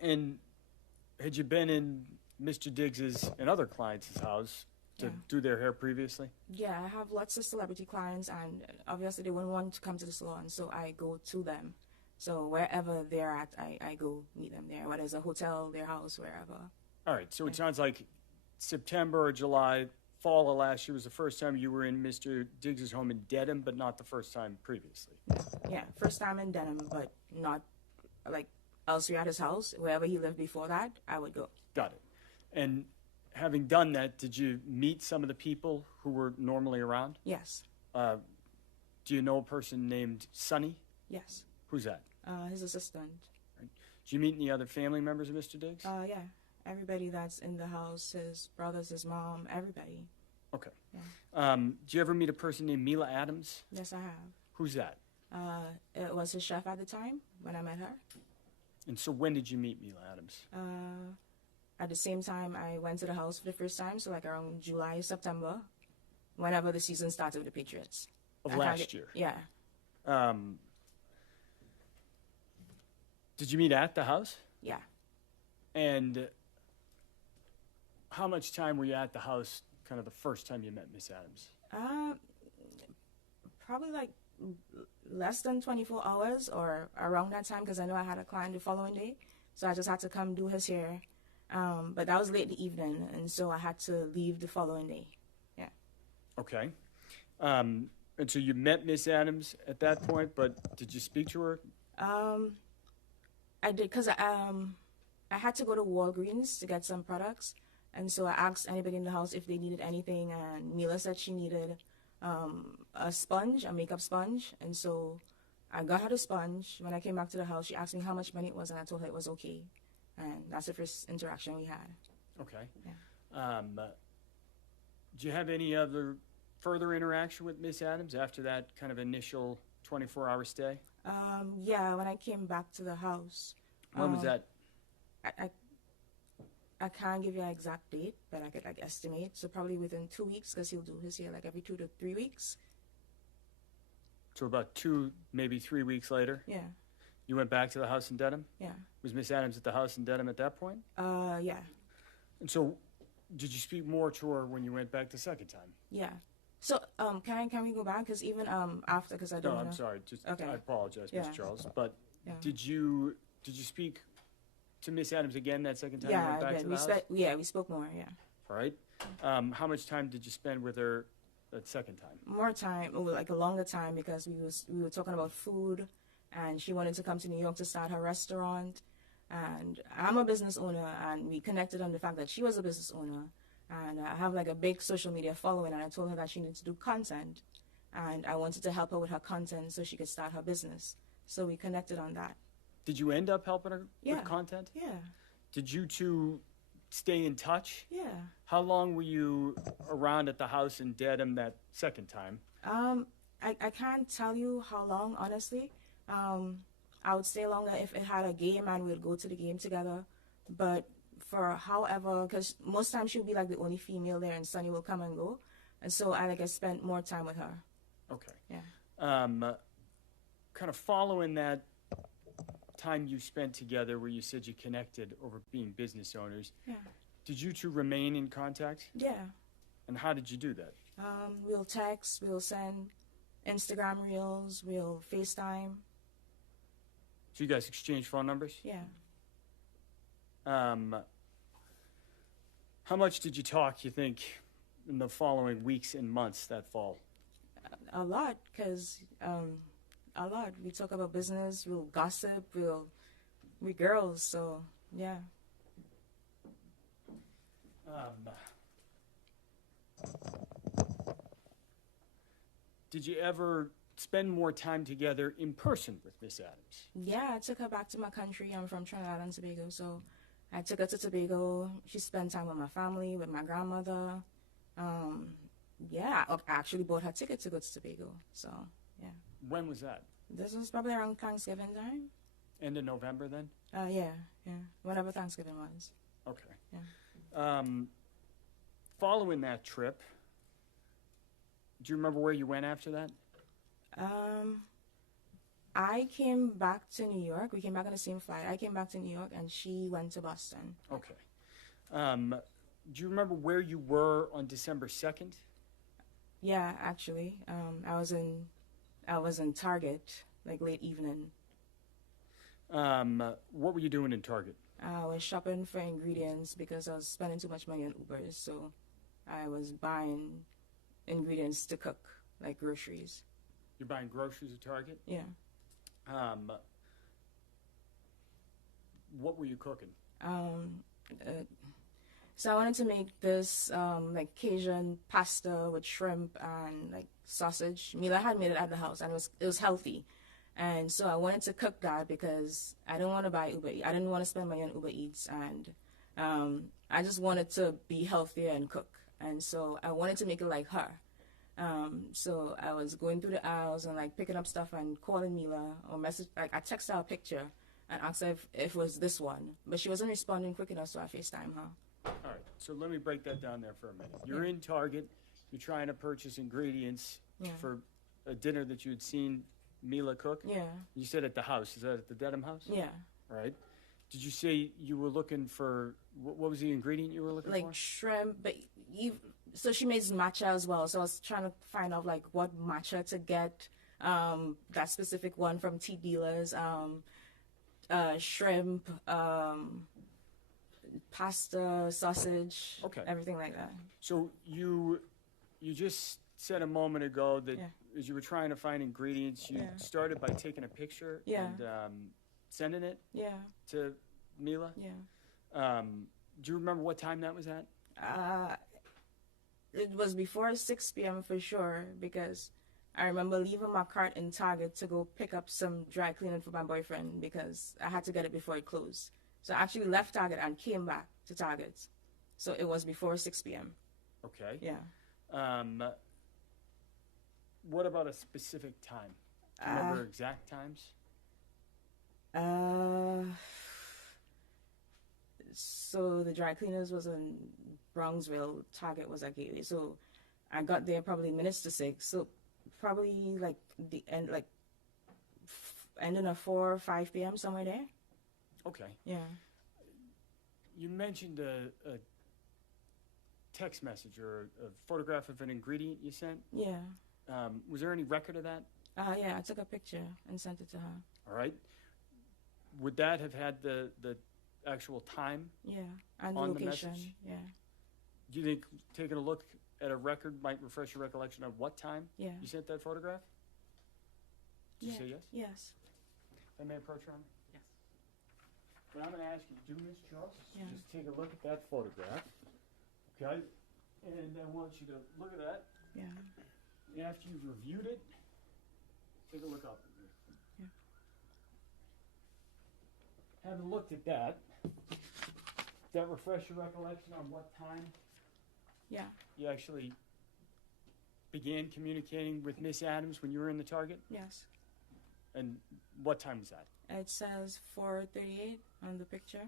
And had you been in Mr. Diggs's and other clients' house to do their hair previously? Yeah, I have lots of celebrity clients, and obviously they wouldn't want to come to the salon, so I go to them. So wherever they're at, I go meet them there, whether it's a hotel, their house, wherever. All right, so it sounds like September or July, fall of last year was the first time you were in Mr. Diggs' home in Dedham, but not the first time previously. Yeah, first time in Dedham, but not like elsewhere at his house. Wherever he lived before that, I would go. Got it. And having done that, did you meet some of the people who were normally around? Yes. Do you know a person named Sonny? Yes. Who's that? His assistant. Right. Did you meet any other family members of Mr. Diggs? Yeah. Everybody that's in the house, his brothers, his mom, everybody. Okay. Yeah. Did you ever meet a person named Mila Adams? Yes, I have. Who's that? It was his chef at the time when I met her. And so when did you meet Mila Adams? At the same time I went to the house for the first time, so like around July, September, whenever the season started with the Patriots. Of last year? Yeah. Did you meet at the house? Yeah. And how much time were you at the house kind of the first time you met Miss Adams? Probably like less than 24 hours or around that time, because I know I had a client the following day, so I just had to come do his hair. But that was late in the evening, and so I had to leave the following day. Yeah. Okay. And so you met Miss Adams at that point, but did you speak to her? I did, because I had to go to Walgreens to get some products, and so I asked anybody in the house if they needed anything, and Mila said she needed a sponge, a makeup sponge, and so I got her the sponge. When I came back to the house, she asked me how much money it was, and I told her it was okay, and that's the first interaction we had. Okay. Yeah. Did you have any other further interaction with Miss Adams after that kind of initial 24-hour stay? Yeah, when I came back to the house. When was that? I can't give you an exact date, but I could like estimate. So probably within 2 weeks, because he'll do his hair like every 2 to 3 weeks. So about 2, maybe 3 weeks later? Yeah. You went back to the house in Dedham? Yeah. Was Miss Adams at the house in Dedham at that point? Yeah. And so did you speak more to her when you went back the second time? Yeah. So can we go back? Because even after, because I don't know. No, I'm sorry. Just okay. I apologize, Yeah. Miss Charles. But yeah. Did you speak to Miss Adams again that second time yeah, you went back I to did. the house? Yeah, we spoke more, yeah. All right. How much time did you spend with her that second time? More time, like a longer time, because we were talking about food, and she wanted to come to New York to start her restaurant. And I'm a business owner, and we connected on the fact that she was a business owner. And I have like a big social media following, and I told her that she needed to do content. And I wanted to help her with her content so she could start her business. So we connected on that. Did you end up helping her Yeah. with content? Yeah. Did you two stay in touch? Yeah. How long were you around at the house in Dedham that second time? I can't tell you how long, honestly. I would stay longer if it had a game and we'd go to the game together. But for however, because most times she'll be like the only female there and Sunny will come and go. And so I spent more time with her. Okay. Yeah. Kind of following that time you spent together where you said you connected over being business owners. Yeah. Did you two remain in contact? Yeah. And how did you do that? We'll text, we'll send Instagram reels, we'll FaceTime. So you guys exchanged phone numbers? Yeah. How much did you talk, you think, in the following weeks and months that fall? A lot, because a lot. We talk about business, we'll gossip, we girls, so yeah. Did you ever spend more time together in person with Miss Adams? Yeah, I took her back to my country. I'm from Trinidad and Tobago, so I took her to Tobago. She spent time with my family, with my grandmother. Yeah, I actually bought her ticket to go to Tobago, so yeah. When was that? This was probably around Thanksgiving time. End of November then? Yeah, whenever Thanksgiving was. Okay. Yeah. Following that trip, do you remember where you went after that? I came back to New York. We came back on the same flight. I came back to New York, and she went to Boston. Okay. Do you remember where you were on December 2nd? Yeah, actually, I was in Target, like late evening. What were you doing in Target? I was shopping for ingredients because I was spending too much money on Ubers, so I was buying ingredients to cook, like groceries. You're buying groceries at Target? Yeah. What were you cooking? So I wanted to make this like Cajun pasta with shrimp and like sausage. Mila had made it at the house, and it was healthy. And so I wanted to cook that because I didn't want to buy Uber Eats. I didn't want to spend money on Uber Eats, and I just wanted to be healthier and cook. And so I wanted to make it like her. So I was going through the aisles and like picking up stuff and calling Mila or message. Like I texted her a picture and asked her if it was this one, but she wasn't responding quick enough, so I FaceTime her. All right, so let me break that down there for a minute. You're in Target. You're trying to purchase ingredients for a dinner that you had seen Mila cook? Yeah. You said at the house. Is that at the Dedham house? Yeah. All right. Did you say you were looking for, what was the ingredient you were looking for? Like shrimp, but so she makes matcha as well. So I was trying to find out like what matcha to get, that specific one from tea dealers, shrimp, pasta, sausage, everything like that. So you just said a moment ago that as you were trying to find ingredients, you started by taking a picture and sending it to Mila? Yeah. Do you remember what time that was at? It was before 6 p.m. for sure, because I remember leaving my cart in Target to go pick up some dry cleaning for my boyfriend because I had to get it before it closed. So I actually left Target and came back to Target. So it was before 6 p.m. Okay. Yeah. What about a specific time? Do you remember exact times? So the dry cleaners was in Brownsville, Target was at Gateway. So I got there probably minutes to 6. So probably like the end, like ending at 4 or 5 p.m. somewhere there. Okay. Yeah. You mentioned a text message or a photograph of an ingredient you sent. Yeah. Was there any record of that? Yeah, I took a picture and sent it to her. All right. Would that have had the actual time? Yeah, and the on location. The message? Yeah. Do you think taking a look at a record might refresh your recollection of what time you sent that photograph? Did you say yes? Yes. I may approach her. Yes. What I'm going to ask you to do, Ms. Charles, Yeah. is just take a look at that photograph. Okay? And I want you to look at that. Yeah. After you've reviewed it, take a look up at me. Yeah. Having looked at that, does that refresh your recollection on what time Yeah. you actually began communicating with Miss Adams when you were in the Target? Yes. And what time was that? It says 4:38 on the picture.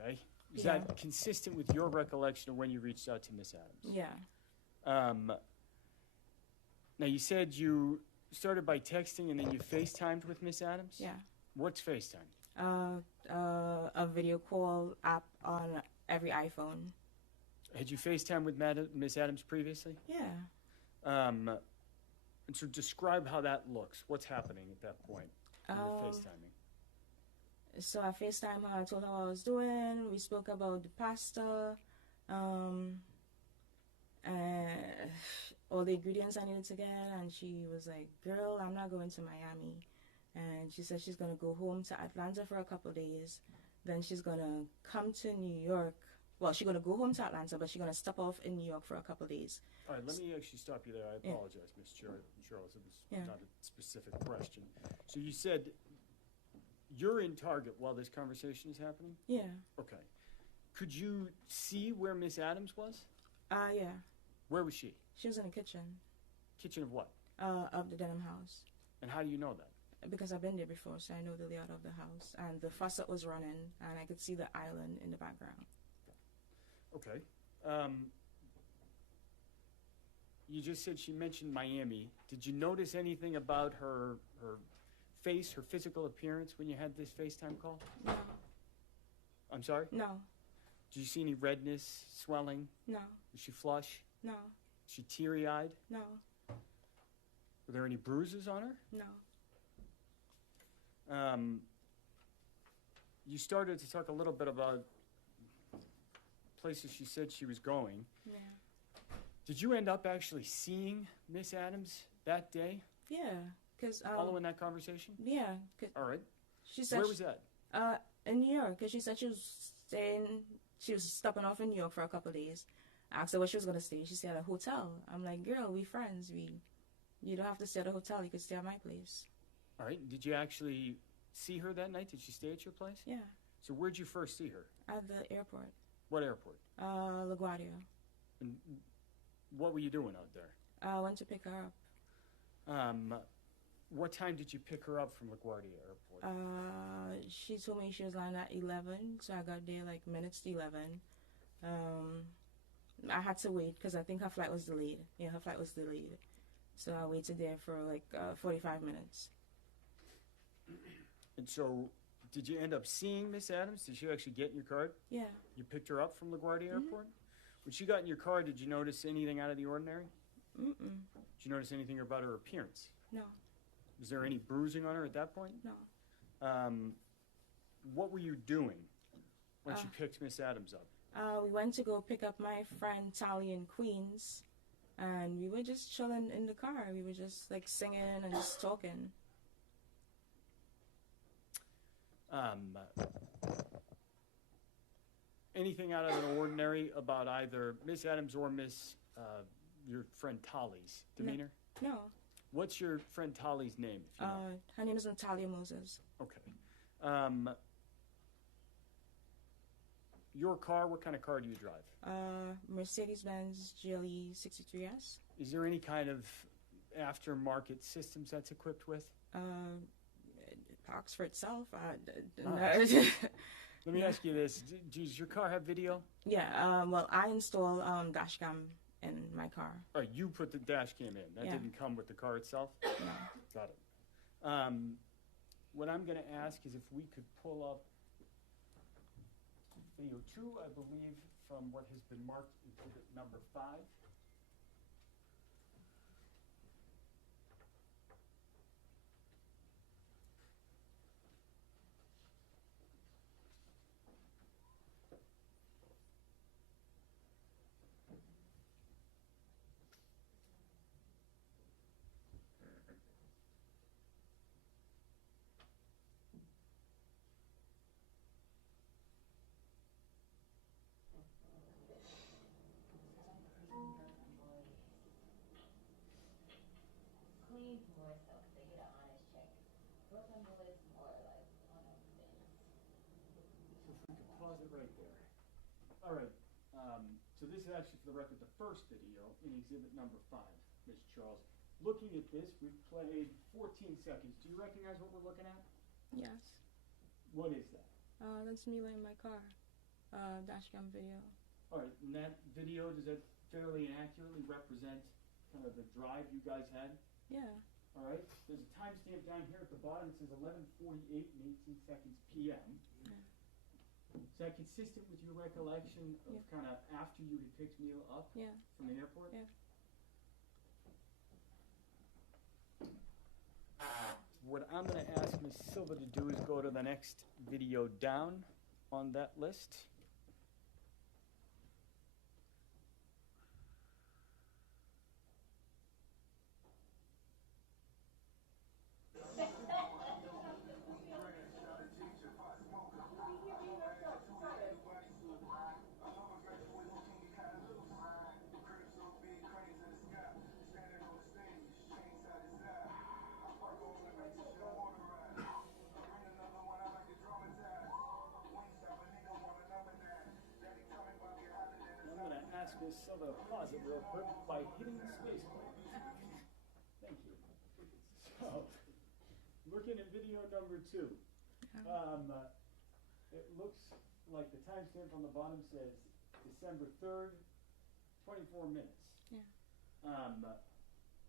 Okay. Is Yeah. that consistent with your recollection of when you reached out to Miss Adams? Yeah. Now, you said you started by texting and then you FaceTimed with Miss Adams? Yeah. What's FaceTime? A video call app on every iPhone. Had you FaceTimed with Miss Adams previously? Yeah. And so describe how that looks. What's happening at that point when you're FaceTiming? So I FaceTime her. I told her what I was doing. We spoke about the pasta. and all the ingredients I needed to get, and she was like, girl, I'm not going to Miami. And she said she's going to go home to Atlanta for a couple of days. Then she's going to come to New York. Well, she's going to go home to Atlanta, but she's going to stop off in New York for a couple of days. All right, let me actually stop you there. I apologize, Ms. Charles. It was not a specific question. So you said you're in Target while this conversation is happening? Yeah. Okay. Could you see where Miss Adams was? Yeah. Where was she? She was in the kitchen. Kitchen of what? Of the Dedham house. And how do you know that? Because I've been there before, so I know the layout of the house. And the faucet was running, and I could see the island in the background. Okay. You just said she mentioned Miami. Did you notice anything about her face, her physical appearance when you had this FaceTime call? No. I'm sorry? No. Did you see any redness, swelling? No. Was she flush? No. Was she teary-eyed? No. Were there any bruises on her? No. You started to talk a little bit about places she said she was going. Yeah. Did you end up actually seeing Miss Adams that day? Yeah, because following that conversation? Yeah. All right. She said where was that? In New York, because she said she was stopping off in New York for a couple of days. I asked her where she was gonna stay. She said at a hotel. I'm like, girl, we friends. You don't have to stay at a hotel. You could stay at my place. All right. Did you actually see her that night? Did she stay at your place? Yeah. So where'd you first see her? At the airport. What airport? LaGuardia. And what were you doing out there? I went to pick her up. What time did you pick her up from LaGuardia Airport? She told me she was on at 11, so I got there like minutes to 11. I had to wait because I think her flight was delayed. Yeah, her flight was delayed. So I waited there for like 45 minutes. And so, did you end up seeing Miss Adams? Did she actually get in your car? Yeah. You picked her up from LaGuardia Airport? When she got in your car, did you notice anything out of the ordinary? Mm-mm. Did you notice anything about her appearance? No. Was there any bruising on her at that point? No. What were you doing when she picked Miss Adams up? We went to go pick up my friend Tally in queens, and we were just chilling in the car. We were just like singing and just talking. Anything out of the ordinary about either Miss Adams or your friend Tolly's demeanor? No. What's your friend Tolly's name? If you know? Her name is Natalia Moses. Okay. Your car, what kind of car do you drive? Mercedes-Benz GLE 63S. Is there any kind of aftermarket systems that's equipped with? It parks for itself. Let me ask you this. Does your car have video? Yeah, well, I install dash cam in my car. All right, you put the dash cam in. That didn't come with the car itself? No. Got it. What I'm going to ask is if we could pull up video 2, I believe, from what has been marked exhibit number 5. Right there. All right. So this is actually, for the record, the first video in exhibit number 5, Ms. Charles. Looking at this, we've played 14 seconds. Do you recognize what we're looking at? Yes. What is that? That's me in my car. Dash cam video. All right. And that video, does that fairly and accurately represent kind of the drive you guys had? Yeah. All right. There's a timestamp down here at the bottom. It says 11:48 and 18 seconds p.m. Yeah. Is that consistent with your recollection of kind of after you had picked Neil up from the airport? Yeah. What I'm going to ask Ms. Silva to do is go to the next video down on that list. Ms. Silva pause it real quick by hitting the space bar. Thank you. So, looking at video number 2. It looks like the timestamp on the bottom says December 3rd, 24 minutes. Yeah.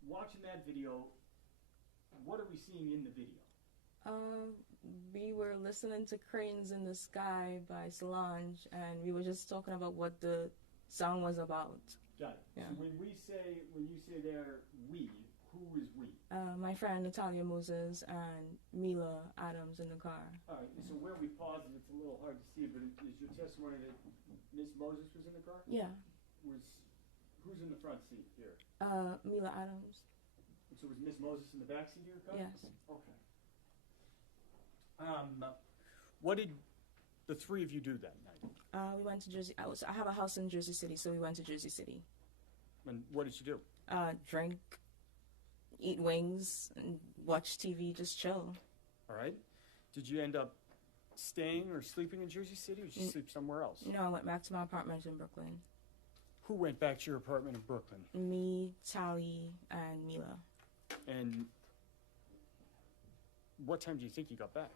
Watching that video, what are we seeing in the video? We were listening to Cranes in the Sky by Salon, and we were just talking about what the song was about. Got it. Yeah. So when you say there, we, who is we? My friend Natalia Moses and Mila Adams in the car. All right, so where we paused it, it's a little hard to see, but is your testimony that Miss Moses was in the car? Yeah. Who's in the front seat here? Mila Adams. So was Miss Moses in the back seat of your car? Yes. Okay. What did the three of you do that night? We went to Jersey. I have a house in Jersey City, so we went to Jersey City. And what did you do? Drink, eat wings, and watch TV, just chill. All right. Did you end up staying or sleeping in Jersey City, or did you sleep somewhere else? No, I went back to my apartment in Brooklyn. Who went back to your apartment in Brooklyn? Me, Tally, and Mila. And what time do you think you got back?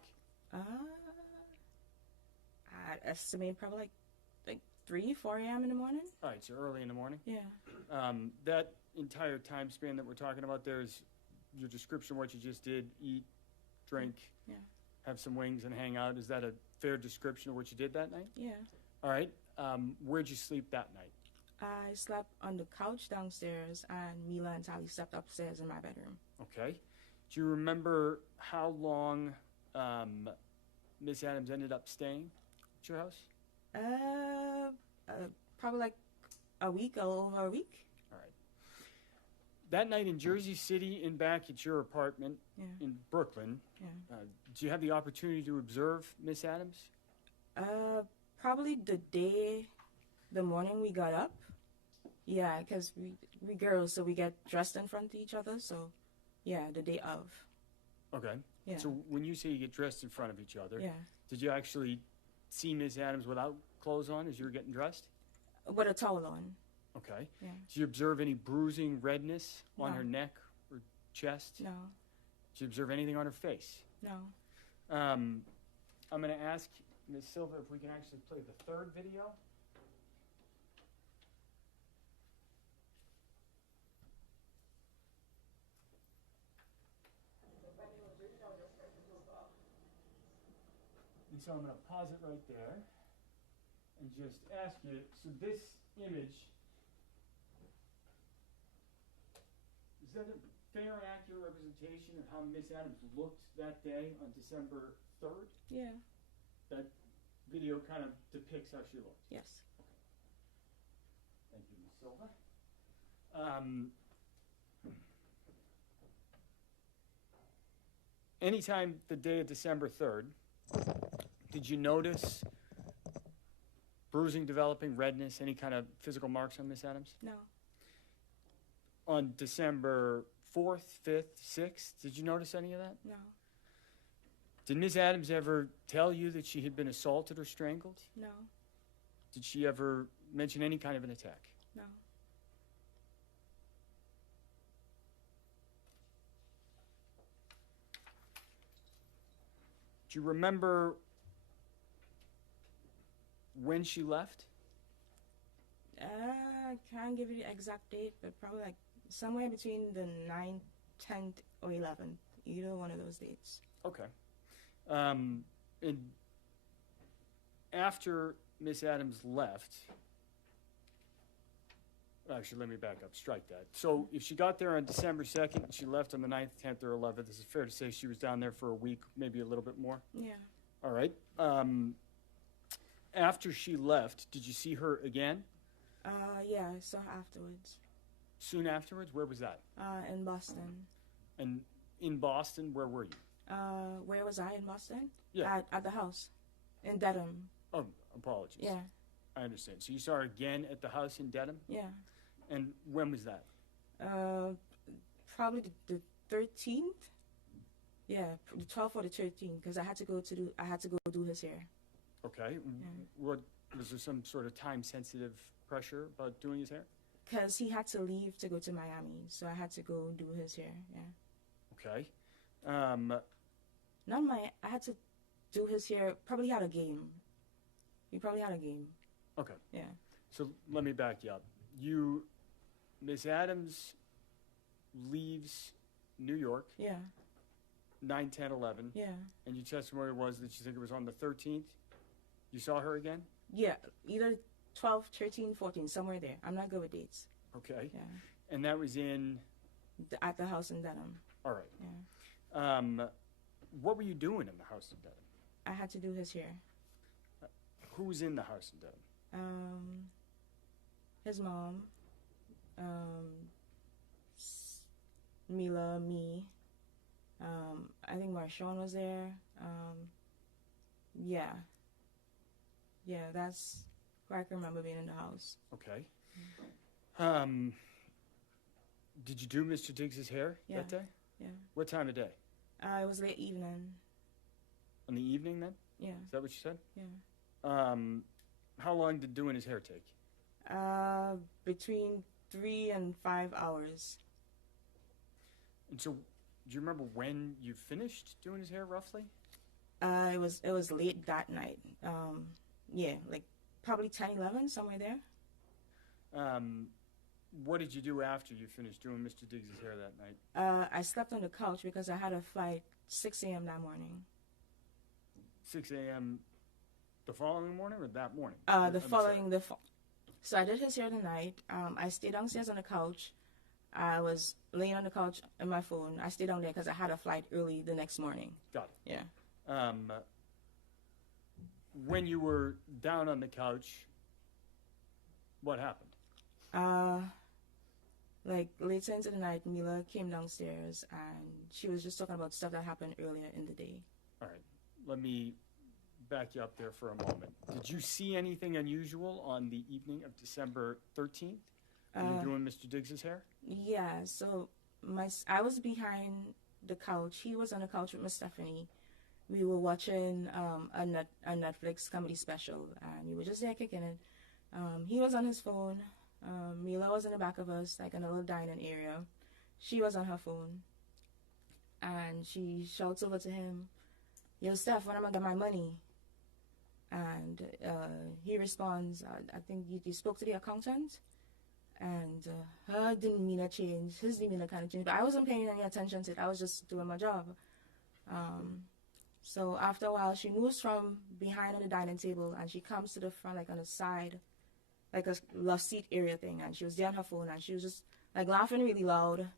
I'd estimate probably like 3, 4 a.m. in the morning. All right, so early in the morning? Yeah. That entire time span that we're talking about, there's your description of what you just did, eat, drink, have some wings, and hang out. Is that a fair description of what you did that night? Yeah. All right. Where'd you sleep that night? I slept on the couch downstairs, and Mila and Tally slept upstairs in my bedroom. Okay. Do you remember how long Miss Adams ended up staying at your house? Probably like a week, a little over a week. All right. That night in Jersey City and back at your apartment in Brooklyn, did you have the opportunity to observe Miss Adams? Probably the morning we got up. Yeah, because we girls, so we get dressed in front of each other, so yeah, the day of. Okay. Yeah. So when you say you get dressed in front of each other, Yeah. did you actually see Miss Adams without clothes on as you were getting dressed? With a towel on. Okay. Yeah. Did you observe any bruising, redness on No. her neck or chest? No. Did you observe anything on her face? No. I'm going to ask Ms. Silva if we can actually play the third video. And so I'm going to pause it right there and just ask you, so this image, is that a fair and accurate representation of how Miss Adams looked that day on December 3rd? Yeah. That video kind of depicts how she looked. Yes. Thank you, Ms. Silva. Anytime the day of December 3rd, did you notice bruising developing, redness, any kind of physical marks on Miss Adams? No. On December 4th, 5th, 6th, did you notice any of that? No. Did Miss Adams ever tell you that she had been assaulted or strangled? No. Did she ever mention any kind of an attack? No. Do you remember when she left? I can't give you the exact date, but probably like somewhere between the 9th, 10th, or 11th. Either one of those dates. Okay. And after Miss Adams left, actually, let me back up. Strike that. So if she got there on December 2nd and she left on the 9th, 10th, or 11th, is it fair to say she was down there for a week, maybe a little bit more? Yeah. All right. After she left, did you see her again? Yeah, I saw her afterwards. Soon afterwards? Where was that? In Boston. And in Boston, where were you? Where was I in Boston? Yeah. At the house. In Dedham. Oh, apologies. Yeah. I understand. So you saw her again at the house in Dedham? Yeah. And when was that? Probably the 13th. Yeah, the 12th or the 13th, because I had to go do his hair. Okay. What was there some sort of time-sensitive pressure about doing his hair? Because he had to leave to go to Miami, so I had to go do his hair. Yeah. Okay. I had to do his hair. Probably had a game. He probably had a game. Okay. Yeah. So let me back you up. Miss Adams leaves New York. Yeah. 9, 10, 11. Yeah. And your testimony was that you think it was on the 13th. You saw her again? Yeah. Either 12, 13, 14, somewhere there. I'm not good with dates. Okay. Yeah. And that was at the house in Dedham. All right. Yeah. What were you doing in the house in Dedham? I had to do his hair. Who was in the house in Dedham? His mom, Mila, me. I think Marshawn was there. Yeah. Yeah, that's where I can remember being in the house. Okay. Did you do Mr. Diggs' hair that day? Yeah. What time of day? It was late evening. In the evening then? Yeah. Is that what you said? Yeah. How long did doing his hair take? Between 3 and 5 hours. And so, do you remember when you finished doing his hair roughly? It was late that night. Yeah, like probably 10, 11, somewhere there. What did you do after you finished doing Mr. Diggs' hair that night? I slept on the couch because I had a flight 6 a.m. that morning. 6 a.m. the following morning or that morning? So I did his hair the night. I stayed downstairs on the couch. I was laying on the couch on my phone. I stayed down there because I had a flight early the next morning. Got it. Yeah. When you were down on the couch, what happened? Like later into the night, Mila came downstairs and she was just talking about stuff that happened earlier in the day. All right. Let me back you up there for a moment. Did you see anything unusual on the evening of December 13th when you were doing Mr. Diggs' hair? Yeah, so I was behind the couch. He was on the couch with Miss Stephanie. We were watching a Netflix comedy special, and we were just there kicking it. He was on his phone. Mila was in the back of us, like in a little dining area. She was on her phone, and she shouts over to him, "Yo, Steph, when am I gonna get my money?" And he responds, I think you spoke to the accountant, and her demeanor changed, his demeanor kind of changed, but I wasn't paying any attention to it. I was just doing my job. So after a while, she moves from behind on the dining table, and she comes to the front, like on the side, like a love seat area thing, and she was there on her phone, and she was just like laughing really loud.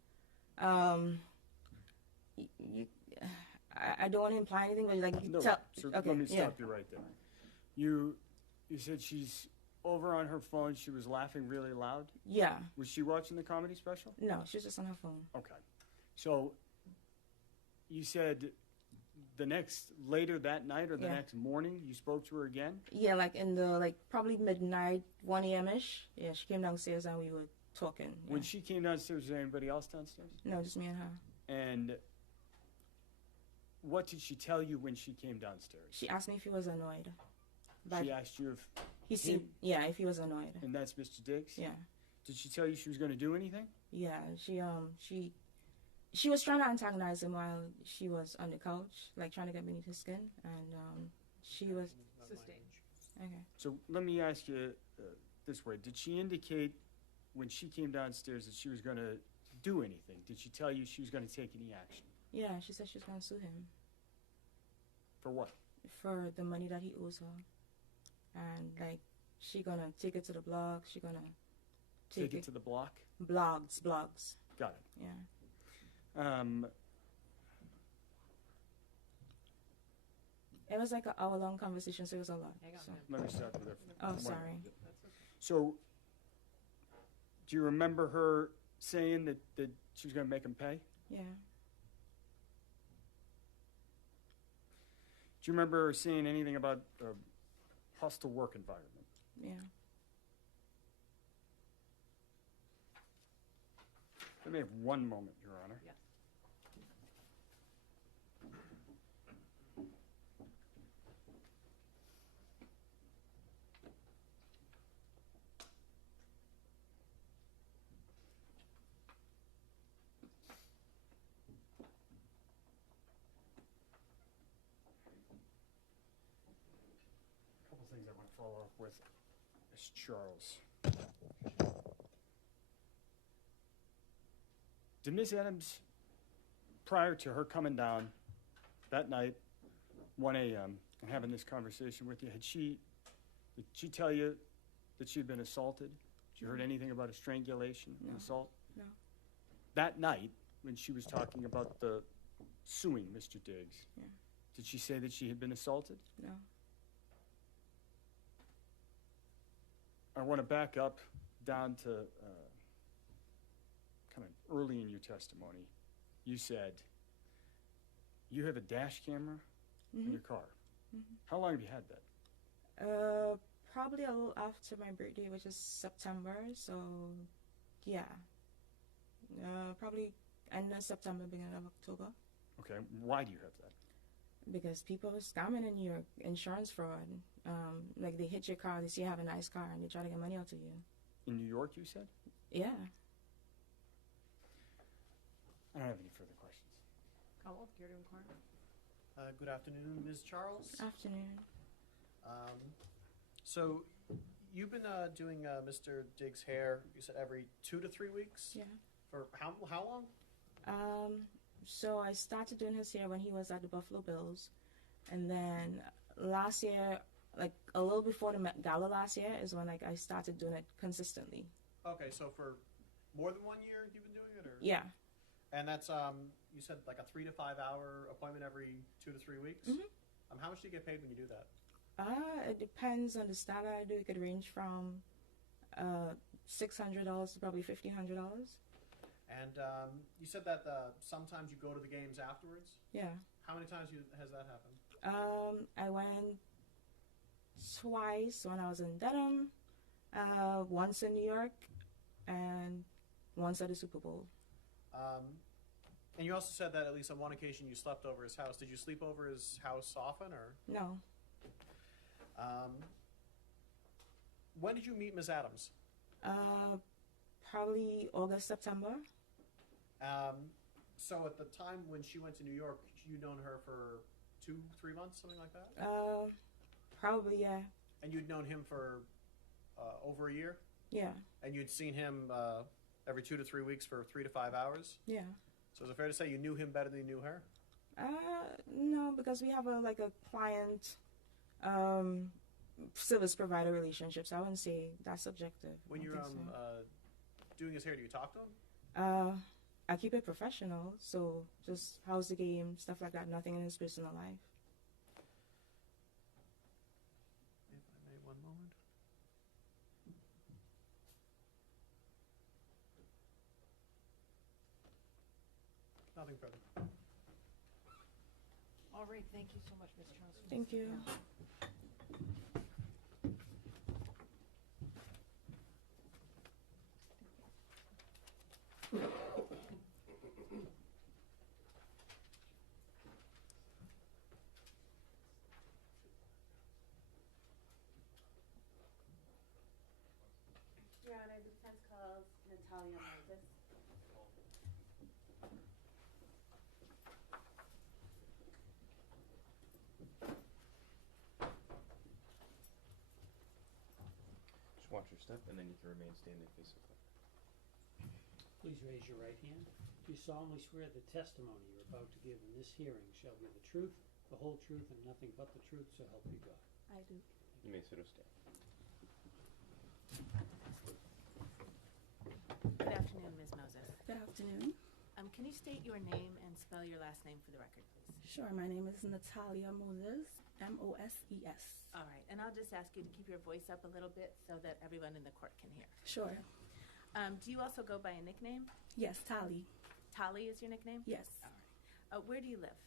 I don't want to imply anything, but like you no, tell. So Okay, let me stop you right there. You said she's over on her phone. She was laughing really loud. Yeah. Was she watching the comedy special? No, she was just on her phone. Okay. So you said later that night or the next morning you spoke to her again? Yeah, like in the probably midnight, 1 a.m.-ish. Yeah, she came downstairs and we were talking. Yeah. When she came downstairs, was there anybody else downstairs? No, just me and her. And what did she tell you when she came downstairs? She asked me if he was annoyed. But she asked you if if he was annoyed. And that's Mr. Diggs? Yeah. Did she tell you she was going to do anything? Yeah, she was trying to antagonize him while she was on the couch, like trying to get beneath his skin, and she was sustained. Okay. So let me ask you this way: did she indicate when she came downstairs that she was going to do anything? Did she tell you she was going to take any action? Yeah, she said she was going to sue him. For what? For the money that he owes her, and like she gonna take it to the blog. She gonna take it to the block. Blogs. Got it. Yeah. It was like an hour-long conversation, so it was a lot. So. Let me stop you there. Oh, sorry. So, do you remember her saying that she was going to make him pay? Yeah. Do you remember her saying anything about a hostile work environment? Yeah. Let me have one moment, Your Honor. Yeah. things I want to follow up with. Ms. Charles. Did Ms. Adams, prior to her coming down that night, 1 a.m., and having this conversation with you, did she tell you that she'd been assaulted? Did you heard anything about a strangulation and assault? No. That night, when she was talking about the suing Mr. Diggs, Yeah. did she say that she had been assaulted? No. I want to back up down to kind of early in your testimony. You said you have a dash camera in your car. How long have you had that? Probably a little after my birthday, which is September. So, yeah, probably end of September, beginning of October. Okay, why do you have that? Because people are scamming in New York, insurance fraud. Like they hit your car, they see you have a nice car, and they try to get money out of you. In New York, you said? Yeah. I don't have any further questions. Caldwell, care to inquire? Good afternoon, Ms. Charles. Afternoon. So you've been doing Mr. Diggs' hair, you said every 2 to 3 weeks? Yeah. For how long? So I started doing his hair when he was at the Buffalo Bills, and then last year, like a little before the Met Gala last year, is when like I started doing it consistently. Okay, so for more than 1 year you've been doing it, or? Yeah. And that's you said like a 3 to 5 hour appointment every 2 to 3 weeks. How much do you get paid when you do that? It depends on the style I do. It could range from $600 to probably $1,500. And you said that sometimes you go to the games afterwards. Yeah. How many times has that happened? I went twice when I was in Dedham, once in New York, and once at the Super Bowl. And you also said that at least on one occasion you slept over his house. Did you sleep over his house often, or? No. When did you meet Ms. Adams? Probably August, September. So at the time when she went to New York, you'd known her for 2-3 months, something like that? Probably, yeah. And you'd known him for over a year? Yeah. And you'd seen him every 2 to 3 weeks for 3 to 5 hours? Yeah. So is it fair to say you knew him better than you knew her? No, because we have a client service provider relationship, so I wouldn't say that's subjective. When you're doing his hair, do you talk to him? I keep it professional, so just how's the game, stuff like that, nothing in his personal life. If I may, one moment. Nothing further. All right, thank you so much, Ms. Charles. Thank you. Your Honor, the defense calls Natalia Moses. Just watch your step, and then you can remain standing face to face. Please raise your right hand. Do you solemnly swear the testimony you're about to give in this hearing shall be the truth, the whole truth, and nothing but the truth, so help you God? I do. You may sit or stand. Good afternoon, Ms. Moses. Good afternoon. Can you state your name and spell your last name for the record, please? Sure, my name is Natalia Moses, Moses. All right, and I'll just ask you to keep your voice up a little bit so that everyone in the court can hear. Sure. Do you also go by a nickname? Yes, Tali. Tali is your nickname? Yes. All right. Where do you live?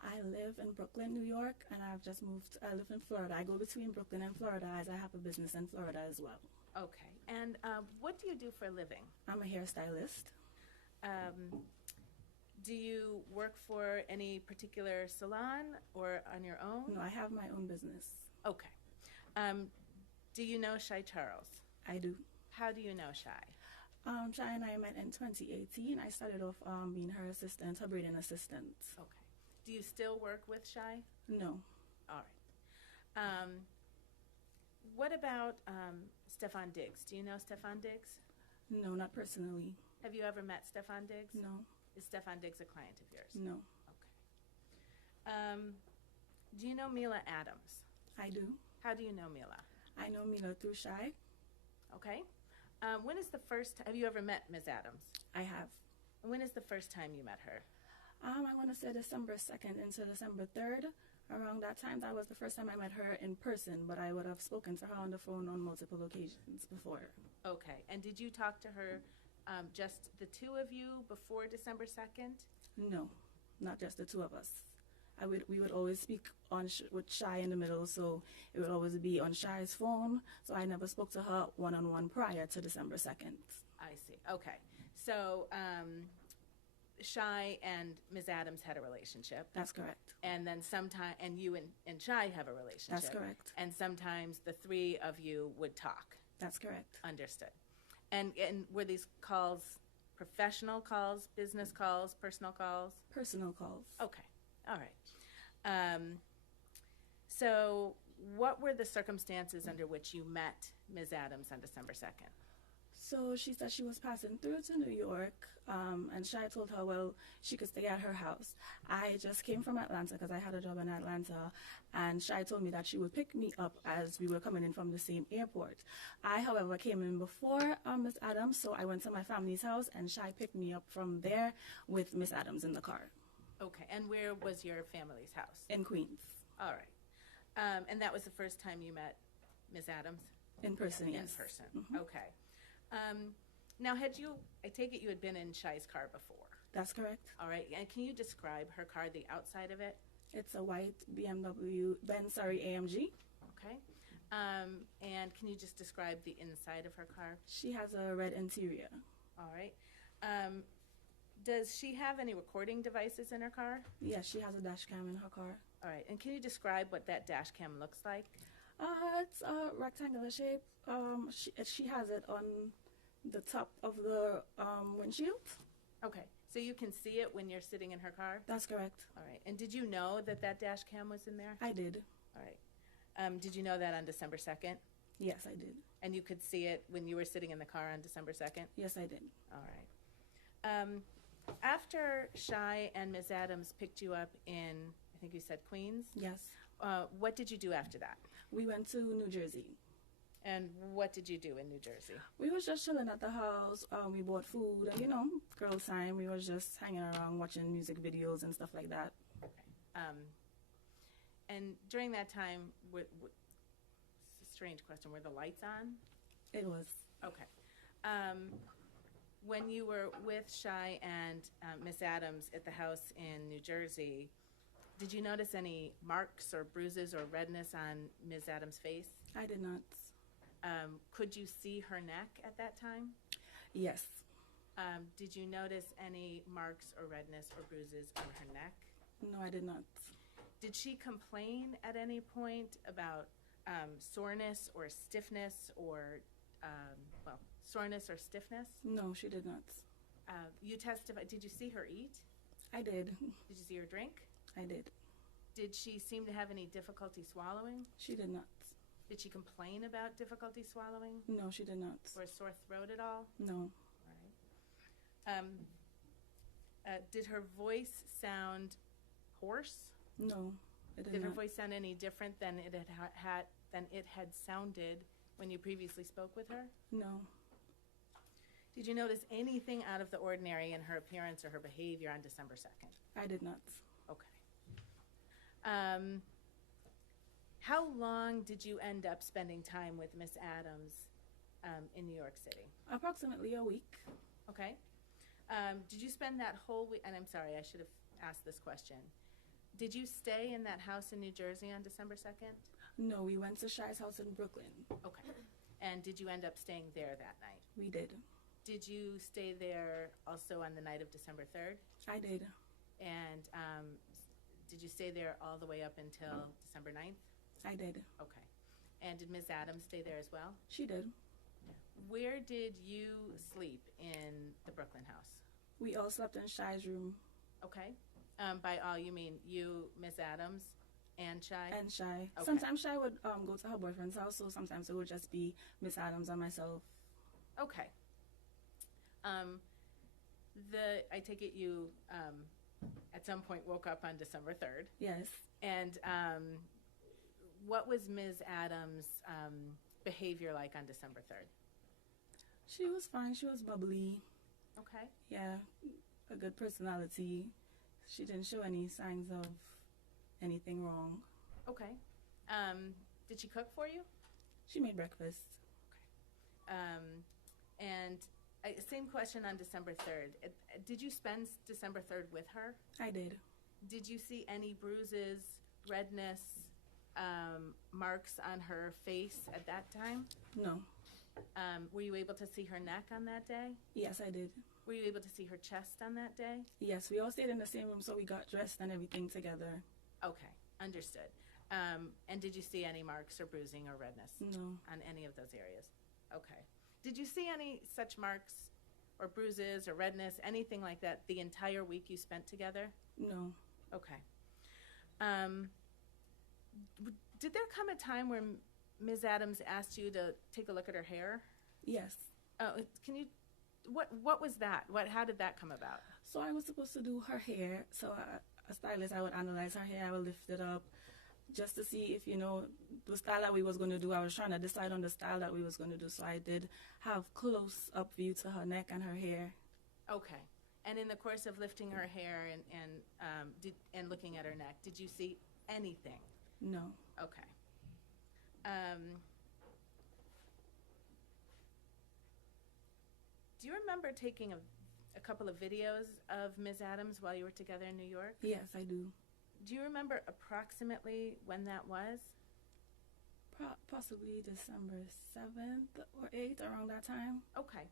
I live in Brooklyn, New York, and I've just moved. I live in Florida. I go between Brooklyn and Florida as I have a business in Florida as well. Okay. And what do you do for a living? I'm a hairstylist. Do you work for any particular salon or on your own? No, I have my own business. Okay. Do you know Shy Charles? I do. How do you know Shy? Shy and I met in 2018. I started off being her assistant, her braiding assistant. Okay. Do you still work with Shy? No. All right. what about Stefon Diggs? Do you know Stefon Diggs? No, not personally. Have you ever met Stefon Diggs? No. Is Stefon Diggs a client of yours? No. Do you know Mila Adams? I do. How do you know Mila? I know Mila through Shy. Okay. When is the first? Have you ever met Ms. Adams? I have. When is the first time you met her? I want to say December 2nd into December 3rd. Around that time, that was the first time I met her in person, but I would have spoken to her on the phone on multiple occasions before. Okay. And did you talk to her, just the two of you, before December 2nd? No, not just the two of us. We would always speak with Shy in the middle, so it would always be on Shy's phone, so I never spoke to her one-on-one prior to December 2nd. I see. Okay. So, Shy and Ms. Adams had a relationship. That's correct. And then and you and Shy have a relationship. That's correct. And sometimes the three of you would talk. That's correct. Understood. And were these calls professional calls, business calls, personal calls? Personal calls. Okay. All right. So what were the circumstances under which you met Ms. Adams on December 2nd? So she said she was passing through to New York, and Shy told her, well, she could stay at her house. I just came from Atlanta because I had a job in Atlanta, and Shy told me that she would pick me up as we were coming in from the same airport. I, however, came in before Miss Adams, so I went to my family's house, and Shy picked me up from there with Miss Adams in the car. Okay. And where was your family's house? In Queens. All right. And that was the first time you met Ms. Adams? In person, yes. yes. In person. Mm-hmm. Okay. Now, I take it you had been in Shy's car before? That's correct. All right. And can you describe her car, the outside of it? It's a white AMG. Okay. And can you just describe the inside of her car? She has a red interior. All right. Does she have any recording devices in her car? Yes, she has a dash cam in her car. All right. And can you describe what that dash cam looks like? It's a rectangular shape. She has it on the top of the windshield. Okay. So you can see it when you're sitting in her car? That's correct. All right. And did you know that dash cam was in there? I did. All right. Did you know that on December 2nd? Yes, I did. And you could see it when you were sitting in the car on December 2nd? Yes, I did. All right. After Shy and Ms. Adams picked you up in, I think you said Queens? Yes. What did you do after that? We went to New Jersey. And what did you do in New Jersey? We was just chilling at the house. We bought food, girls' time. We was just hanging around watching music videos and stuff like that. Okay. And during that time, it's a strange question, were the lights on? It was. Okay. When you were with Shy and Miss Adams at the house in New Jersey, did you notice any marks or bruises or redness on Ms. Adams' face? I did not. Could you see her neck at that time? Yes. Did you notice any marks or redness or bruises on her neck? No, I did not. Did she complain at any point about soreness or stiffness or, soreness or stiffness? No, she did not. You testified. Did you see her eat? I did. Did you see her drink? I did. Did she seem to have any difficulty swallowing? She did not. Did she complain about difficulty swallowing? No, she did not. Or a sore throat at all? No. All right. Did her voice sound hoarse? No, it did Did her not. voice sound any different than it had sounded when you previously spoke with her? No. Did you notice anything out of the ordinary in her appearance or her behavior on December 2nd? I did not. Okay. How long did you end up spending time with Miss Adams in New York City? Approximately a week. Okay. Did you spend that whole week? And I'm sorry, I should have asked this question. Did you stay in that house in New Jersey on December 2nd? No, we went to Shy's house in Brooklyn. Okay. And did you end up staying there that night? We did. Did you stay there also on the night of December 3rd? I did. And did you stay there all the way up until December 9th? I did. Okay. And did Ms. Adams stay there as well? She did. Where did you sleep in the Brooklyn house? We all slept in Shy's room. Okay. By all, you mean you, Ms. Adams, And Shy? And Shy. Okay. Sometimes Shy would go to her boyfriend's house, so sometimes it would just be Miss Adams and myself. Okay. I take it you at some point woke up on December 3rd. Yes. And what was Ms. Adams' behavior like on December 3rd? She was fine. She was bubbly. Okay. Yeah, a good personality. She didn't show any signs of anything wrong. Okay. Did she cook for you? She made breakfast. And same question on December 3rd. Did you spend December 3rd with her? I did. Did you see any bruises, redness, marks on her face at that time? No. Were you able to see her neck on that day? Yes, I did. Were you able to see her chest on that day? Yes, we all stayed in the same room, so we got dressed and everything together. Okay, understood. And did you see any marks or bruising or redness? No. On any of those areas? Okay. Did you see any such marks or bruises or redness, anything like that, the entire week you spent together? No. Okay. Did there come a time where Ms. Adams asked you to take a look at her hair? Yes. Can you? What was that? How did that come about? So I was supposed to do her hair. So a stylist, I would analyze her hair. I would lift it up, just to see if the style that we was going to do. I was trying to decide on the style that we was going to do. So I did have close up view to her neck and her hair. Okay. And in the course of lifting her hair and looking at her neck, did you see anything? No. Okay. Do you remember taking a couple of videos of Ms. Adams while you were together in New York? Yes, I do. Do you remember approximately when that was? Possibly December 7th or 8th, around that time. Okay.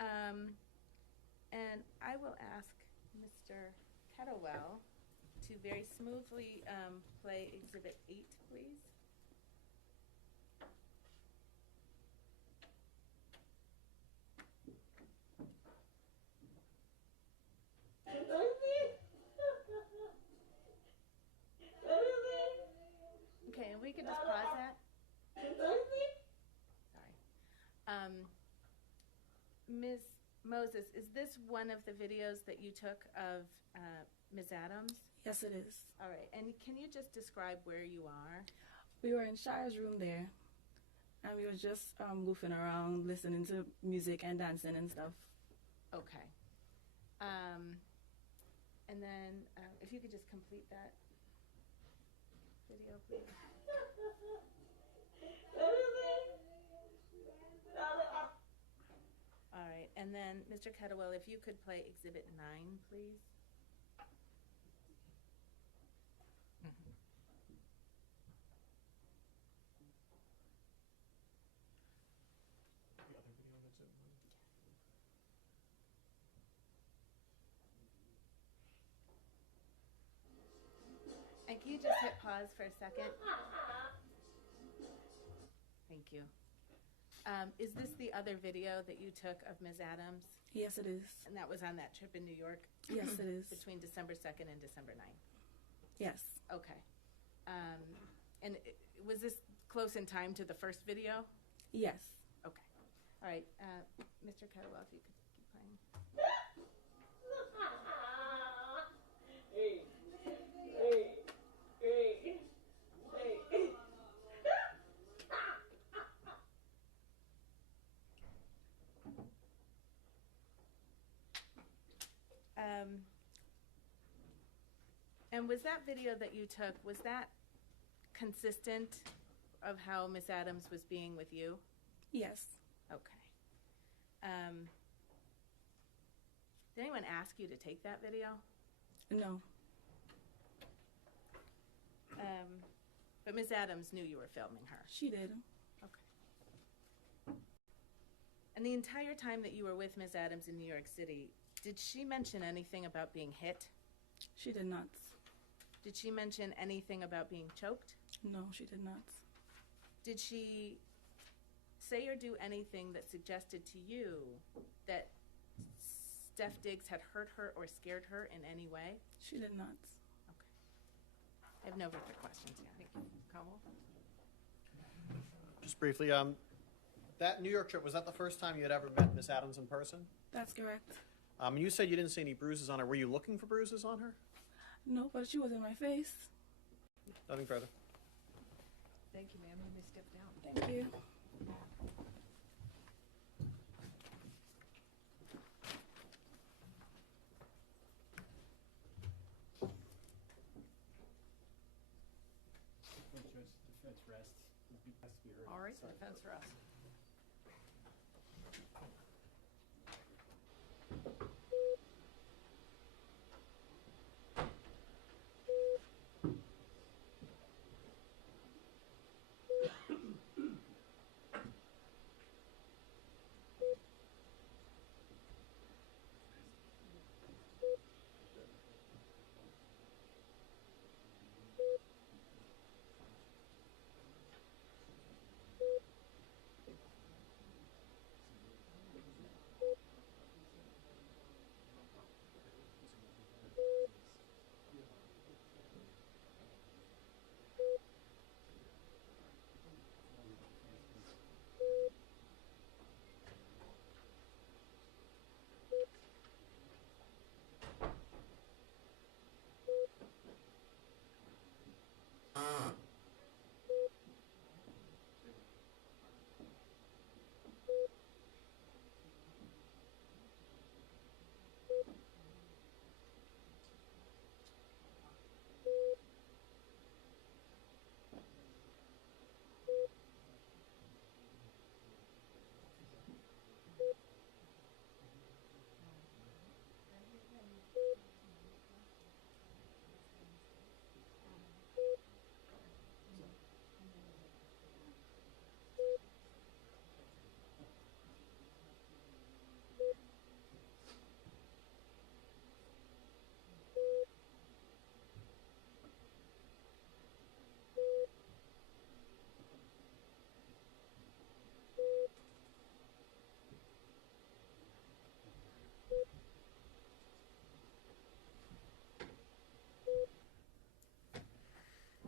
And I will ask Mr. Kettlewell to very smoothly play Exhibit 8, please. Okay, and we could just pause that. Sorry. Ms. Moses, is this one of the videos that you took of Ms. Adams? Yes, it is. All right, and can you just describe where you are? We were in Shire's room there, and we were just goofing around, listening to music and dancing and stuff. Okay. And then if you could just complete that video, please. All right, and then Mr. Kettlewell, if you could play Exhibit 9, please. And can you just hit pause for a second? Thank you. Is this the other video that you took of Ms. Adams? Yes, it is. And that was on that trip in New York? Yes, it is. Between December 2nd and December 9th? Yes. Okay. And was this close in time to the first video? Yes. Okay. All right. Mr. Kettlewell, if you could keep playing. And was that video that you took, was that consistent of how Miss Adams was being with you? Yes. Okay. Did anyone ask you to take that video? No. But Miss Adams knew you were filming her. She did. Okay. And the entire time that you were with Miss Adams in New York City, did she mention anything about being hit? She did not. Did she mention anything about being choked? No, she did not. Did she say or do anything that suggested to you that Steph Diggs had hurt her or scared her in any way? She did not. Okay. I have no further questions. Thank you. Commonwealth? Just briefly, that New York trip, was that the first time you had ever met Miss Adams in person? That's correct. You said you didn't see any bruises on her. Were you looking for bruises on her? No, but she was in my face. Nothing further. Thank you, ma'am. You may step down. Thank you. Defense rests. Has to be heard. All right, Sorry. defense rest.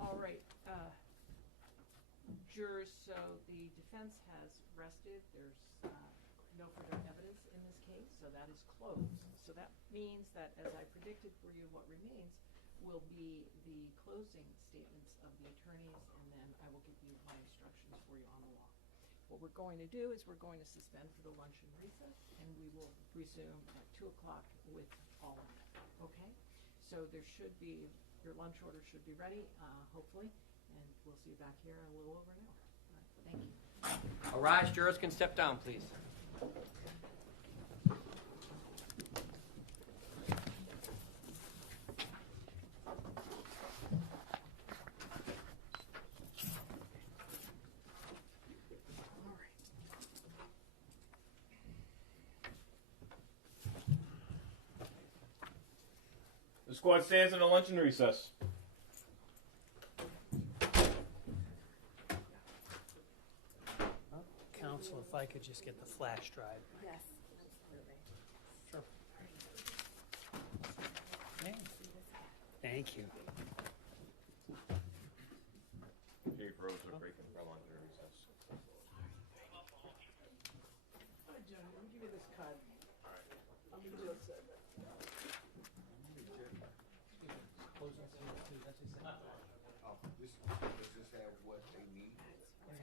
All right, jurors, so the defense has rested. There's no further evidence in this case, so that is closed. So that means that, as I predicted for you, what remains will be the closing statements of the attorneys, and then I will give you my instructions for you on the law. What we're going to do is we're going to suspend for the luncheon recess, and we will resume at 2 o'clock with all of that, okay? So there should be, your lunch order should be ready, hopefully, and we'll see you back here in a little over an hour. All right, thank you. Arise, jurors can step down, please. The squad stands in a luncheon recess. Counsel, if I could just get the flash drive. Yes. Sure. Thank you. Chief Rose are breaking for luncheon recess. Hi, Johnny, let me give you this card. All right. I'm gonna do it, sir. Does this have what they need? I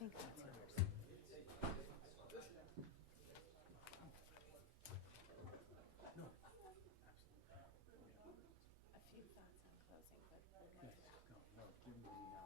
think that's yours. A few thoughts on closing, but we're good. No, give me now.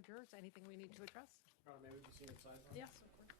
the jurors, anything we need to address? Maybe we can see inside. Yes, of course.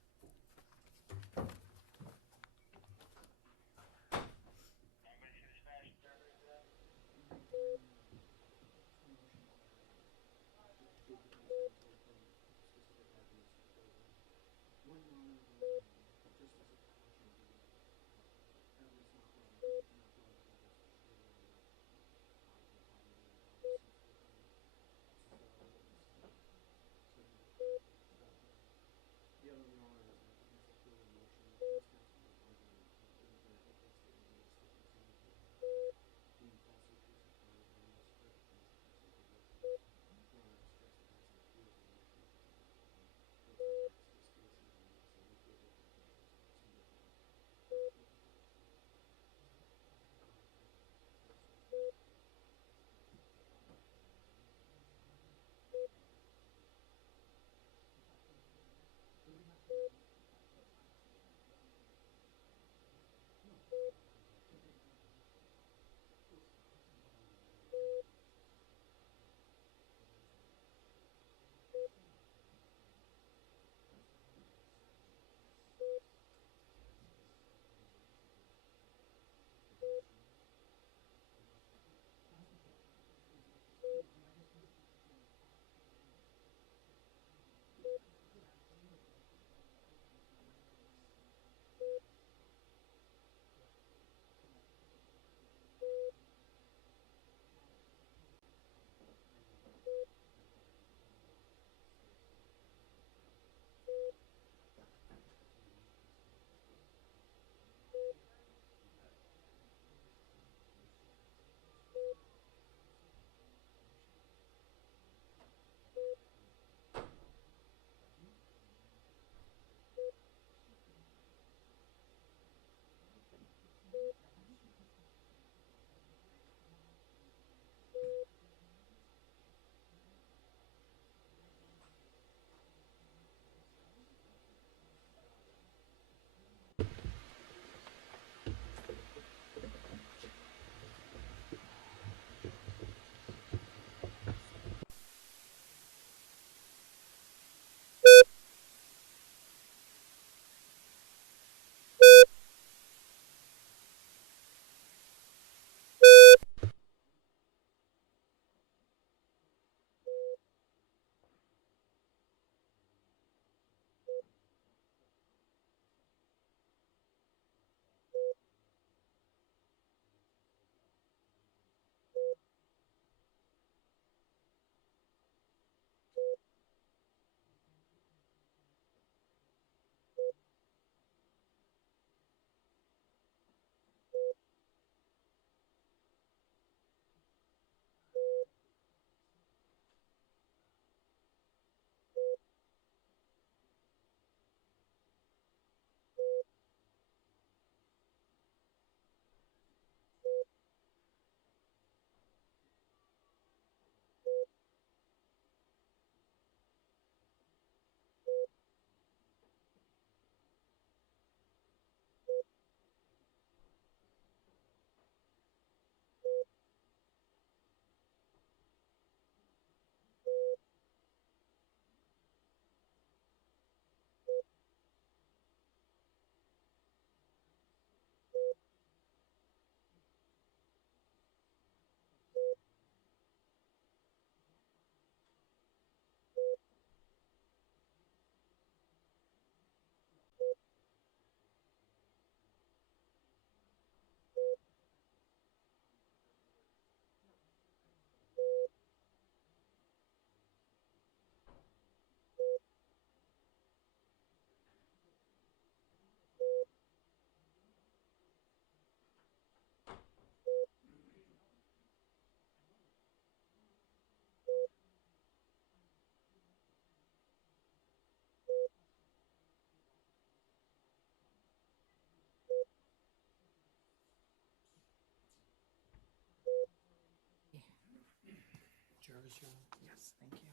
Yes, thank you.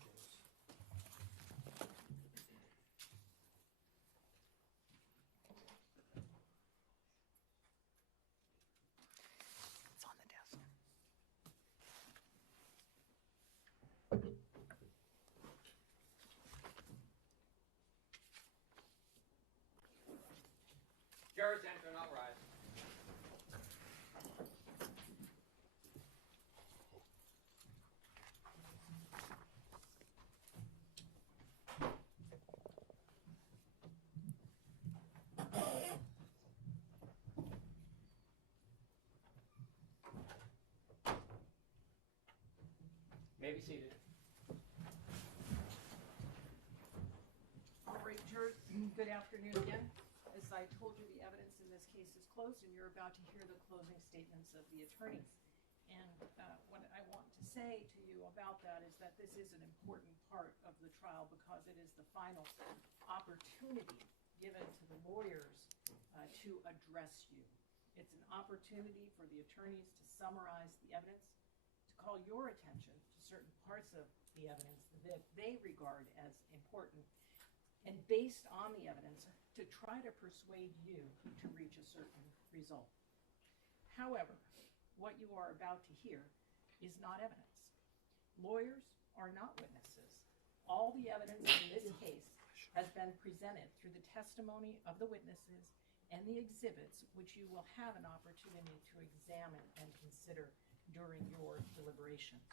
It's on the desk. be seated. All right, jurors, good afternoon again. As I told you, the evidence in this case is closed, and you're about to hear the closing statements of the attorneys. And what I want to say to you about that is that this is an important part of the trial because it is the final opportunity given to the lawyers to address you. It's an opportunity for the attorneys to summarize the evidence, to call your attention to certain parts of the evidence that they regard as important, and based on the evidence, to try to persuade you to reach a certain result. However, what you are about to hear is not evidence. Lawyers are not witnesses. All the evidence in this case has been presented through the testimony of the witnesses and the exhibits, which you will have an opportunity to examine and consider during your deliberations.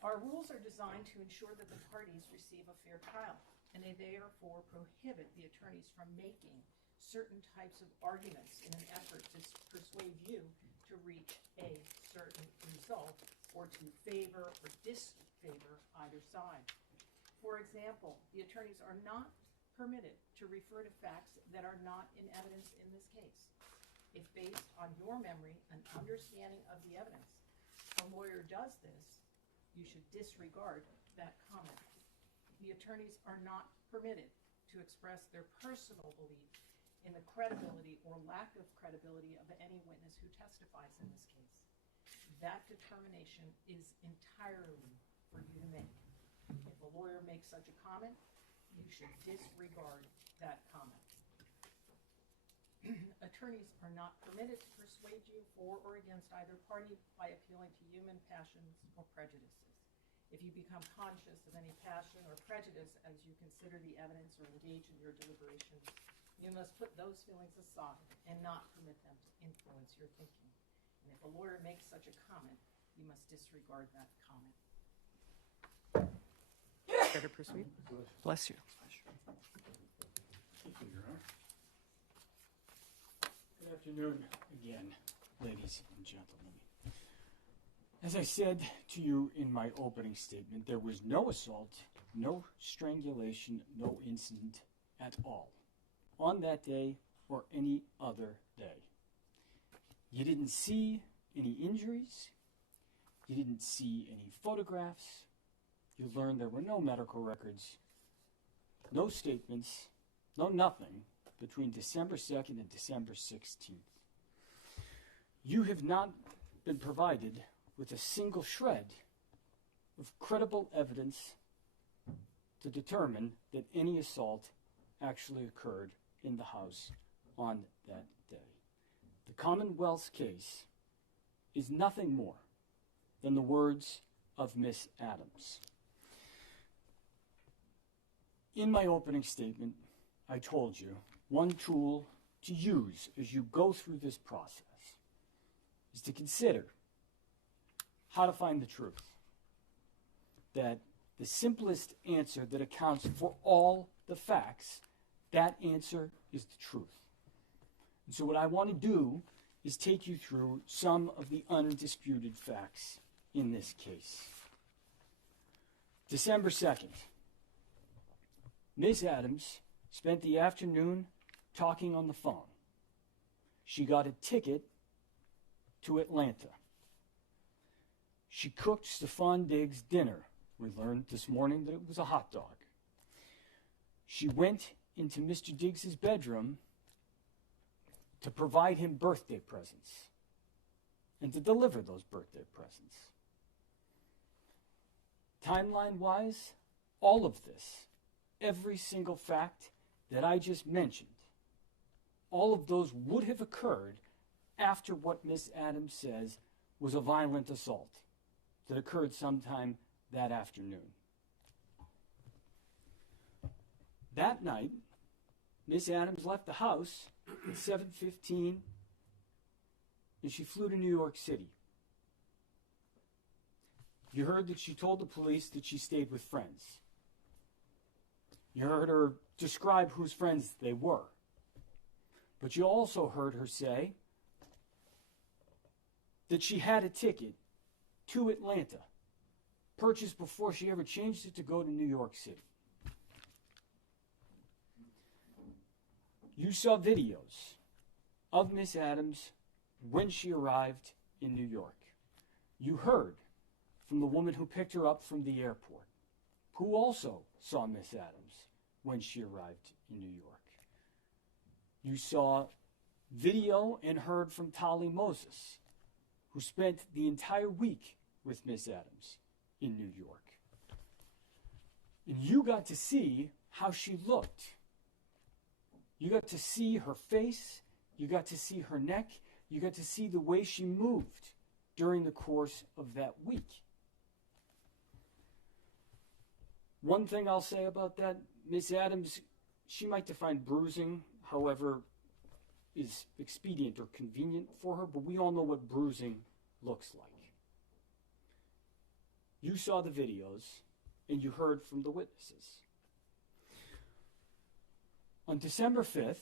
Our rules are designed to ensure that the parties receive a fair trial, and they therefore prohibit the attorneys from making certain types of arguments in an effort to persuade you to reach a certain result or to favor or disfavor either side. For example, the attorneys are not permitted to refer to facts that are not in evidence in this case. If based on your memory and understanding of the evidence, a lawyer does this, you should disregard that comment. The attorneys are not permitted to express their personal belief in the credibility or lack of credibility of any witness who testifies in this case. That determination is entirely for you to make. If a lawyer makes such a comment, you should disregard that comment. Attorneys are not permitted to persuade you for or against either party by appealing to human passions or prejudices. If you become conscious of any passion or prejudice as you consider the evidence or engage in your deliberations, you must put those feelings aside and not permit them to influence your thinking. And if a lawyer makes such a comment, you must disregard that comment. Care to proceed? Bless you. Thank you, Your Honor. Good afternoon again, ladies and gentlemen. As I said to you in my opening statement, there was no assault, no strangulation, no incident at all on that day or any other day. You didn't see any injuries. You didn't see any photographs. You learned there were no medical records, no statements, no nothing between December 2nd and December 16th. You have not been provided with a single shred of credible evidence to determine that any assault actually occurred in the house on that day. The Commonwealth's case is nothing more than the words of Miss Adams. In my opening statement, I told you one tool to use as you go through this process is to consider how to find the truth. That the simplest answer that accounts for all the facts, that answer is the truth. And so what I want to do is take you through some of the undisputed facts in this case. December 2nd, Ms. Adams spent the afternoon talking on the phone. She got a ticket to Atlanta. She cooked Stefon Diggs dinner. We learned this morning that it was a hot dog. She went into Mr. Diggs's bedroom to provide him birthday presents and to deliver those birthday presents. Timeline-wise, all of this, every single fact that I just mentioned, all of those would have occurred after what Miss Adams says was a violent assault that occurred sometime that afternoon. That night, Miss Adams left the house at 7:15 and she flew to New York City. You heard that she told the police that she stayed with friends. You heard her describe whose friends they were. But you also heard her say that she had a ticket to Atlanta purchased before she ever changed it to go to New York City. You saw videos of Miss Adams when she arrived in New York. You heard from the woman who picked her up from the airport, who also saw Miss Adams when she arrived in New York. You saw video and heard from Tali Moses, who spent the entire week with Miss Adams in New York. And you got to see how she looked. You got to see her face, you got to see her neck, you got to see the way she moved during the course of that week. One thing I'll say about that, Miss Adams, she might define bruising, however, is expedient or convenient for her, but we all know what bruising looks like. You saw the videos and you heard from the witnesses. On December 5th,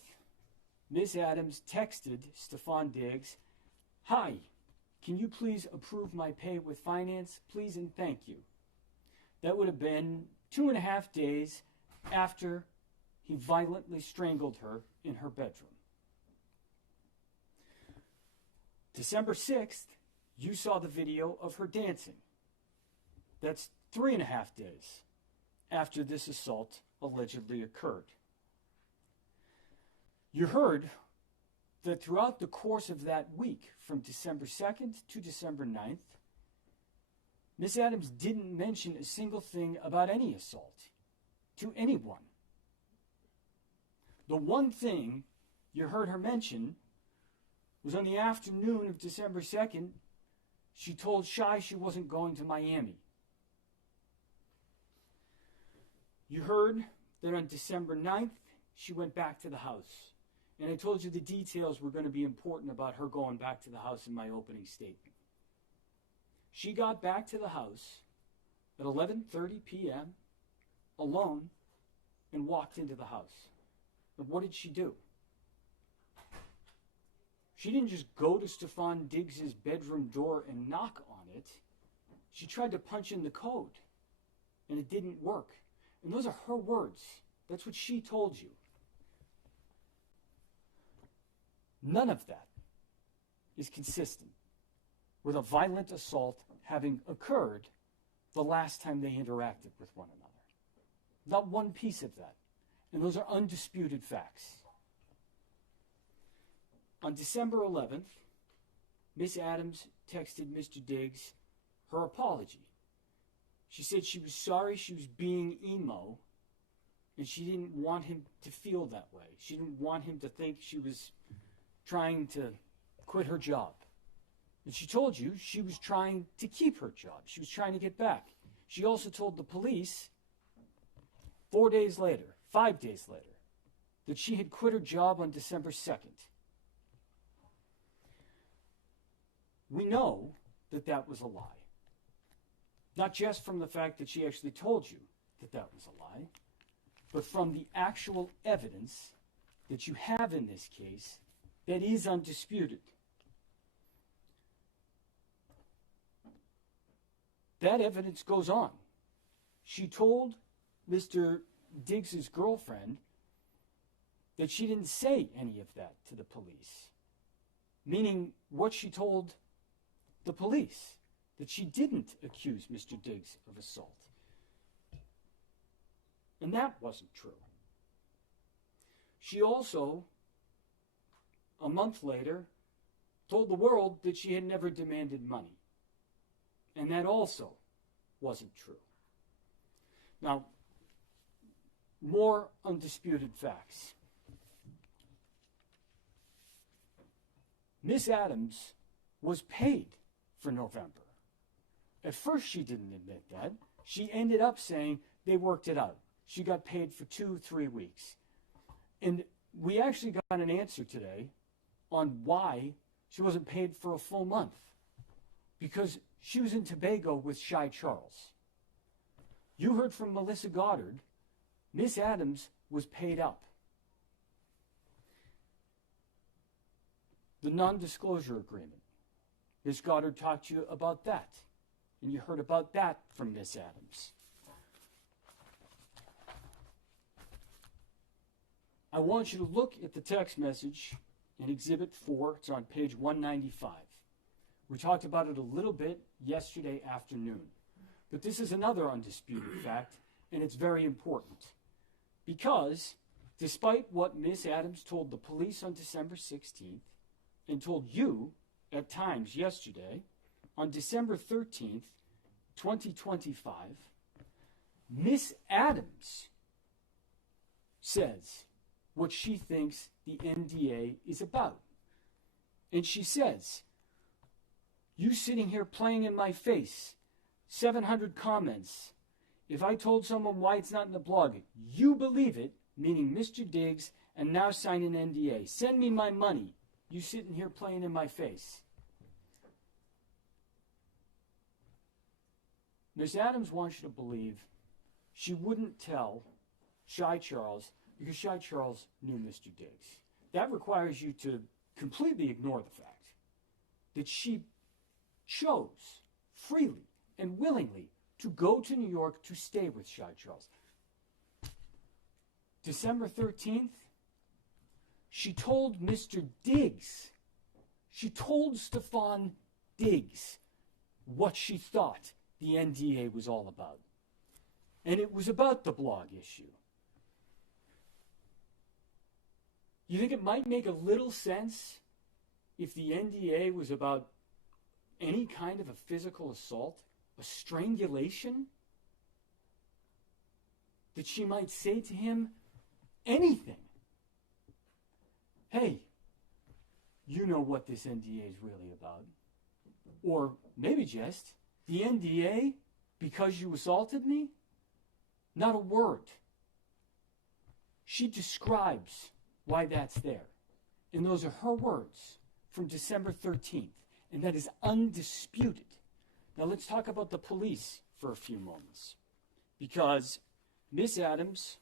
Miss Adams texted Stefon Diggs, "Hi, can you please approve my pay with finance, please and thank you." That would have been 2.5 days after he violently strangled her in her bedroom. December 6th, you saw the video of her dancing. That's 3.5 days after this assault allegedly occurred. You heard that throughout the course of that week, from December 2nd to December 9th, Miss Adams didn't mention a single thing about any assault to anyone. The one thing you heard her mention was on the afternoon of December 2nd, she told Shai she wasn't going to Miami. You heard that on December 9th, she went back to the house. And I told you the details were going to be important about her going back to the house in my opening statement. She got back to the house at 11:30 p.m. alone and walked into the house. And what did she do? She didn't just go to Stefon Diggs' bedroom door and knock on it. She tried to punch in the code, and it didn't work. And those are her words. That's what she told you. None of that is consistent with a violent assault having occurred the last time they interacted with one another. Not one piece of that. And those are undisputed facts. On December 11th, Miss Adams texted Mr. Diggs her apology. She said she was sorry she was being emo, and she didn't want him to feel that way. She didn't want him to think she was trying to quit her job. And she told you she was trying to keep her job. She was trying to get back. She also told the police 5 days later, that she had quit her job on December 2nd. We know that that was a lie. Not just from the fact that she actually told you that that was a lie, but from the actual evidence that you have in this case that is undisputed. That evidence goes on. She told Mr. Diggs' girlfriend that she didn't say any of that to the police. Meaning what she told the police, that she didn't accuse Mr. Diggs of assault. And that wasn't true. She also, a month later, told the world that she had never demanded money. And that also wasn't true. Now, more undisputed facts. Miss Adams was paid for November. At first she didn't admit that. She ended up saying they worked it out. She got paid for 2-3 weeks. And we actually got an answer today on why she wasn't paid for a full month. Because she was in Tobago with Shai Charles. You heard from Melissa Goddard. Miss Adams was paid up. The non-disclosure agreement. Ms. Goddard talked to you about that. And you heard about that from Miss Adams. I want you to look at the text message in Exhibit 4. It's on page 195. We talked about it a little bit yesterday afternoon. But this is another undisputed fact, and it's very important. Because despite what Miss Adams told the police on December 16th, and told you at times yesterday, on December 13th, 2025, Miss Adams says what she thinks the NDA is about. And she says, you sitting here playing in my face, 700 comments. If I told someone why it's not in the blog, you believe it, meaning Mr. Diggs, and now sign an NDA. Send me my money. You sitting here playing in my face. Miss Adams wants you to believe she wouldn't tell Shy Charles because Shy Charles knew Mr. Diggs. That requires you to completely ignore the fact that she chose freely and willingly to go to New York to stay with Shy Charles. December 13th, she told Mr. Diggs, she told Stefon Diggs what she thought the NDA was all about. And it was about the blog issue. You think it might make a little sense if the NDA was about any kind of a physical assault, a strangulation? That she might say to him anything. Hey, you know what this NDA is really about. Or maybe just, the NDA, because you assaulted me? Not a word. She describes why that's there. And those are her words from December 13th. And that is undisputed. Now let's talk about the police for a few moments. Because Miss Adams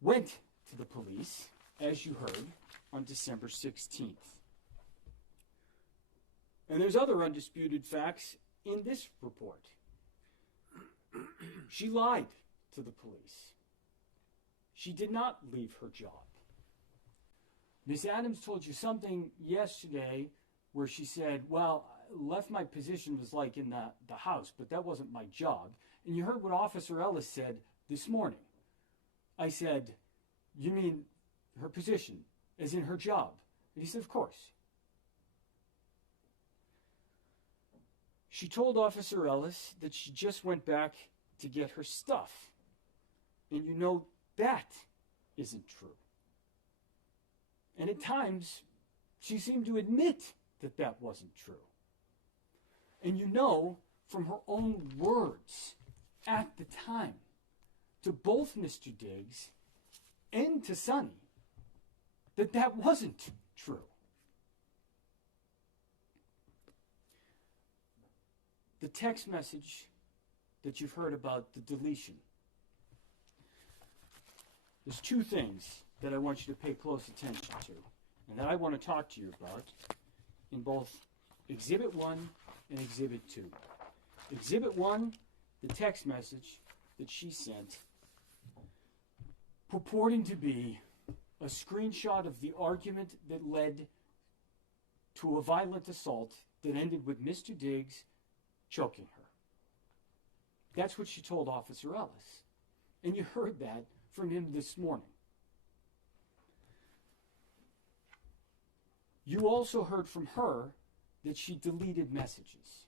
went to the police, as you heard, on December 16th. And there's other undisputed facts in this report. She lied to the police. She did not leave her job. Miss Adams told you something yesterday where she said, well, left my position was like in the house, but that wasn't my job. And you heard what Officer Ellis said this morning. I said, you mean her position, as in her job? And he said, of course. She told Officer Ellis that she just went back to get her stuff. And you know that isn't true. And at times, she seemed to admit that that wasn't true. And you know from her own words at the time to both Mr. Diggs and to Sonny that that wasn't true. The text message that you've heard about the deletion. There's two things that I want you to pay close attention to and that I want to talk to you about in both Exhibit 1 and Exhibit 2. Exhibit 1, the text message that she sent purporting to be a screenshot of the argument that led to a violent assault that ended with Mr. Diggs choking her. That's what she told Officer Ellis. And you heard that from him this morning. You also heard from her that she deleted messages.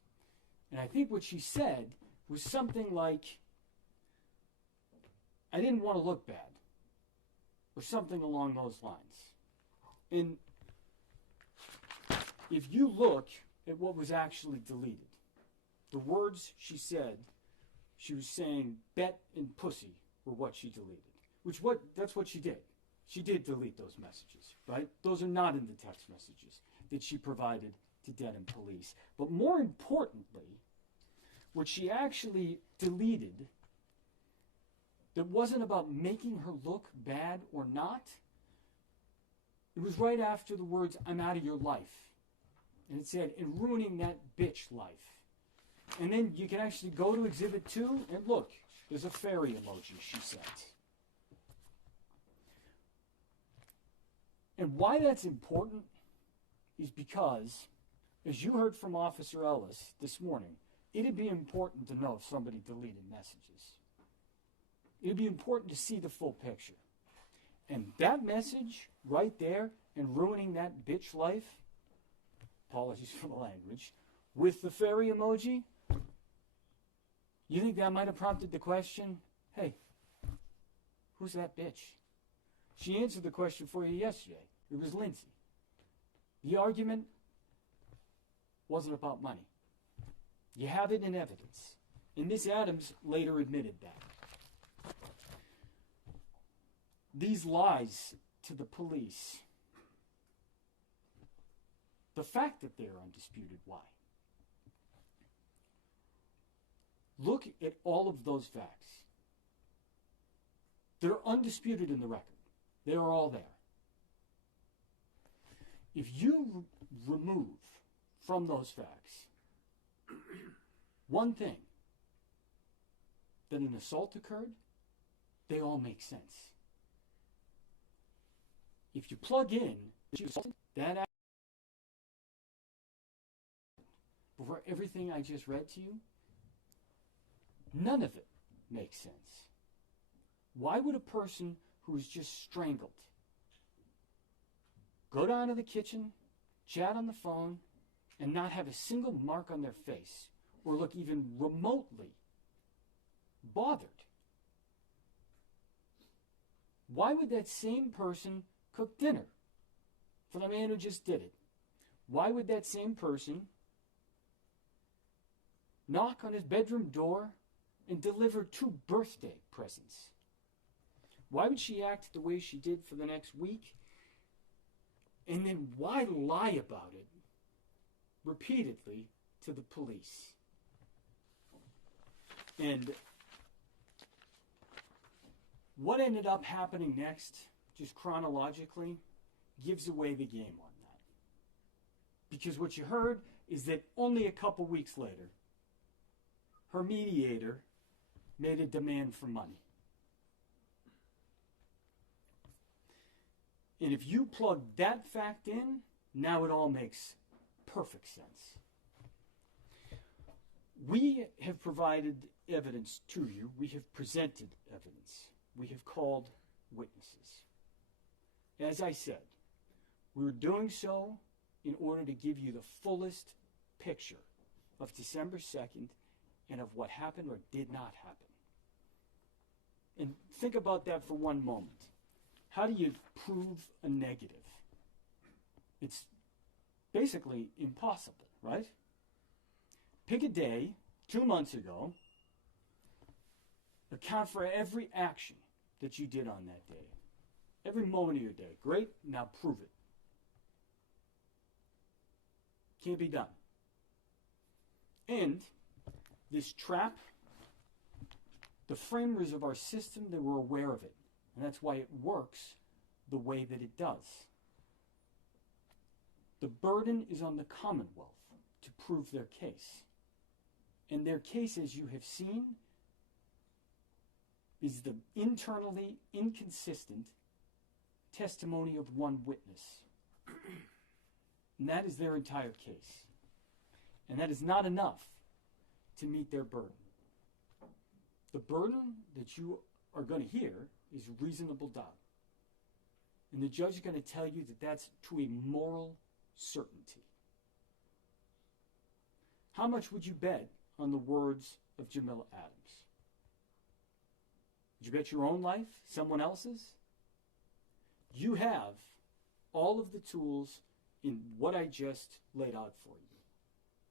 And I think what she said was something like, I didn't want to look bad, or something along those lines. And if you look at what was actually deleted, the words she said, she was saying bet and pussy were what she deleted. That's what she did. She did delete those messages, right? Those are not in the text messages that she provided to Dedham Police. But more importantly, what she actually deleted that wasn't about making her look bad or not, it was right after the words, I'm out of your life. And it said, and ruining that bitch life. And then you can actually go to Exhibit 2 and look. There's a fairy emoji she sent. And why that's important is because, as you heard from Officer Ellis this morning, it'd be important to know if somebody deleted messages. It'd be important to see the full picture. And that message right there and ruining that bitch life, apologies for the language, with the fairy emoji, you think that might have prompted the question, hey, who's that bitch? She answered the question for you yesterday. It was Lindsay. The argument wasn't about money. You have it in evidence. And Miss Adams later admitted that. These lies to the police, the fact that they're undisputed, why? Look at all of those facts. They're undisputed in the record. They are all there. If you remove from those facts one thing, that an assault occurred, they all make sense. If you plug in that act before everything I just read to you, none of it makes sense. Why would a person who is just strangled go down to the kitchen, chat on the phone, and not have a single mark on their face or look even remotely bothered? Why would that same person cook dinner for the man who just did it? Why would that same person knock on his bedroom door and deliver 2 birthday presents? Why would she act the way she did for the next week? And then why lie about it repeatedly to the police? And what ended up happening next, just chronologically, gives away the game on that. Because what you heard is that only a couple weeks later, her mediator made a demand for money. And if you plug that fact in, now it all makes perfect sense. We have provided evidence to you. We have presented evidence. We have called witnesses. As I said, we were doing so in order to give you the fullest picture of December 2nd and of what happened or did not happen. And think about that for one moment. How do you prove a negative? It's basically impossible, right? Pick a day, 2 months ago, account for every action that you did on that day. Every moment of your day. Great, now prove it. Can't be done. And this trap, the framers of our system, they were aware of it. And that's why it works the way that it does. The burden is on the Commonwealth to prove their case. And their case, as you have seen, is the internally inconsistent testimony of one witness. And that is their entire case. And that is not enough to meet their burden. The burden that you are going to hear is reasonable doubt. And the judge is going to tell you that that's to a moral certainty. How much would you bet on the words of Jamila Adams? Would you bet your own life? Someone else's? You have all of the tools in what I just laid out for you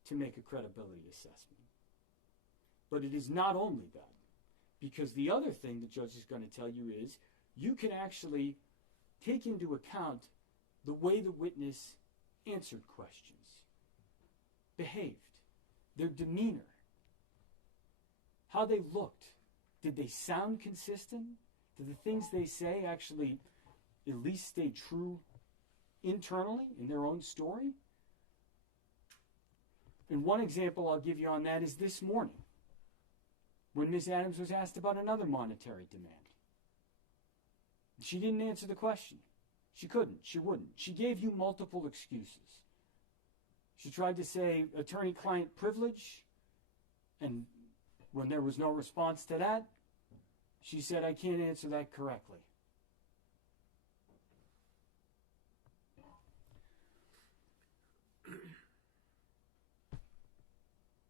to make a credibility assessment. But it is not only that. Because the other thing the judge is going to tell you is you can actually take into account the way the witness answered questions, behaved, their demeanor, how they looked. Did they sound consistent? Did the things they say actually at least stay true internally in their own story? And one example I'll give you on that is this morning, when Ms. Adams was asked about another monetary demand. She didn't answer the question. She couldn't. She wouldn't. She gave you multiple excuses. She tried to say attorney-client privilege, and when there was no response to that, she said, I can't answer that correctly.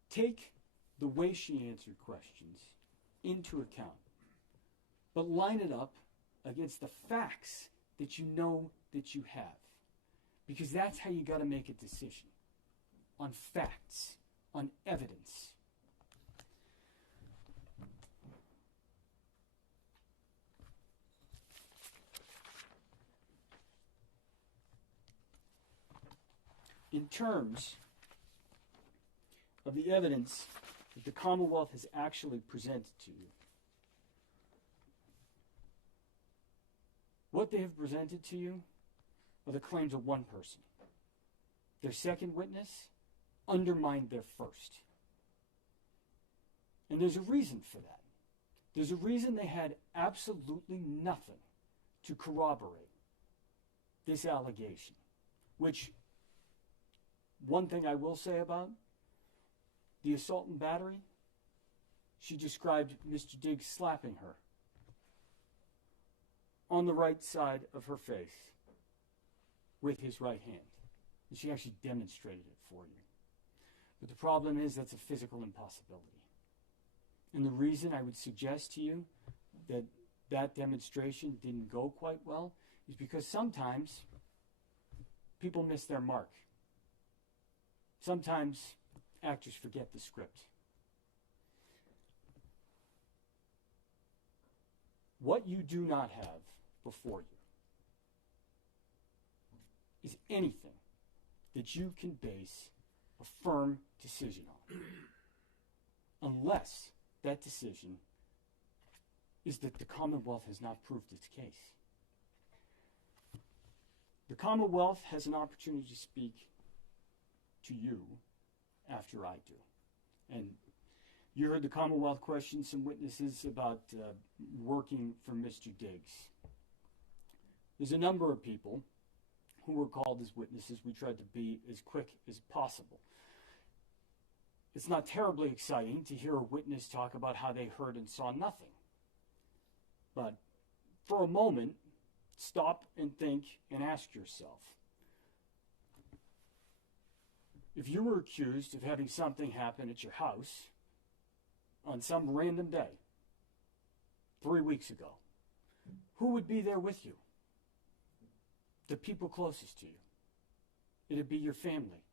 Take the way she answered questions into account, but line it up against the facts that you know that you have, because that's how you got to make a decision, on facts, on evidence. In terms of the evidence that the Commonwealth has actually presented to you, what they have presented to you are the claims of one person. Their second witness undermined their first. And there's a reason for that. There's a reason they had absolutely nothing to corroborate this allegation, which, one thing I will say about the assault and battery, she described Mr. Diggs slapping her on the right side of her face with his right hand. And she actually demonstrated it for you. But the problem is that's a physical impossibility. And the reason I would suggest to you that that demonstration didn't go quite well is because sometimes people miss their mark. Sometimes actors forget the script. What you do not have before you is anything that you can base a firm decision on, unless that decision is that the Commonwealth has not proved its case. The Commonwealth has an opportunity to speak to you after I do. And you heard the Commonwealth question some witnesses about working for Mr. Diggs. There's a number of people who were called as witnesses. We tried to be as quick as possible. It's not terribly exciting to hear a witness talk about how they heard and saw nothing. But for a moment, stop and think and ask yourself, if you were accused of having something happen at your house on some random day 3 weeks ago, who would be there with you? The people closest to you. It'd be your family,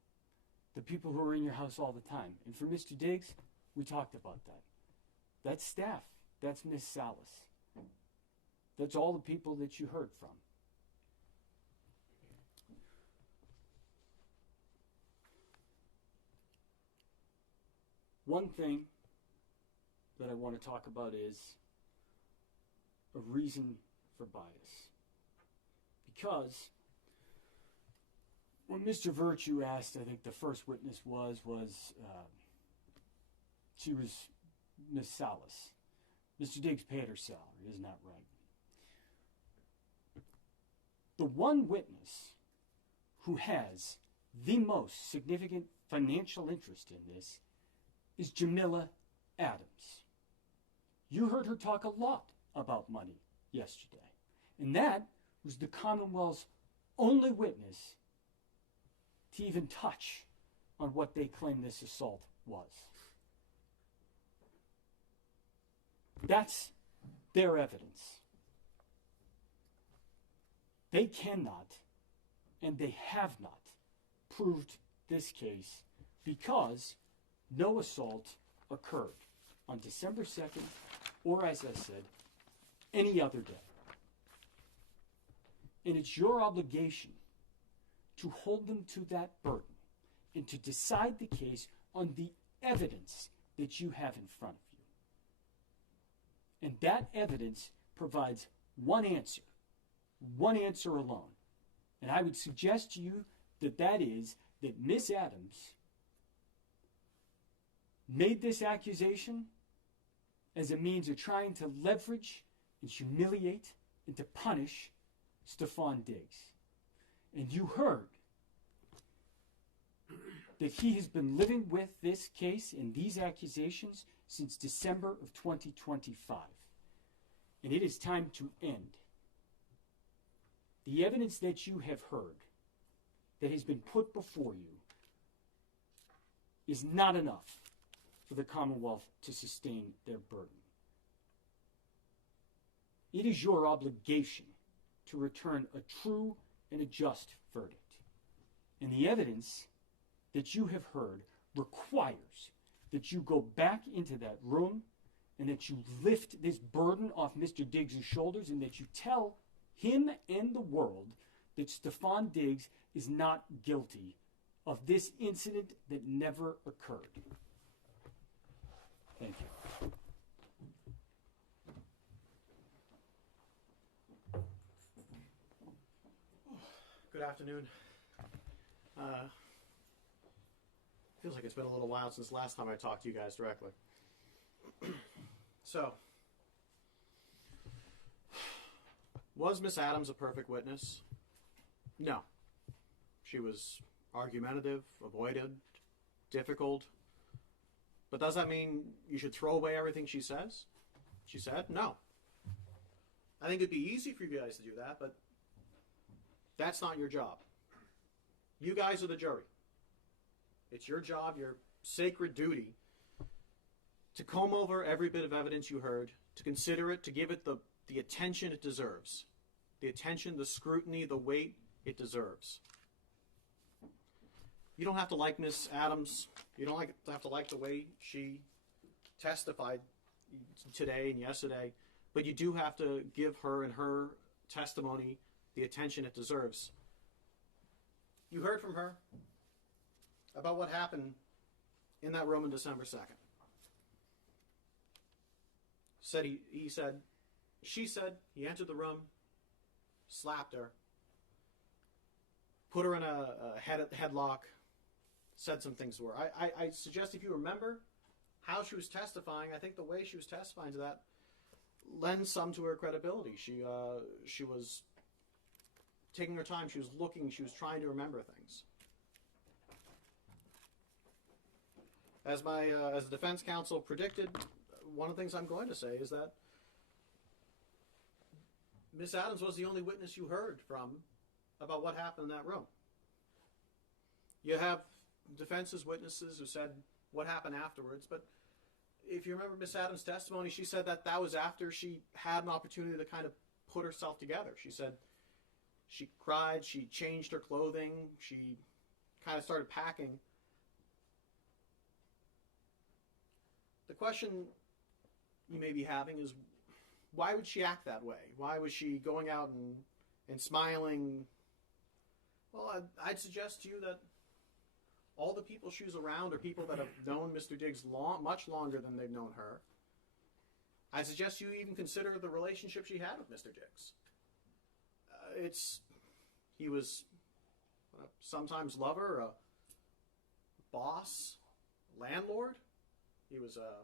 the people who are in your house all the time. And for Mr. Diggs, we talked about that. That's staff. That's Miss Salas. That's all the people that you heard from. One thing that I want to talk about is a reason for bias. Because when Mr. Virtue asked, I think the first witness she was Miss Salas. Mr. Diggs paid her salary, isn't that right? The one witness who has the most significant financial interest in this is Jamila Adams. You heard her talk a lot about money yesterday. And that was the Commonwealth's only witness to even touch on what they claim this assault was. That's their evidence. They cannot, and they have not, proved this case because no assault occurred on December 2nd, or as I said, any other day. And it's your obligation to hold them to that burden and to decide the case on the evidence that you have in front of you. And that evidence provides one answer alone. And I would suggest to you that that is that Miss Adams made this accusation as a means of trying to leverage and humiliate and to punish Stefon Diggs. And you heard that he has been living with this case and these accusations since December of 2025. And it is time to end. The evidence that you have heard, that has been put before you, is not enough for the Commonwealth to sustain their burden. It is your obligation to return a true and a just verdict. And the evidence that you have heard requires that you go back into that room and that you lift this burden off Mr. Diggs' shoulders and that you tell him and the world that Stefon Diggs is not guilty of this incident that never occurred. Thank you. Good afternoon. Feels like it's been a little while since last time I talked to you guys directly. So, was Miss Adams a perfect witness? No. She was argumentative, avoided, difficult. But does that mean you should throw away everything she says? She said? No. I think it'd be easy for you guys to do that, but that's not your job. You guys are the jury. It's your job, your sacred duty, to comb over every bit of evidence you heard, to consider it, to give it the attention it deserves. The attention, the scrutiny, the weight it deserves. You don't have to like Miss Adams. You don't have to like the way she testified today and yesterday, but you do have to give her and her testimony the attention it deserves. You heard from her about what happened in that room on December 2nd. She said he entered the room, slapped her, put her in a headlock, said some things to her. I suggest if you remember how she was testifying, I think the way she was testifying to that lends some to her credibility. She was taking her time, she was looking, she was trying to remember things. As the defense counsel predicted, one of the things I'm going to say is that Miss Adams was the only witness you heard from about what happened in that room. You have defense's witnesses who said what happened afterwards, but if you remember Miss Adams' testimony, she said that was after she had an opportunity to kind of put herself together. She said she cried, she changed her clothing, she kind of started packing. The question you may be having is, why would she act that way? Why was she going out and smiling? Well, I'd suggest to you that all the people she was around are people that have known Mr. Diggs much longer than they've known her. I'd suggest you even consider the relationship she had with Mr. Diggs. He was sometimes lover, a boss, landlord. He was a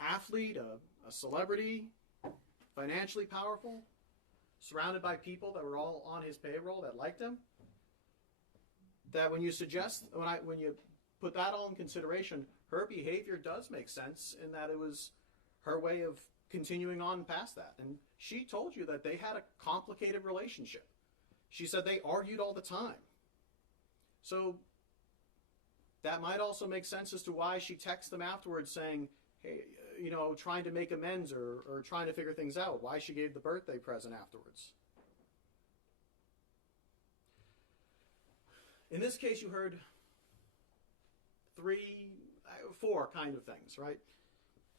athlete, a celebrity, financially powerful, surrounded by people that were all on his payroll that liked him. That when you put that all in consideration, her behavior does make sense in that it was her way of continuing on past that. And she told you that they had a complicated relationship. She said they argued all the time. So that might also make sense as to why she texted them afterwards saying, hey, trying to make amends or trying to figure things out, why she gave the birthday present afterwards. In this case, you heard 4 kind of things, right?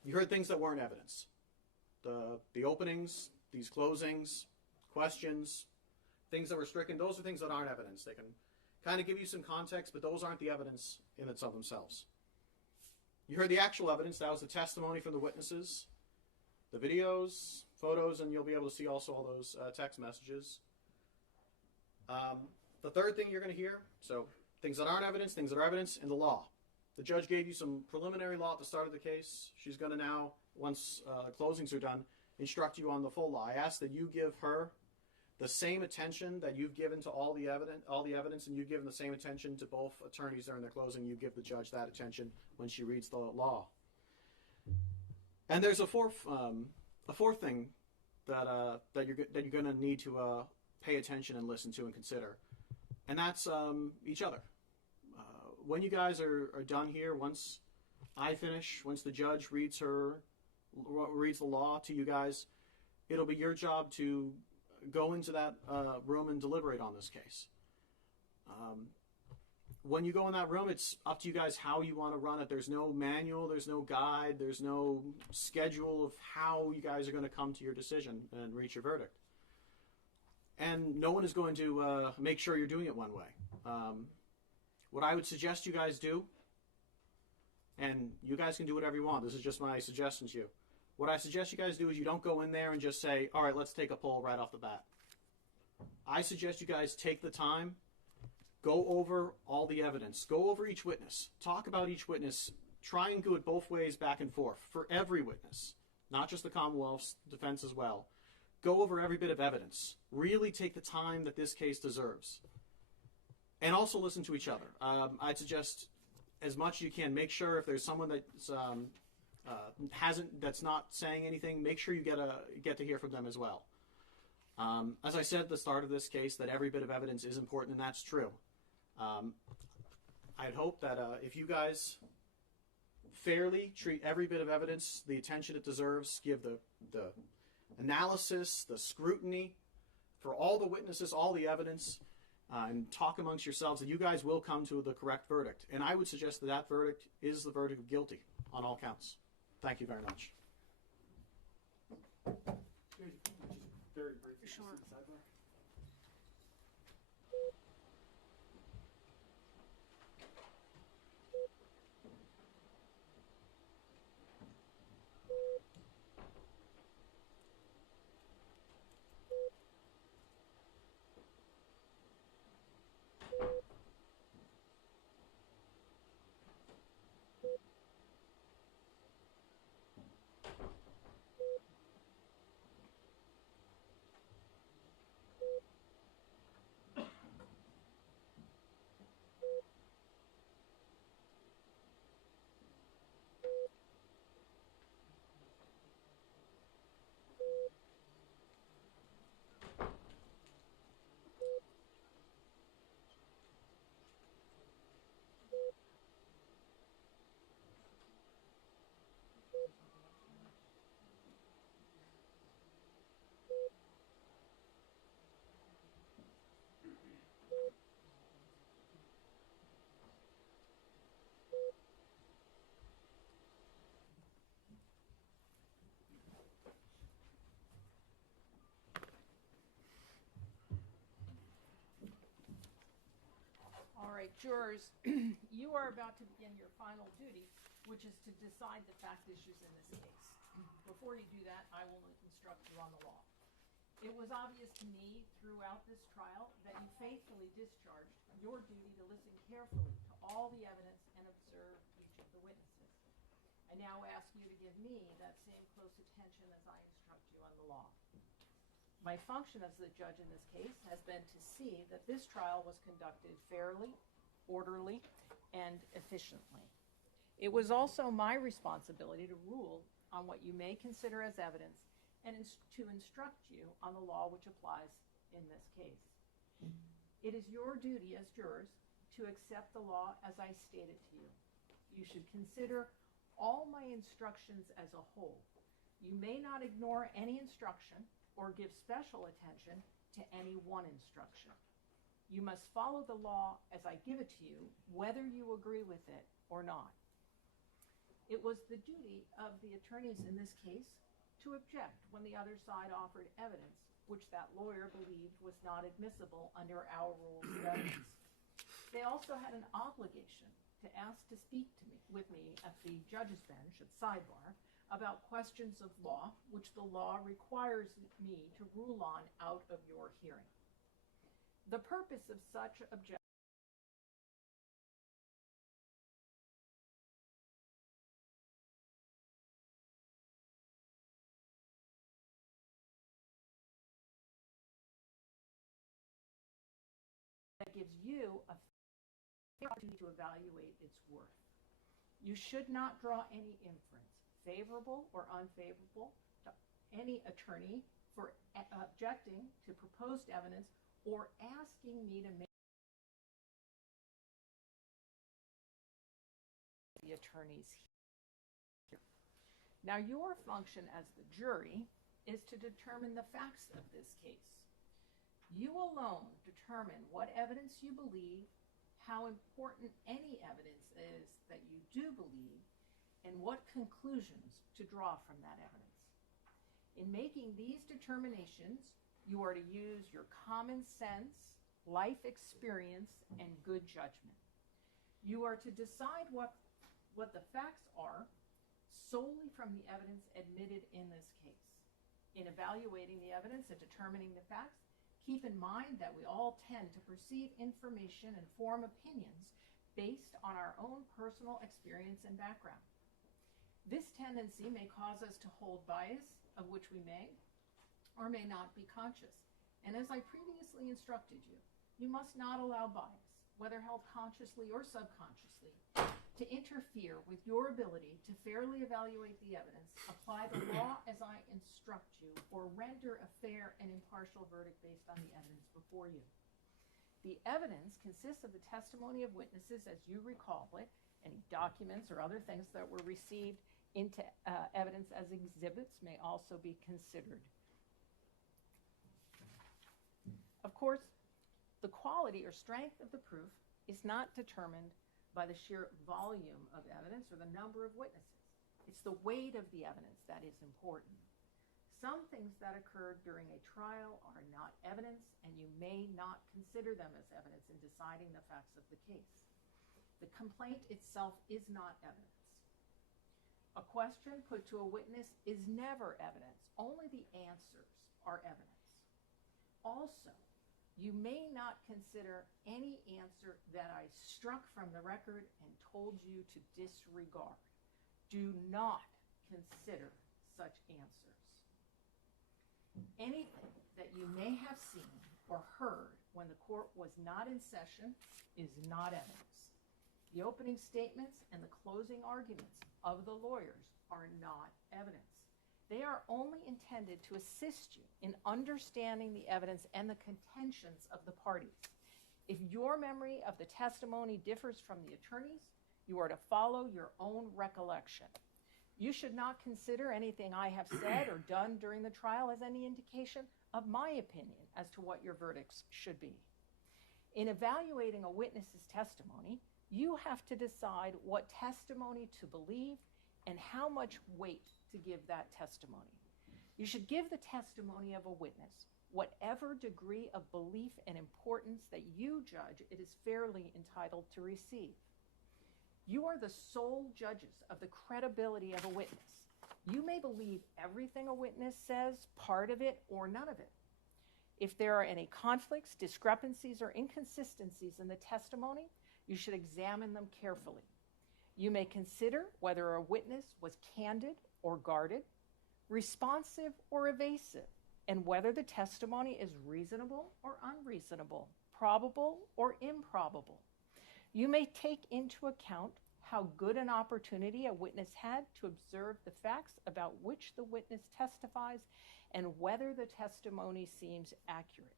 You heard things that weren't evidence. The openings, these closings, questions, things that were stricken, those are things that aren't evidence. They can kind of give you some context, but those aren't the evidence in and of themselves. You heard the actual evidence. That was the testimony from the witnesses, the videos, photos, and you'll be able to see also all those text messages. The third thing you're going to hear, so things that aren't evidence, things that are evidence, and the law. The judge gave you some preliminary law at the start of the case. She's going to now, once closings are done, instruct you on the full law. I ask that you give her the same attention that you've given to all the evidence, and you've given the same attention to both attorneys during their closing. You give the judge that attention when she reads the law. And there's a fourth thing that you're going to need to pay attention and listen to and consider, and that's each other. When you guys are done here, once I finish, once the judge reads the law to you guys, it'll be your job to go into that room and deliberate on this case. When you go in that room, it's up to you guys how you want to run it. There's no manual, there's no guide, there's no schedule of how you guys are going to come to your decision and reach your verdict. And no one is going to make sure you're doing it one way. What I would suggest you guys do, and you guys can do whatever you want, this is just my suggestion to you. What I suggest you guys do is you don't go in there and just say, all right, let's take a poll right off the bat. I suggest you guys take the time, go over all the evidence, go over each witness, talk about each witness, try and do it both ways, back and forth, for every witness, not just the Commonwealth's defense as well. Go over every bit of evidence. Really take the time that this case deserves. And also listen to each other. I'd suggest as much as you can, make sure if there's someone that's that's not saying anything, make sure you get to hear from them as well. As I said at the start of this case, that every bit of evidence is important, and that's true. I'd hope that if you guys fairly treat every bit of evidence the attention it deserves, give the analysis, the scrutiny for all the witnesses, all the evidence, and talk amongst yourselves, that you guys will come to the correct verdict. And I would suggest that that verdict is the verdict of guilty on all counts. Thank you very much. Very briefly. Sure. All right, jurors, you are about to begin your final duty, which is to decide the fact issues in this case. Before you do that, I will instruct you on the law. It was obvious to me throughout this trial that you faithfully discharged your duty to listen carefully to all the evidence and observe each of the witnesses. I now ask you to give me that same close attention as I instruct you on the law. My function as the judge in this case has been to see that this trial was conducted fairly, orderly, and efficiently. It was also my responsibility to rule on what you may consider as evidence and to instruct you on the law which applies in this case. It is your duty as jurors to accept the law as I stated to you. You should consider all my instructions as a whole. You may not ignore any instruction or give special attention to any one instruction. You must follow the law as I give it to you, whether you agree with it or not. It was the duty of the attorneys in this case to object when the other side offered evidence which that lawyer believed was not admissible under our rules of evidence. They also had an obligation to ask to speak with me at the judge's bench at sidebar about questions of law which the law requires me to rule on out of your hearing. The purpose of such objection gives you a fair opportunity to evaluate its worth. You should not draw any inference, favorable or unfavorable, to any attorney for objecting to proposed evidence or asking me to make the attorneys here. Now, your function as the jury is to determine the facts of this case. You alone determine what evidence you believe, how important any evidence is that you do believe, and what conclusions to draw from that evidence. In making these determinations, you are to use your common sense, life experience, and good judgment. You are to decide what the facts are solely from the evidence admitted in this case. In evaluating the evidence and determining the facts, keep in mind that we all tend to perceive information and form opinions based on our own personal experience and background. This tendency may cause us to hold bias, of which we may or may not be conscious. And as I previously instructed you, you must not allow bias, whether held consciously or subconsciously, to interfere with your ability to fairly evaluate the evidence, apply the law as I instruct you, or render a fair and impartial verdict based on the evidence before you. The evidence consists of the testimony of witnesses as you recall it. Any documents or other things that were received into evidence as exhibits may also be considered. Of course, the quality or strength of the proof is not determined by the sheer volume of evidence or the number of witnesses. It's the weight of the evidence that is important. Some things that occurred during a trial are not evidence, and you may not consider them as evidence in deciding the facts of the case. The complaint itself is not evidence. A question put to a witness is never evidence. Only the answers are evidence. Also, you may not consider any answer that I struck from the record and told you to disregard. Do not consider such answers. Anything that you may have seen or heard when the court was not in session is not evidence. The opening statements and the closing arguments of the lawyers are not evidence. They are only intended to assist you in understanding the evidence and the contentions of the parties. If your memory of the testimony differs from the attorney's, you are to follow your own recollection. You should not consider anything I have said or done during the trial as any indication of my opinion as to what your verdicts should be. In evaluating a witness's testimony, you have to decide what testimony to believe and how much weight to give that testimony. You should give the testimony of a witness whatever degree of belief and importance that you judge it is fairly entitled to receive. You are the sole judges of the credibility of a witness. You may believe everything a witness says, part of it or none of it. If there are any conflicts, discrepancies, or inconsistencies in the testimony, you should examine them carefully. You may consider whether a witness was candid or guarded, responsive or evasive, and whether the testimony is reasonable or unreasonable, probable or improbable. You may take into account how good an opportunity a witness had to observe the facts about which the witness testifies and whether the testimony seems accurate.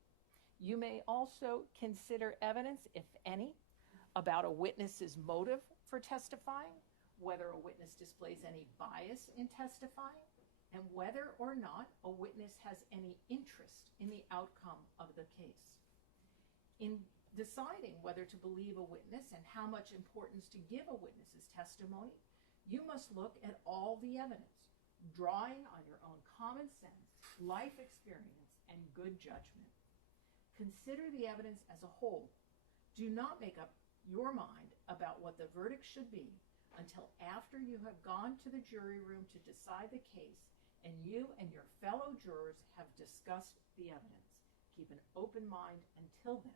You may also consider evidence, if any, about a witness's motive for testifying, whether a witness displays any bias in testifying, and whether or not a witness has any interest in the outcome of the case. In deciding whether to believe a witness and how much importance to give a witness's testimony, you must look at all the evidence, drawing on your own common sense, life experience, and good judgment. Consider the evidence as a whole. Do not make up your mind about what the verdict should be until after you have gone to the jury room to decide the case and you and your fellow jurors have discussed the evidence. Keep an open mind until then.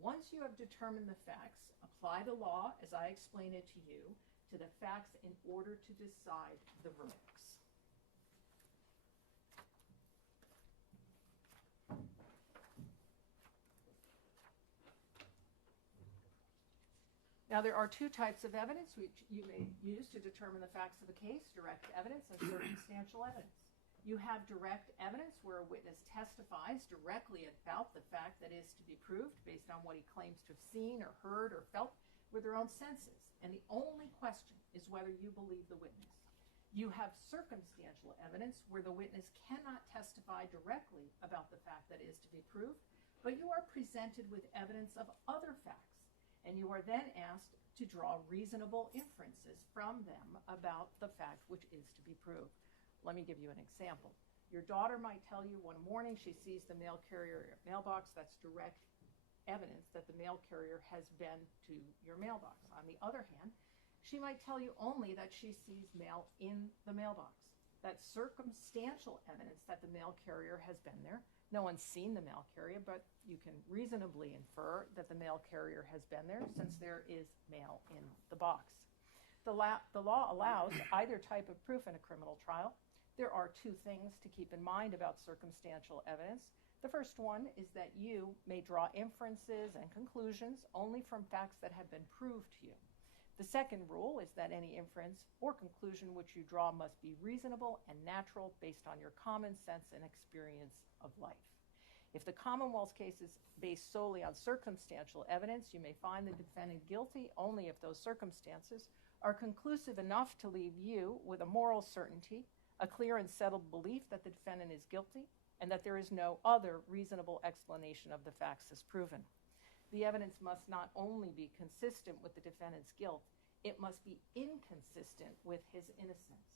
Once you have determined the facts, apply the law as I explain it to you to the facts in order to decide the verdicts. Now, there are two types of evidence which you may use to determine the facts of a case: direct evidence and circumstantial evidence. You have direct evidence where a witness testifies directly about the fact that is to be proved based on what he claims to have seen or heard or felt with their own senses, and the only question is whether you believe the witness. You have circumstantial evidence where the witness cannot testify directly about the fact that is to be proved, but you are presented with evidence of other facts, and you are then asked to draw reasonable inferences from them about the fact which is to be proved. Let me give you an example. Your daughter might tell you one morning she sees the mail carrier mailbox. That's direct evidence that the mail carrier has been to your mailbox. On the other hand, she might tell you only that she sees mail in the mailbox. That's circumstantial evidence that the mail carrier has been there. No one's seen the mail carrier, but you can reasonably infer that the mail carrier has been there since there is mail in the box. The law allows either type of proof in a criminal trial. There are two things to keep in mind about circumstantial evidence. The first one is that you may draw inferences and conclusions only from facts that have been proved to you. The second rule is that any inference or conclusion which you draw must be reasonable and natural based on your common sense and experience of life. If the Commonwealth's case is based solely on circumstantial evidence, you may find the defendant guilty only if those circumstances are conclusive enough to leave you with a moral certainty, a clear and settled belief that the defendant is guilty, and that there is no other reasonable explanation of the facts as proven. The evidence must not only be consistent with the defendant's guilt, it must be inconsistent with his innocence.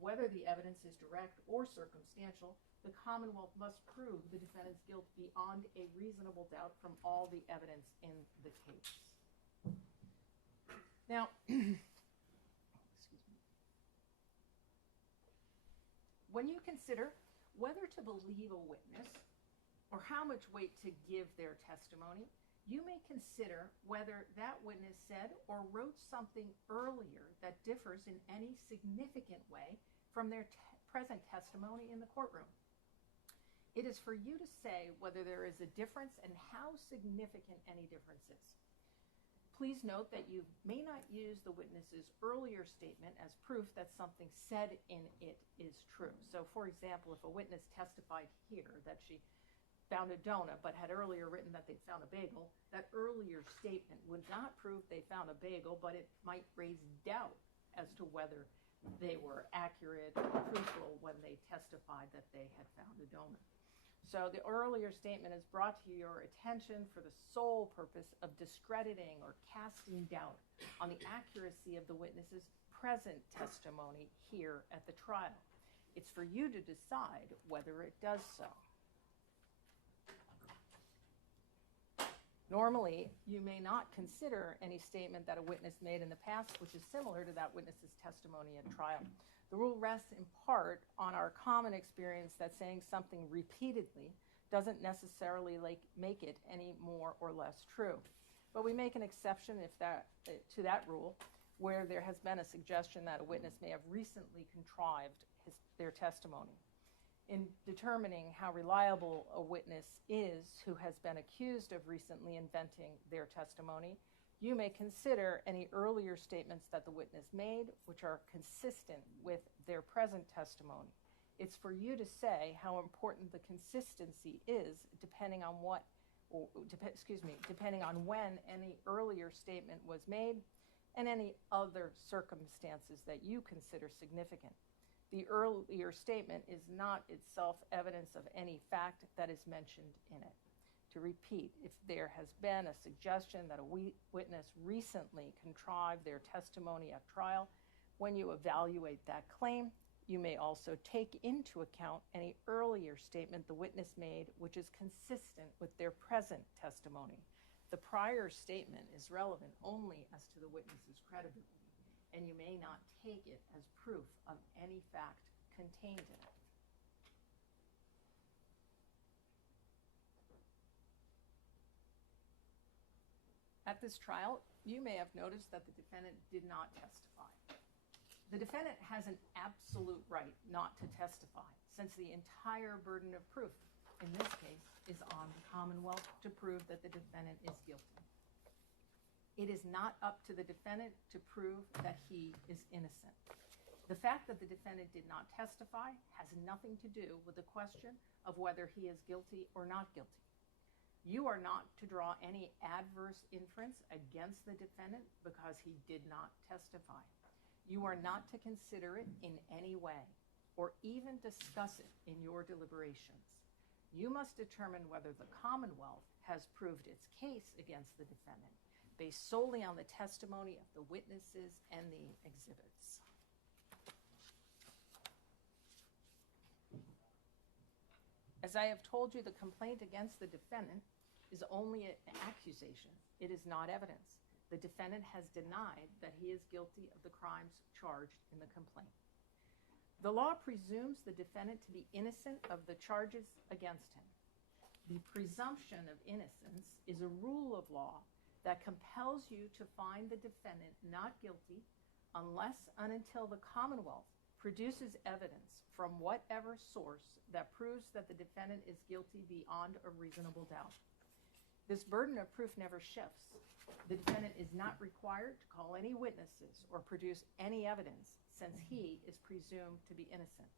Whether the evidence is direct or circumstantial, the Commonwealth must prove the defendant's guilt beyond a reasonable doubt from all the evidence in the case. Now, excuse me. When you consider whether to believe a witness or how much weight to give their testimony, you may consider whether that witness said or wrote something earlier that differs in any significant way from their present testimony in the courtroom. It is for you to say whether there is a difference and how significant any difference is. Please note that you may not use the witness's earlier statement as proof that something said in it is true. So, for example, if a witness testified here that she found a donut but had earlier written that they found a bagel, that earlier statement would not prove they found a bagel, but it might raise doubt as to whether they were accurate or truthful when they testified that they had found a donut. So the earlier statement is brought to your attention for the sole purpose of discrediting or casting doubt on the accuracy of the witness's present testimony here at the trial. It's for you to decide whether it does so. Normally, you may not consider any statement that a witness made in the past which is similar to that witness's testimony at trial. The rule rests in part on our common experience that saying something repeatedly doesn't necessarily make it any more or less true. But we make an exception to that rule where there has been a suggestion that a witness may have recently contrived their testimony. In determining how reliable a witness is who has been accused of recently inventing their testimony, you may consider any earlier statements that the witness made which are consistent with their present testimony. It's for you to say how important the consistency is depending on depending on when any earlier statement was made and any other circumstances that you consider significant. The earlier statement is not itself evidence of any fact that is mentioned in it. To repeat, if there has been a suggestion that a witness recently contrived their testimony at trial, when you evaluate that claim, you may also take into account any earlier statement the witness made which is consistent with their present testimony. The prior statement is relevant only as to the witness's credibility, and you may not take it as proof of any fact contained in it. At this trial, you may have noticed that the defendant did not testify. The defendant has an absolute right not to testify, since the entire burden of proof, in this case, is on the Commonwealth to prove that the defendant is guilty. It is not up to the defendant to prove that he is innocent. The fact that the defendant did not testify has nothing to do with the question of whether he is guilty or not guilty. You are not to draw any adverse inference against the defendant because he did not testify. You are not to consider it in any way or even discuss it in your deliberations. You must determine whether the Commonwealth has proved its case against the defendant based solely on the testimony of the witnesses and the exhibits. As I have told you, the complaint against the defendant is only an accusation. It is not evidence. The defendant has denied that he is guilty of the crimes charged in the complaint. The law presumes the defendant to be innocent of the charges against him. The presumption of innocence is a rule of law that compels you to find the defendant not guilty unless and until the Commonwealth produces evidence from whatever source that proves that the defendant is guilty beyond a reasonable doubt. This burden of proof never shifts. The defendant is not required to call any witnesses or produce any evidence since he is presumed to be innocent.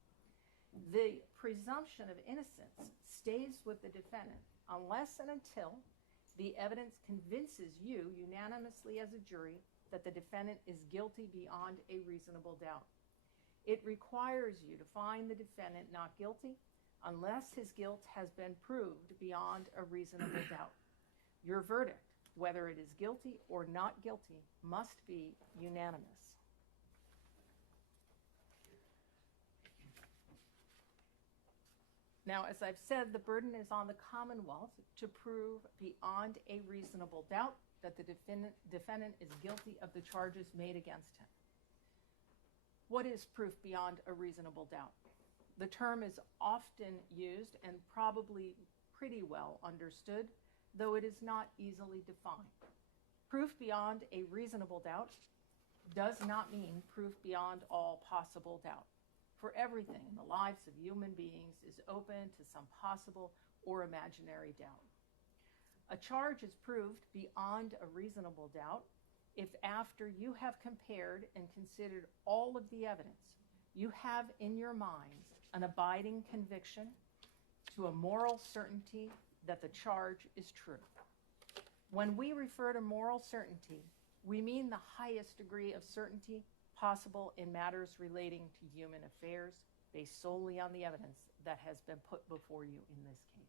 The presumption of innocence stays with the defendant unless and until the evidence convinces you unanimously as a jury that the defendant is guilty beyond a reasonable doubt. It requires you to find the defendant not guilty unless his guilt has been proved beyond a reasonable doubt. Your verdict, whether it is guilty or not guilty, must be unanimous. Now, as I've said, the burden is on the Commonwealth to prove beyond a reasonable doubt that the defendant is guilty of the charges made against him. What is proof beyond a reasonable doubt? The term is often used and probably pretty well understood, though it is not easily defined. Proof beyond a reasonable doubt does not mean proof beyond all possible doubt. For everything in the lives of human beings is open to some possible or imaginary doubt. A charge is proved beyond a reasonable doubt if after you have compared and considered all of the evidence, you have in your minds an abiding conviction to a moral certainty that the charge is true. When we refer to moral certainty, we mean the highest degree of certainty possible in matters relating to human affairs based solely on the evidence that has been put before you in this case.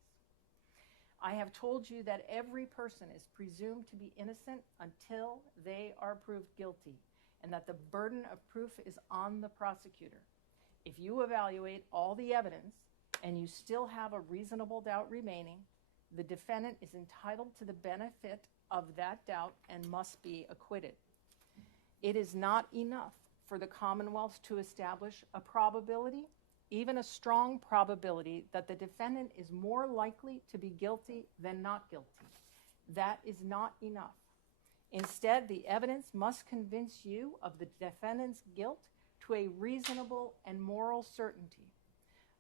I have told you that every person is presumed to be innocent until they are proved guilty, and that the burden of proof is on the prosecutor. If you evaluate all the evidence and you still have a reasonable doubt remaining, the defendant is entitled to the benefit of that doubt and must be acquitted. It is not enough for the Commonwealth to establish a probability, even a strong probability, that the defendant is more likely to be guilty than not guilty. That is not enough. Instead, the evidence must convince you of the defendant's guilt to a reasonable and moral certainty,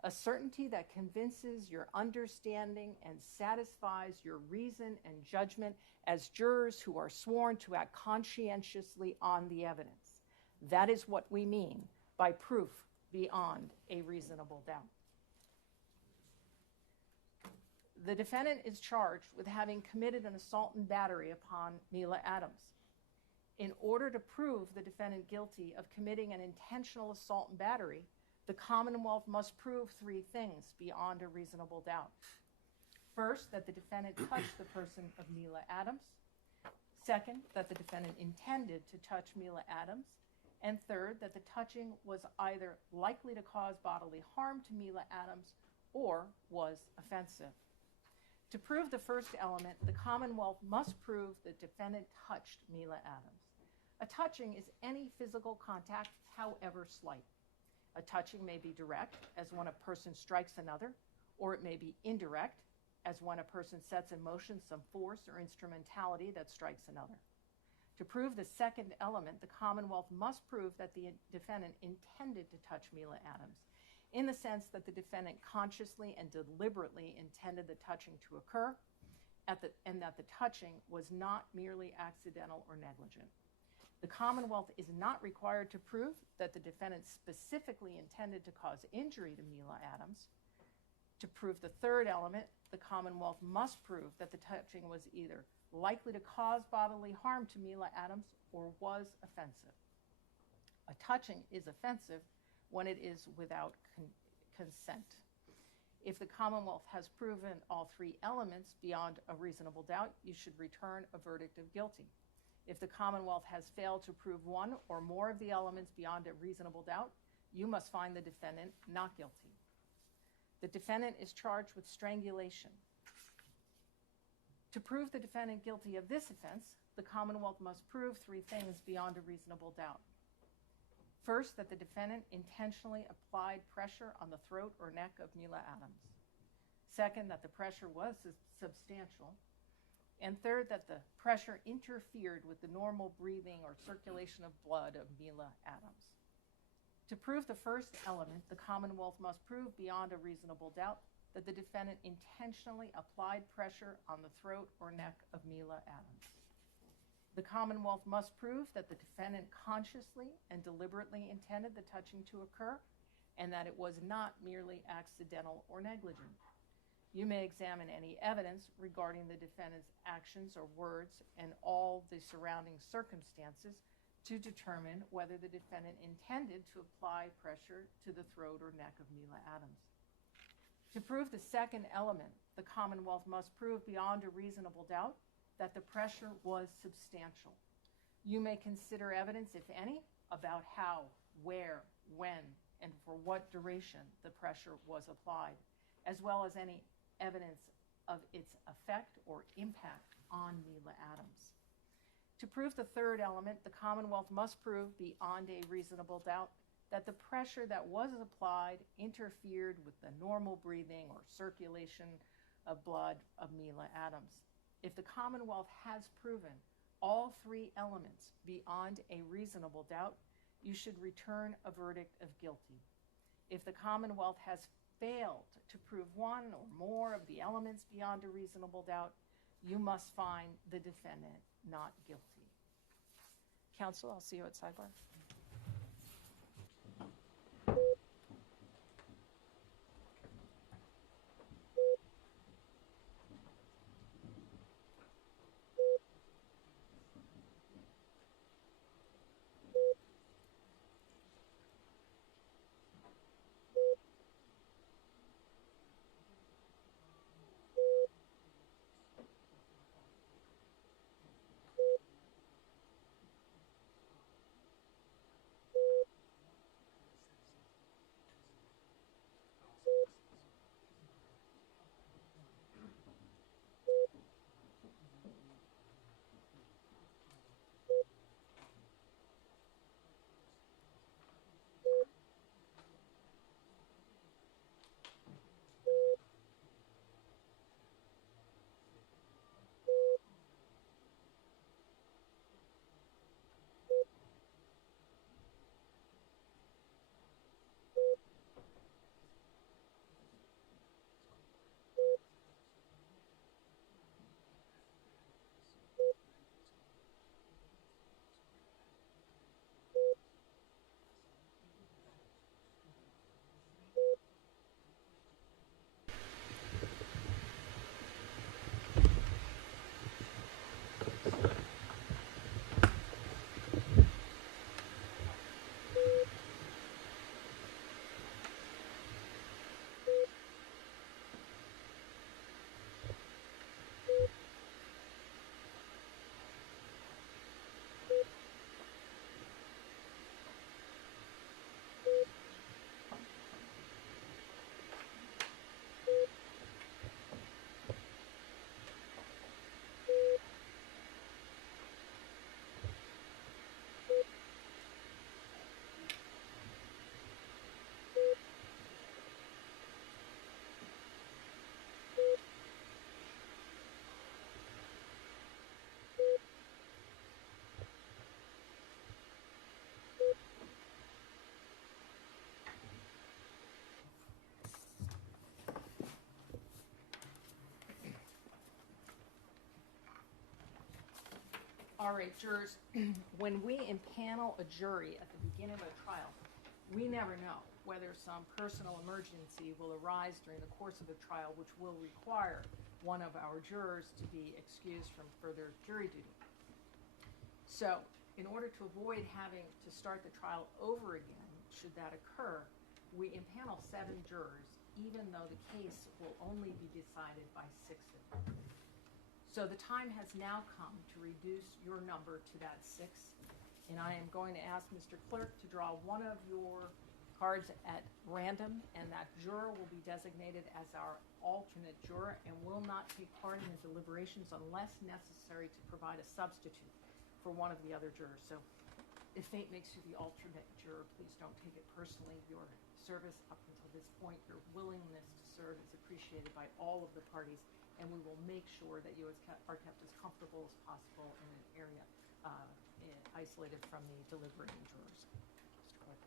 a certainty that convinces your understanding and satisfies your reason and judgment as jurors who are sworn to act conscientiously on the evidence. That is what we mean by proof beyond a reasonable doubt. The defendant is charged with having committed an assault and battery upon Mila Adams. In order to prove the defendant guilty of committing an intentional assault and battery, the Commonwealth must prove three things beyond a reasonable doubt. First, that the defendant touched the person of Mila Adams. Second, that the defendant intended to touch Mila Adams. And third, that the touching was either likely to cause bodily harm to Mila Adams or was offensive. To prove the first element, the Commonwealth must prove the defendant touched Mila Adams. A touching is any physical contact, however slight. A touching may be direct, as when a person strikes another, or it may be indirect, as when a person sets in motion some force or instrumentality that strikes another. To prove the second element, the Commonwealth must prove that the defendant intended to touch Mila Adams, in the sense that the defendant consciously and deliberately intended the touching to occur, and that the touching was not merely accidental or negligent. The Commonwealth is not required to prove that the defendant specifically intended to cause injury to Mila Adams. To prove the third element, the Commonwealth must prove that the touching was either likely to cause bodily harm to Mila Adams or was offensive. A touching is offensive when it is without consent. If the Commonwealth has proven all three elements beyond a reasonable doubt, you should return a verdict of guilty. If the Commonwealth has failed to prove one or more of the elements beyond a reasonable doubt, you must find the defendant not guilty. The defendant is charged with strangulation. To prove the defendant guilty of this offense, the Commonwealth must prove three things beyond a reasonable doubt. First, that the defendant intentionally applied pressure on the throat or neck of Mila Adams. Second, that the pressure was substantial. And third, that the pressure interfered with the normal breathing or circulation of blood of Mila Adams. To prove the first element, the Commonwealth must prove beyond a reasonable doubt that the defendant intentionally applied pressure on the throat or neck of Mila Adams. The Commonwealth must prove that the defendant consciously and deliberately intended the touching to occur and that it was not merely accidental or negligent. You may examine any evidence regarding the defendant's actions or words and all the surrounding circumstances to determine whether the defendant intended to apply pressure to the throat or neck of Mila Adams. To prove the second element, the Commonwealth must prove beyond a reasonable doubt that the pressure was substantial. You may consider evidence, if any, about how, where, when, and for what duration the pressure was applied, as well as any evidence of its effect or impact on Mila Adams. To prove the third element, the Commonwealth must prove beyond a reasonable doubt that the pressure that was applied interfered with the normal breathing or circulation of blood of Mila Adams. If the Commonwealth has proven all three elements beyond a reasonable doubt, you should return a verdict of guilty. If the Commonwealth has failed to prove one or more of the elements beyond a reasonable doubt, you must find the defendant not guilty. Counsel, I'll see you at sidebar. All right, jurors, when we impanel a jury at the beginning of a trial, we never know whether some personal emergency will arise during the course of a trial which will require one of our jurors to be excused from further jury duty. So, in order to avoid having to start the trial over again, should that occur, we impanel 7 jurors, even though the case will only be decided by 6 of them. So the time has now come to reduce your number to that 6, and I am going to ask Mr. Clerk to draw one of your cards at random, and that juror will be designated as our alternate juror and will not take part in the deliberations unless necessary to provide a substitute for one of the other jurors. So if fate makes you the alternate juror, please don't take it personally. Your service up until this point, your willingness to serve is appreciated by all of the parties, and we will make sure that you are kept as comfortable as possible in an area isolated from the deliberating jurors. Mr. Clerk.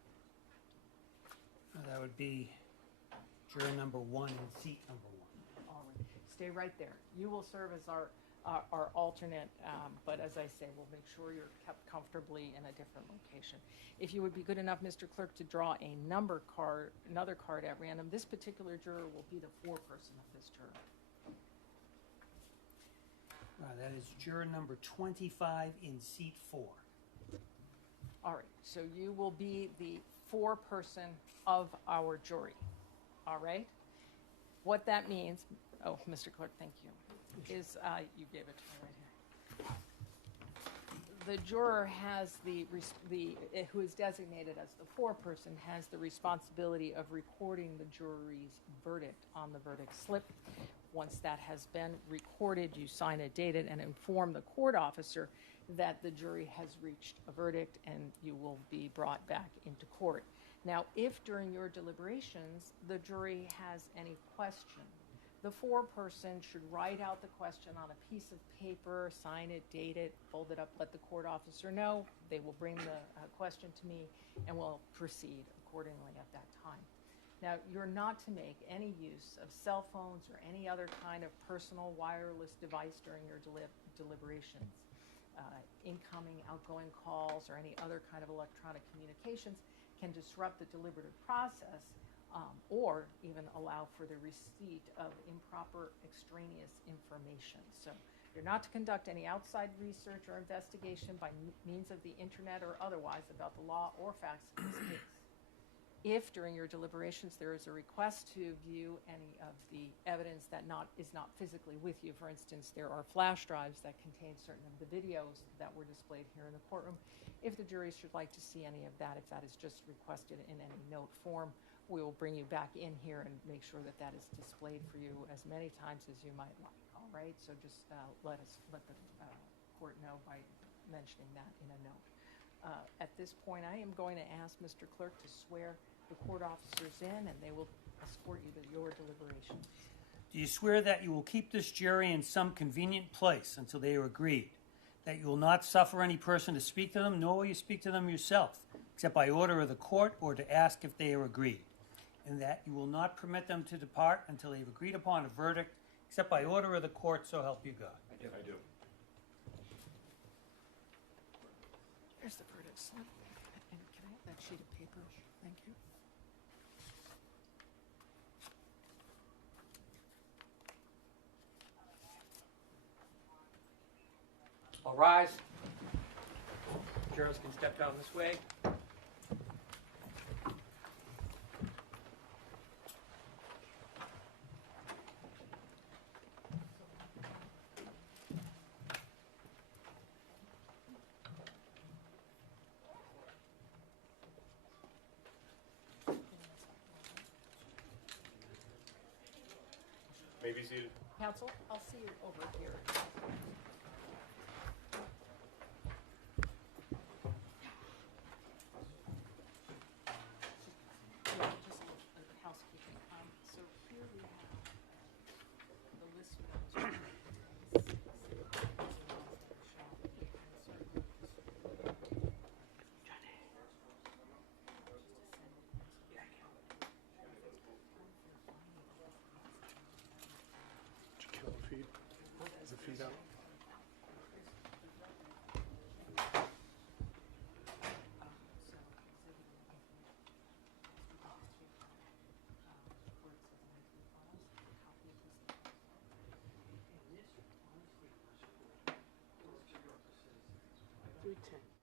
That would be juror number 1 and seat number 1. All right. Stay right there. You will serve as our alternate, but as I say, we'll make sure you're kept comfortably in a different location. If you would be good enough, Mr. Clerk, to draw another card at random, this particular juror will be the foreperson of this juror. That is juror number 25 in seat 4. All right, so you will be the foreperson of our jury. All right? What that means, oh, Mr. Clerk, thank you, is you gave it to me right here. The juror has who is designated as the foreperson has the responsibility of recording the jury's verdict on the verdict slip. Once that has been recorded, you sign it, date it, and inform the court officer that the jury has reached a verdict, and you will be brought back into court. Now, if during your deliberations the jury has any question, the foreperson should write out the question on a piece of paper, sign it, date it, fold it up, let the court officer know. They will bring the question to me, and we'll proceed accordingly at that time. Now, you're not to make any use of cell phones or any other kind of personal wireless device during your deliberations. Incoming, outgoing calls, or any other kind of electronic communications can disrupt the deliberative process or even allow for the receipt of improper extraneous information. So you're not to conduct any outside research or investigation by means of the internet or otherwise about the law or facts in this case. If during your deliberations there is a request to view any of the evidence that is not physically with you, for instance, there are flash drives that contain certain of the videos that were displayed here in the courtroom. If the jury should like to see any of that, if that is just requested in any note form, we will bring you back in here and make sure that that is displayed for you as many times as you might like. All right, so just let the court know by mentioning that in a note. At this point, I am going to ask Mr. Clerk to swear the court officers in, and they will escort you to your deliberations. Do you swear that you will keep this jury in some convenient place until they are agreed, that you will not suffer any person to speak to them, nor will you speak to them yourself, except by order of the court or to ask if they are agreed, and that you will not permit them to depart until they have agreed upon a verdict, except by order of the court, so help you God? I do. I do. Here's the verdict slip. And can I have that sheet of paper? Thank you. All rise. Jurors can step down this way. May be seated. Counsel, I'll see you over here. Yeah, just a little housekeeping. So here we have the list of those. Did you kill the feed? Is the feed out? January 10th.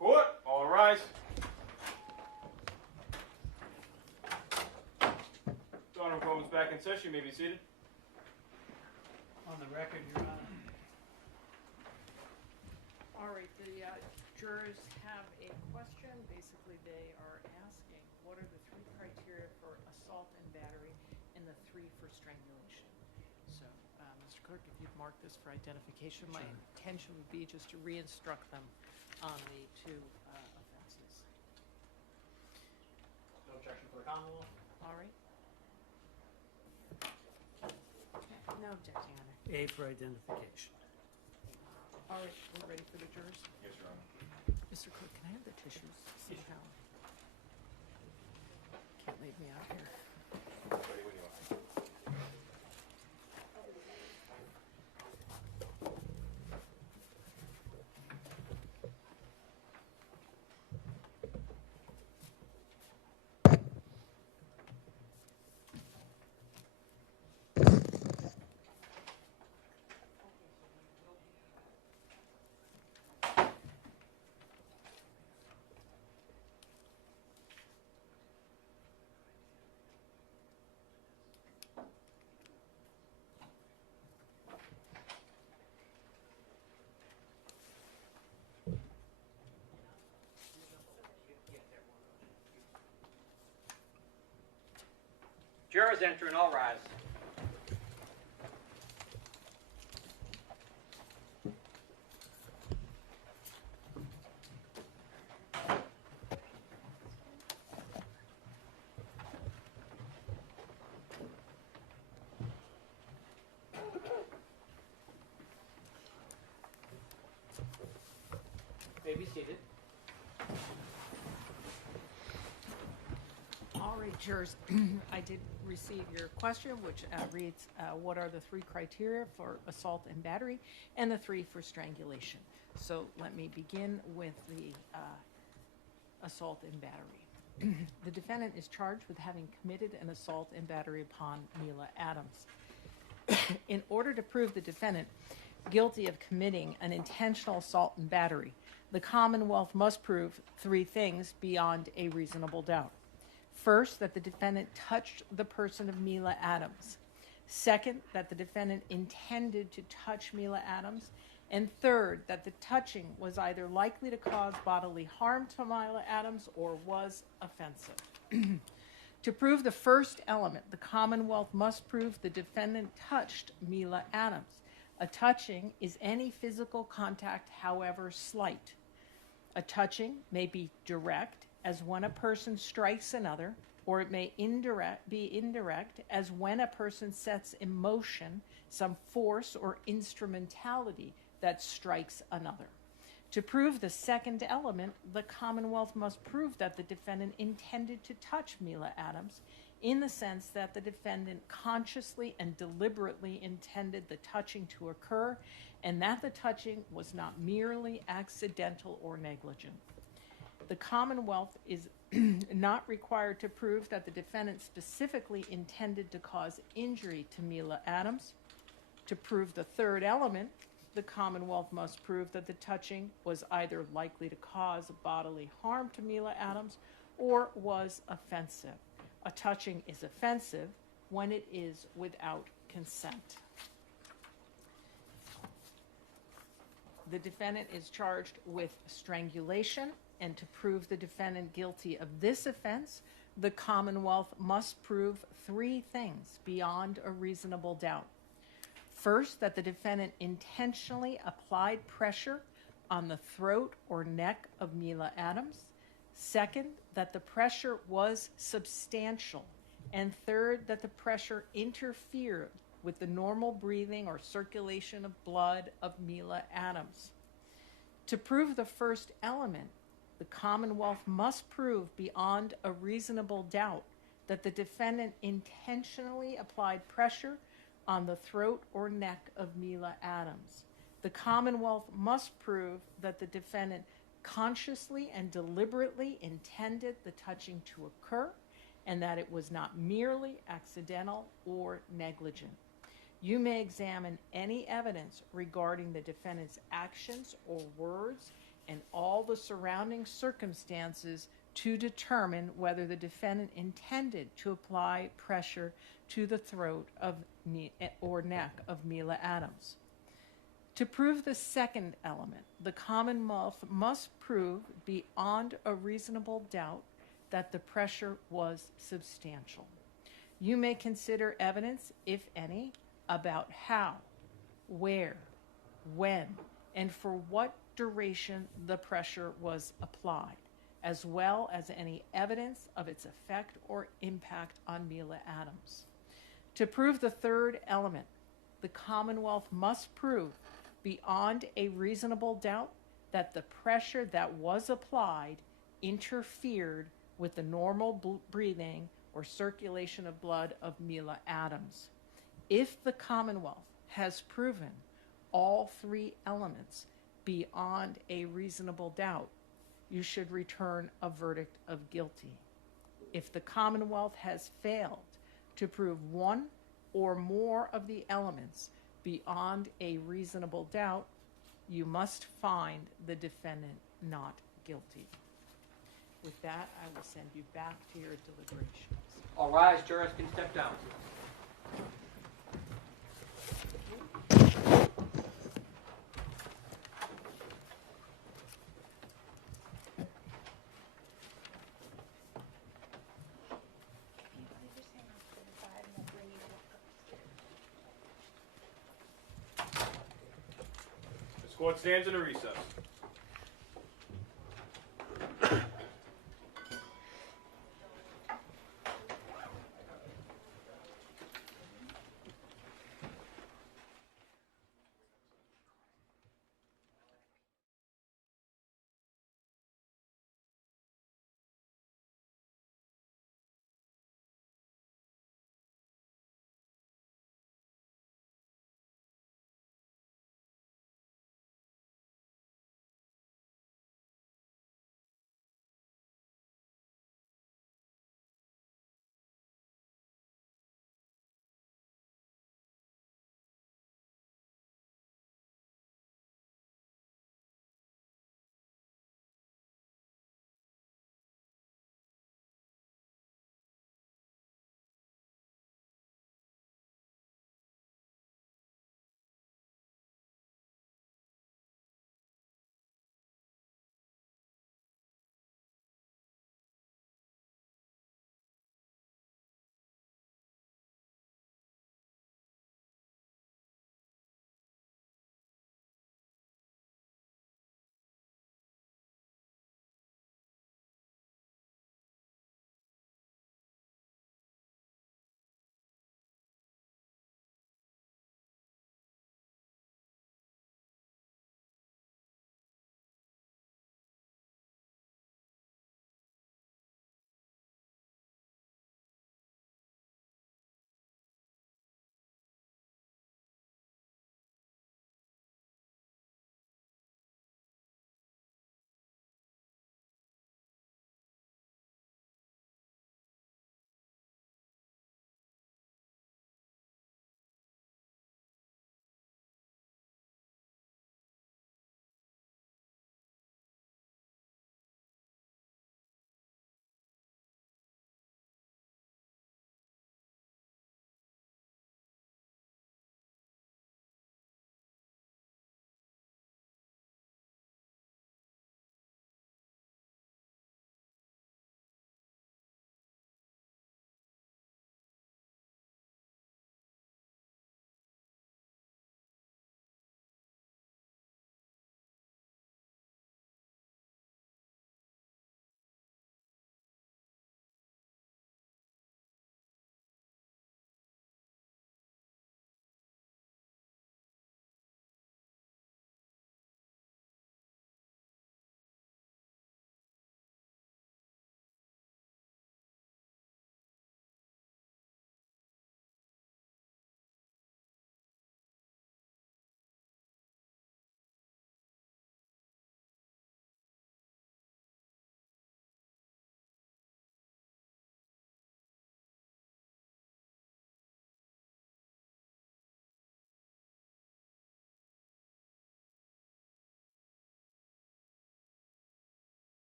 Court, all rise. Honorable Court is back in session. You may be seated. On the record, Your Honor. All right, the jurors have a question. Basically, they are asking, what are the 3 criteria for assault and battery and the 3 for strangulation? So, Mr. Clerk, if you'd mark this for identification, my intention would be just to re-instruct them on the 2 offenses. No objection for the Commonwealth. All right. No objection, Your Honor. A for identification. All right, we're ready for the jurors. Yes, Your Honor. Mr. Clerk, can I have the tissues? Somehow. Can't leave me out here. Ready when you are. Jurors enter and all rise. May be seated. All right, jurors, I did receive your question, which reads, what are the 3 criteria for assault and battery and the 3 for strangulation? So let me begin with the assault and battery. The defendant is charged with having committed an assault and battery upon Mila Adams. In order to prove the defendant guilty of committing an intentional assault and battery, the Commonwealth must prove 3 things beyond a reasonable doubt. First, that the defendant touched the person of Mila Adams. Second, that the defendant intended to touch Mila Adams. And third, that the touching was either likely to cause bodily harm to Mila Adams or was offensive. To prove the first element, the Commonwealth must prove the defendant touched Mila Adams. A touching is any physical contact, however slight. A touching may be direct, as when a person strikes another, or it may be indirect, as when a person sets in motion some force or instrumentality that strikes another. To prove the second element, the Commonwealth must prove that the defendant intended to touch Mila Adams, in the sense that the defendant consciously and deliberately intended the touching to occur, and that the touching was not merely accidental or negligent. The Commonwealth is not required to prove that the defendant specifically intended to cause injury to Mila Adams. To prove the third element, the Commonwealth must prove that the touching was either likely to cause bodily harm to Mila Adams or was offensive. A touching is offensive when it is without consent. The defendant is charged with strangulation, and to prove the defendant guilty of this offense, the Commonwealth must prove 3 things beyond a reasonable doubt. First, that the defendant intentionally applied pressure on the throat or neck of Mila Adams. Second, that the pressure was substantial. And third, that the pressure interfered with the normal breathing or circulation of blood of Mila Adams. To prove the first element, the Commonwealth must prove beyond a reasonable doubt that the defendant intentionally applied pressure on the throat or neck of Mila Adams. The Commonwealth must prove that the defendant consciously and deliberately intended the touching to occur, and that it was not merely accidental or negligent. You may examine any evidence regarding the defendant's actions or words and all the surrounding circumstances to determine whether the defendant intended to apply pressure to the throat of or neck of Mila Adams. To prove the second element, the Commonwealth must prove beyond a reasonable doubt that the pressure was substantial. You may consider evidence, if any, about how, where, when, and for what duration the pressure was applied, as well as any evidence of its effect or impact on Mila Adams. To prove the third element, the Commonwealth must prove beyond a reasonable doubt that the pressure that was applied interfered with the normal breathing or circulation of blood of Mila Adams. If the Commonwealth has proven all three elements beyond a reasonable doubt, you should return a verdict of guilty. If the Commonwealth has failed to prove one or more of the elements beyond a reasonable doubt, you must find the defendant not guilty. With that, I will send you back to your deliberations. All rise, jurors can step down. This court stands in a recess.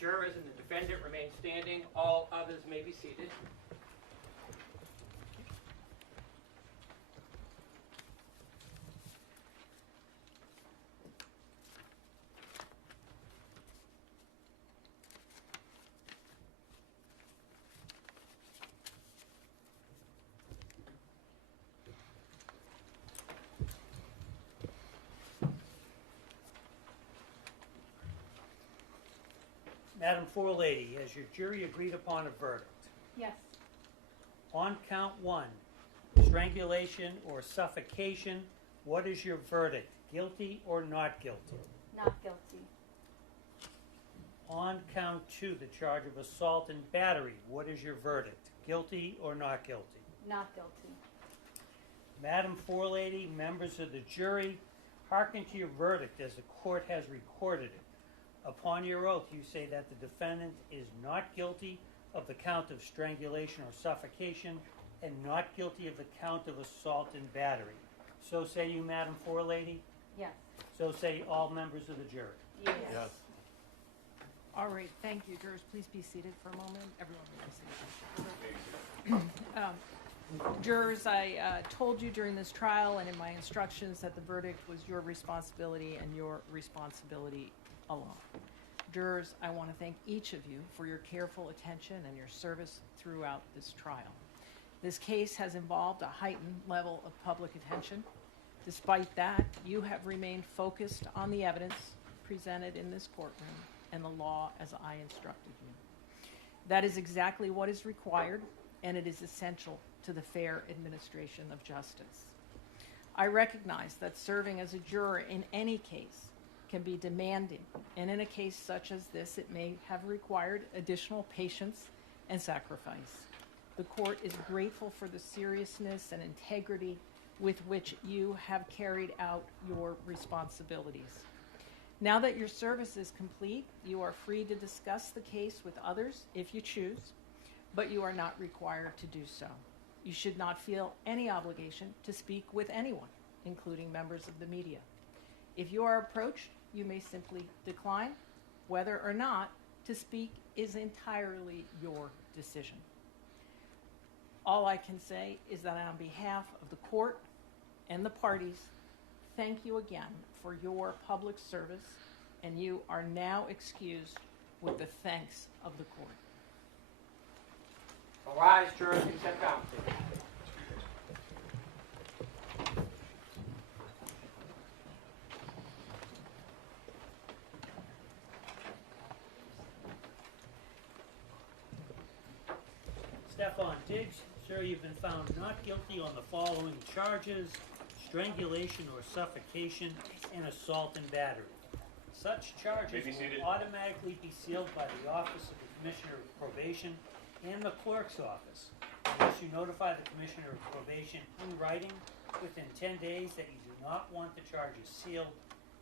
Jurors and the defendant remain standing. All others may be seated. Madam Forelady, has your jury agreed upon a verdict? Yes. On count 1, strangulation or suffocation, what is your verdict? Guilty or not guilty? Not guilty. On count 2, the charge of assault and battery, what is your verdict? Guilty or not guilty? Not guilty. Madam Forelady, members of the jury, hearken to your verdict as the court has recorded it. Upon your oath, you say that the defendant is not guilty of the count of strangulation or suffocation and not guilty of the count of assault and battery. So say you, Madam Forelady? Yes. So say all members of the jury? Yes. All right, thank you. Jurors, please be seated for a moment. Everyone be seated. Jurors, I told you during this trial and in my instructions that the verdict was your responsibility and your responsibility alone. Jurors, I want to thank each of you for your careful attention and your service throughout this trial. This case has involved a heightened level of public attention. Despite that, you have remained focused on the evidence presented in this courtroom and the law as I instructed you. That is exactly what is required, and it is essential to the fair administration of justice. I recognize that serving as a juror in any case can be demanding, and in a case such as this, it may have required additional patience and sacrifice. The court is grateful for the seriousness and integrity with which you have carried out your responsibilities. Now that your service is complete, you are free to discuss the case with others if you choose, but you are not required to do so. You should not feel any obligation to speak with anyone, including members of the media. If you are approached, you may simply decline. Whether or not to speak is entirely your decision. All I can say is that on behalf of the court and the parties, thank you again for your public service, and you are now excused with the thanks of the court. All rise, jurors, and step down. Stefon Diggs, sir, you've been found not guilty on the following charges: strangulation or suffocation and assault and battery. Such charges will automatically be sealed by the Office of the Commissioner of Probation and the Clerk's Office, unless you notify the Commissioner of Probation in writing within 10 days that you do not want the charges sealed,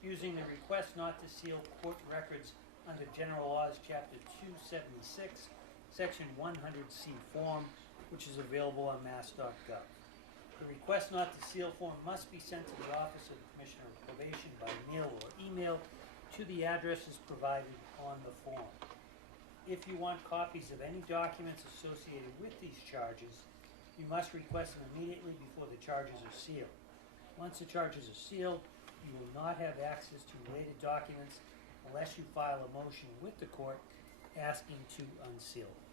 using the request not to seal court records under General Laws, Chapter 276, Section 100C form, which is available on mass.gov. The request not to seal form must be sent to the Office of the Commissioner of Probation by mail or email to the addresses provided on the form. If you want copies of any documents associated with these charges, you must request them immediately before the charges are sealed. Once the charges are sealed, you will not have access to related documents unless you file a motion with the court asking to unseal them.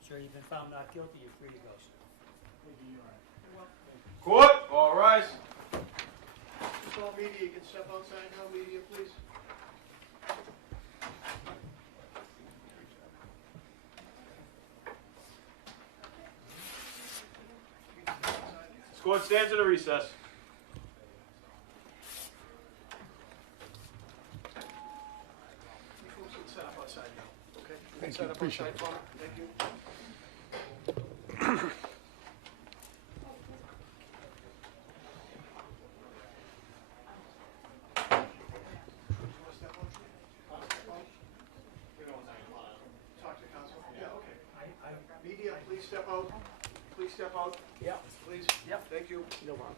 Sir, you've been found not guilty. You're free to go, sir. Thank you, Your Honor. Court, all rise. Just all media, you can step outside now, media, please. This court stands at a recess. You folks can set up outside now, okay? Thank Set you, up appreciate outside it. for me. Thank you. Talk to counsel? Yeah, okay. Media, please step out. Please step out. Yeah. Please. Yep. Thank you. No problem.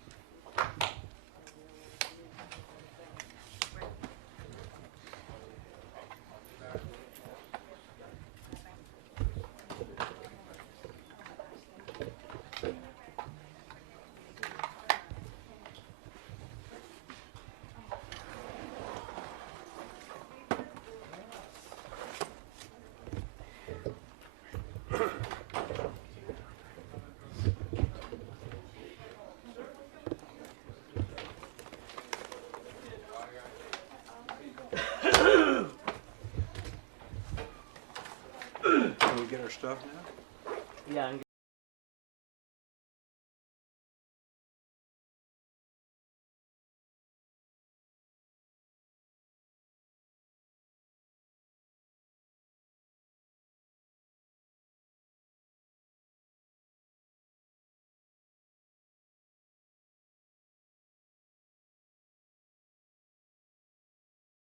stuff now? Yeah, I'm